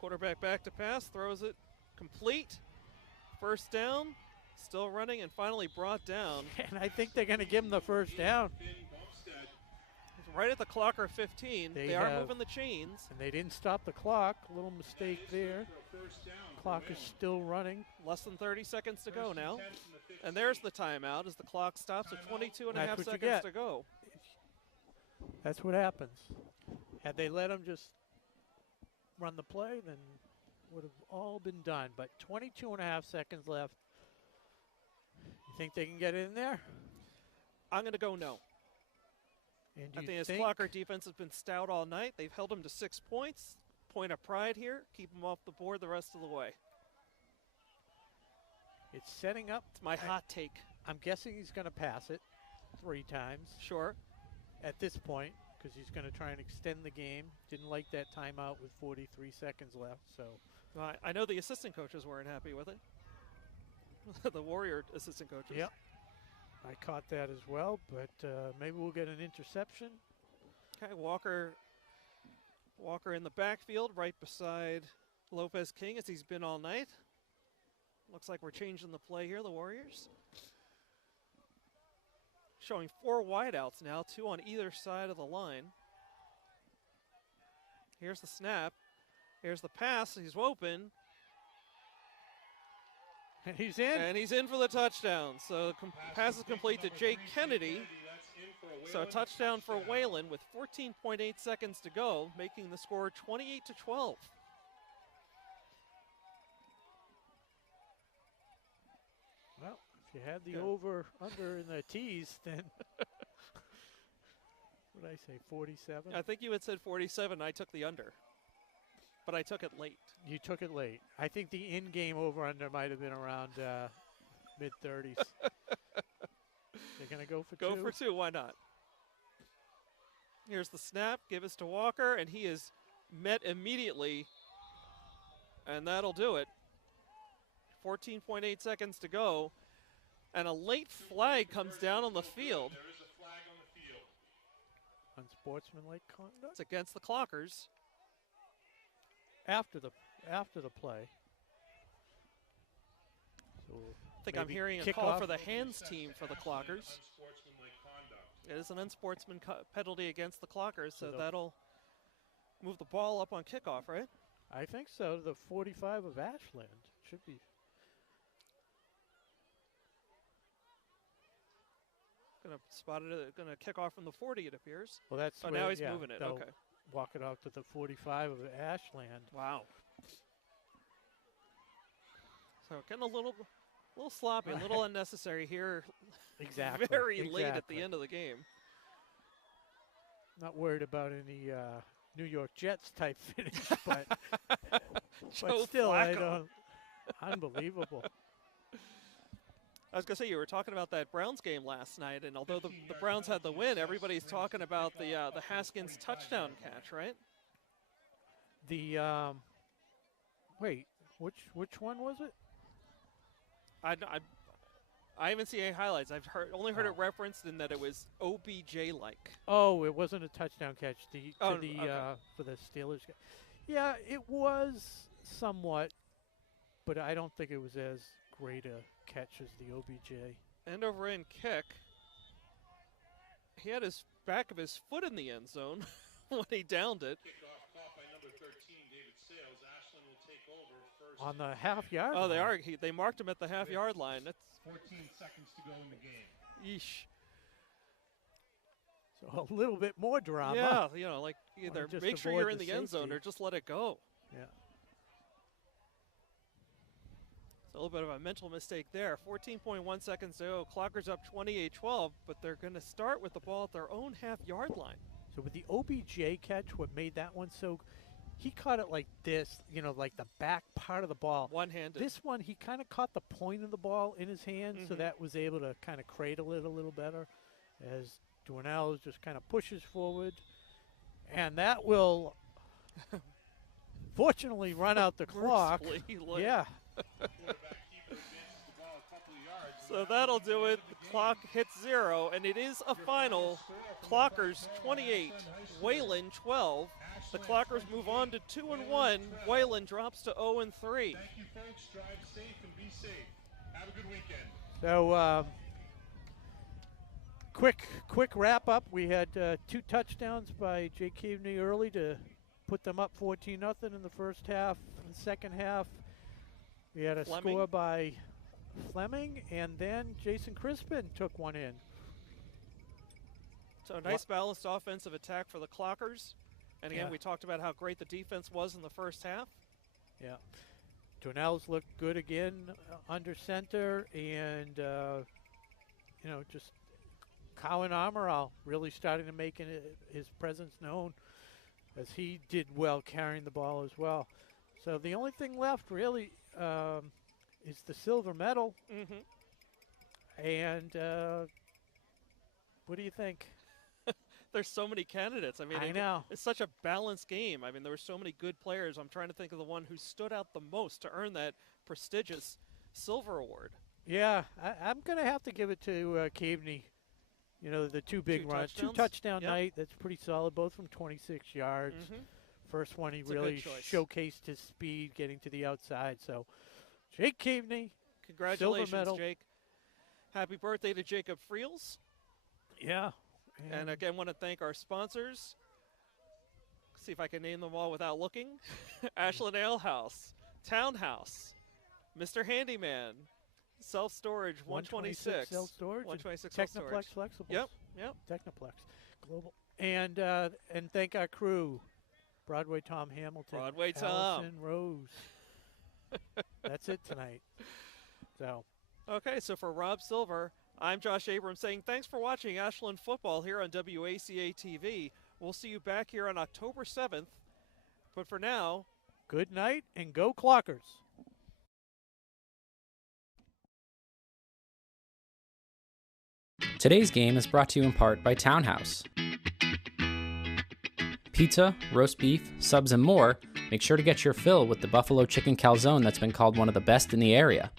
Quarterback back to pass, throws it complete. First down, still running, and finally brought down. And I think they're going to give him the first down. Finn Bumstead. Right at the clocker 15. They They are have- moving the chains. And they didn't stop the clock. A little mistake there. For a first down. Clock is still running. Less than 30 seconds to go First and now. 10 from the 15. And there's the timeout as the clock stops at 22 and a That's half what you seconds get. to go. That's what happens. Had they let him just run the play, then would have all been done. But 22 and a half seconds left. You think they can get in there? I'm going to go no. And I you think this Clocker defense has been stout all night. They've held them to 6 points. Point of pride here. Keep them off the board the rest of the way. it's setting up? It's my hot take. I'm guessing he's going to pass it 3 times. Sure. At this point, because he's going to try and extend the game. Didn't like that timeout with 43 seconds left. So I know the assistant coaches weren't happy with it. The Warrior assistant coaches. Yep. I caught that as well, but maybe we'll get an interception. Okay, Walker in the backfield right beside Lopez King as he's been all night. Looks like we're changing the play here, the Warriors. Showing 4 wideouts now, 2 on either side of the line. Here's the snap. Here's the pass. He's open. And he's in. And he's in for the touchdown. So the pass is complete to Jake Kennedy. So a touchdown for Wayland with 14.8 seconds to go, making the score 28-12. Well, if you had the Good. over, under, and the tees, then what did I say, 47? I think you had said 47. I took the under. But I took it late. You took it late. I think the in-game over-under might have been around mid-30s. They're going to go for 2? Go for 2, why not? Here's the snap, give us to Walker, and he is met immediately. And that'll do it. 14.8 seconds to go. And a late flag comes down on the field. There is a flag on the field. Unsportsmanlike conduct? It's against the Clockers. After the play. So I think I'm maybe hearing a kick call off. for the hands team for the Clockers. Unsportsmanlike conduct. It is an unsportsman penalty against the Clockers, so So that'll move the ball up on kickoff, right? I think so. The 45 of Ashland should be. Gonna spot it. Gonna kick off from the 40, it appears. Well, that's. Oh, where- now he's yeah, moving it. they'll Okay. Walk it out to the 45 of Ashland. Wow. So getting a little sloppy, a little unnecessary here. Exactly. Very late at the exactly. end of the game. Not worried about any New York Jets type finish, but Joe still, I Flacco. don't. Unbelievable. I was gonna say you were talking about that Browns game last night, and although the Browns had the win, everybody's talking about the Haskins touchdown catch, right? The wait, which one was it? I haven't seen any highlights. I've only heard it referenced in that it was OBJ-like. Oh, it wasn't a touchdown catch. Okay. For the Steelers. Yeah, it was somewhat, but I don't think it was as great a catch as the OBJ. End over end kick. He had his back of his foot in the end zone when he downed it. Kickoff caught by number 13, David Sales. Ashland will take over first. On the half-yard Oh, they line. are. They marked him at the half-yard line. That's 14 seconds to go in the game. yeesh. So a little bit more drama. Yeah, you know, like either just make sure avoid you're in the the end zone safety. or just let it go. Yeah. It's a little bit of a mental mistake there. 14.1 seconds to go. Clockers up 28-12, but they're going to start with the ball at their own half-yard line. So with the OBJ catch, what made that one so, he caught it like this, like the back part of the ball. One-handed. This one, he kind of caught the point of the ball in his hand, so Mhm. that was able to kind of cradle it a little better as Dornell just kind of pushes forward. And that will fortunately run out the clock. Mercifully late. Yeah. Quarterback keeper advances the ball a couple of yards. So that'll do it. The clock hits 0, and it is a final. Clockers 28, Wayland 12. The Clockers move on to 2-1. Wayland drops to 0-3. Thank you, folks. Drive safe and be safe. Have a good weekend. So quick wrap up. We had 2 touchdowns by Jake Keaveney early to put them up 14-0 in the first half. In the second half, we had a Fleming. score by Fleming, and then Jason Crispin took one in. So a nice balanced offensive attack for the Clockers. And again, Yeah. we talked about how great the defense was in the first half. Yeah. Donnell's looked good again under center, and, just Colin Amaral really starting to make his presence known, as he did well carrying the ball as well. So the only thing left really is the silver medal. Mm-hmm. And what do you think? There's so many candidates. I mean, I know. It's such a balanced game. I mean, there were so many good players. I'm trying to think of the one who stood out the most to earn that prestigious silver award. Yeah, I'm going to have to give it to Caveney. The two big runs. Touchdowns? 2 touchdown Yep. night. That's pretty solid, both from 26 yards. Mm-hmm. First one, he It's a really good choice. showcased his speed getting to the outside. So, Jake Caveney, Congratulations, silver medal. Jake. Happy birthday to Jacob Friels. Yeah. And again, want to thank our sponsors. See if I can name them all without looking. Ashland Ale House, Townhouse, Mr. Handyman, Self Storage 126. Self-storage. 126 Technoplex Self-Storage. Flexibles. Yep. Technoplex Global. And thank our crew, Broadway Tom Hamilton. Broadway Tom. Allison Rose. That's it tonight. So. Okay, so for Rob Silver, I'm Josh Abrams saying thanks for watching Ashland football here on WACA-TV. We'll see you back here on October 7th. But for now, good night and go Clockers. Today's game is brought to you in part by Townhouse. Pizza, roast beef, subs, and more. Make sure to get your fill with the buffalo chicken calzone that's been called one of the best in the area.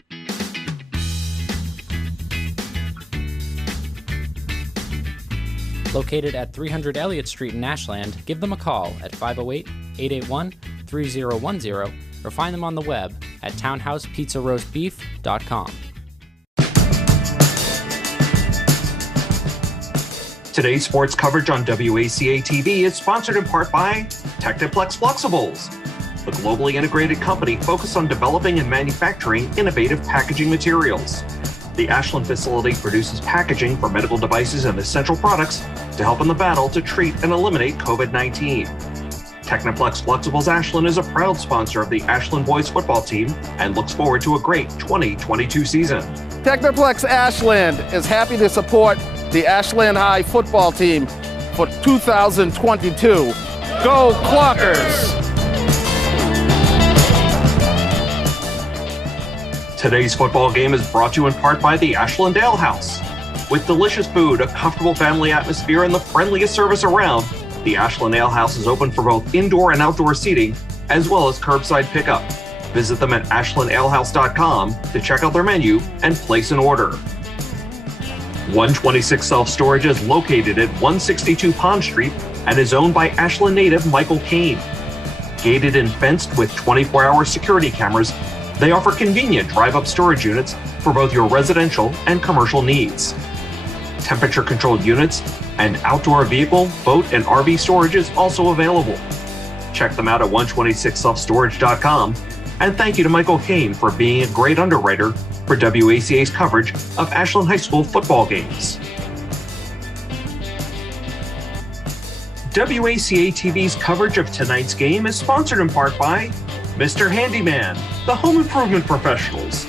Located at 300 Elliott Street in Ashland, give them a call at 508-881-3010 or find them on the web at townhousepizzaroastbeef.com. Today's sports coverage on WACA-TV is sponsored in part by Technoplex Flexibles, the globally integrated company focused on developing and manufacturing innovative packaging materials. The Ashland facility produces packaging for medical devices and essential products to help in the battle to treat and eliminate COVID-19. Technoplex Flexibles Ashland is a proud sponsor of the Ashland boys football team and looks forward to a great 2022 season. Technoplex Ashland is happy to support the Ashland High football team for 2022. Go Clockers! Today's football game is brought to you in part by the Ashland Ale House. With delicious food, a comfortable family atmosphere, and the friendliest service around, the Ashland Ale House is open for both indoor and outdoor seating, as well as curbside pickup. Visit them at ashlandalehouse.com to check out their menu and place an order. 126 Self-Storage is located at 162 Pond Street and is owned by Ashland native Michael Kane. Gated and fenced with 24-hour security cameras, they offer convenient drive-up storage units for both your residential and commercial needs. Temperature-controlled units and outdoor vehicle, boat, and RV storage is also available. Check them out at 126selfstorage.com, and thank you to Michael Kane for being a great underwriter for WACA's coverage of Ashland High School football games. WACA-TV's coverage of tonight's game is sponsored in part by Mr. Handyman, the home improvement professionals.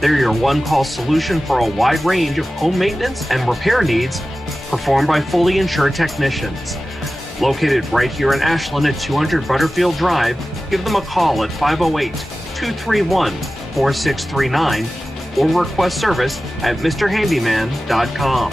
They're your one-call solution for a wide range of home maintenance and repair needs performed by fully insured technicians. Located right here in Ashland at 200 Butterfield Drive, give them a call at 508-231-4639 or request service at mrhandyman.com.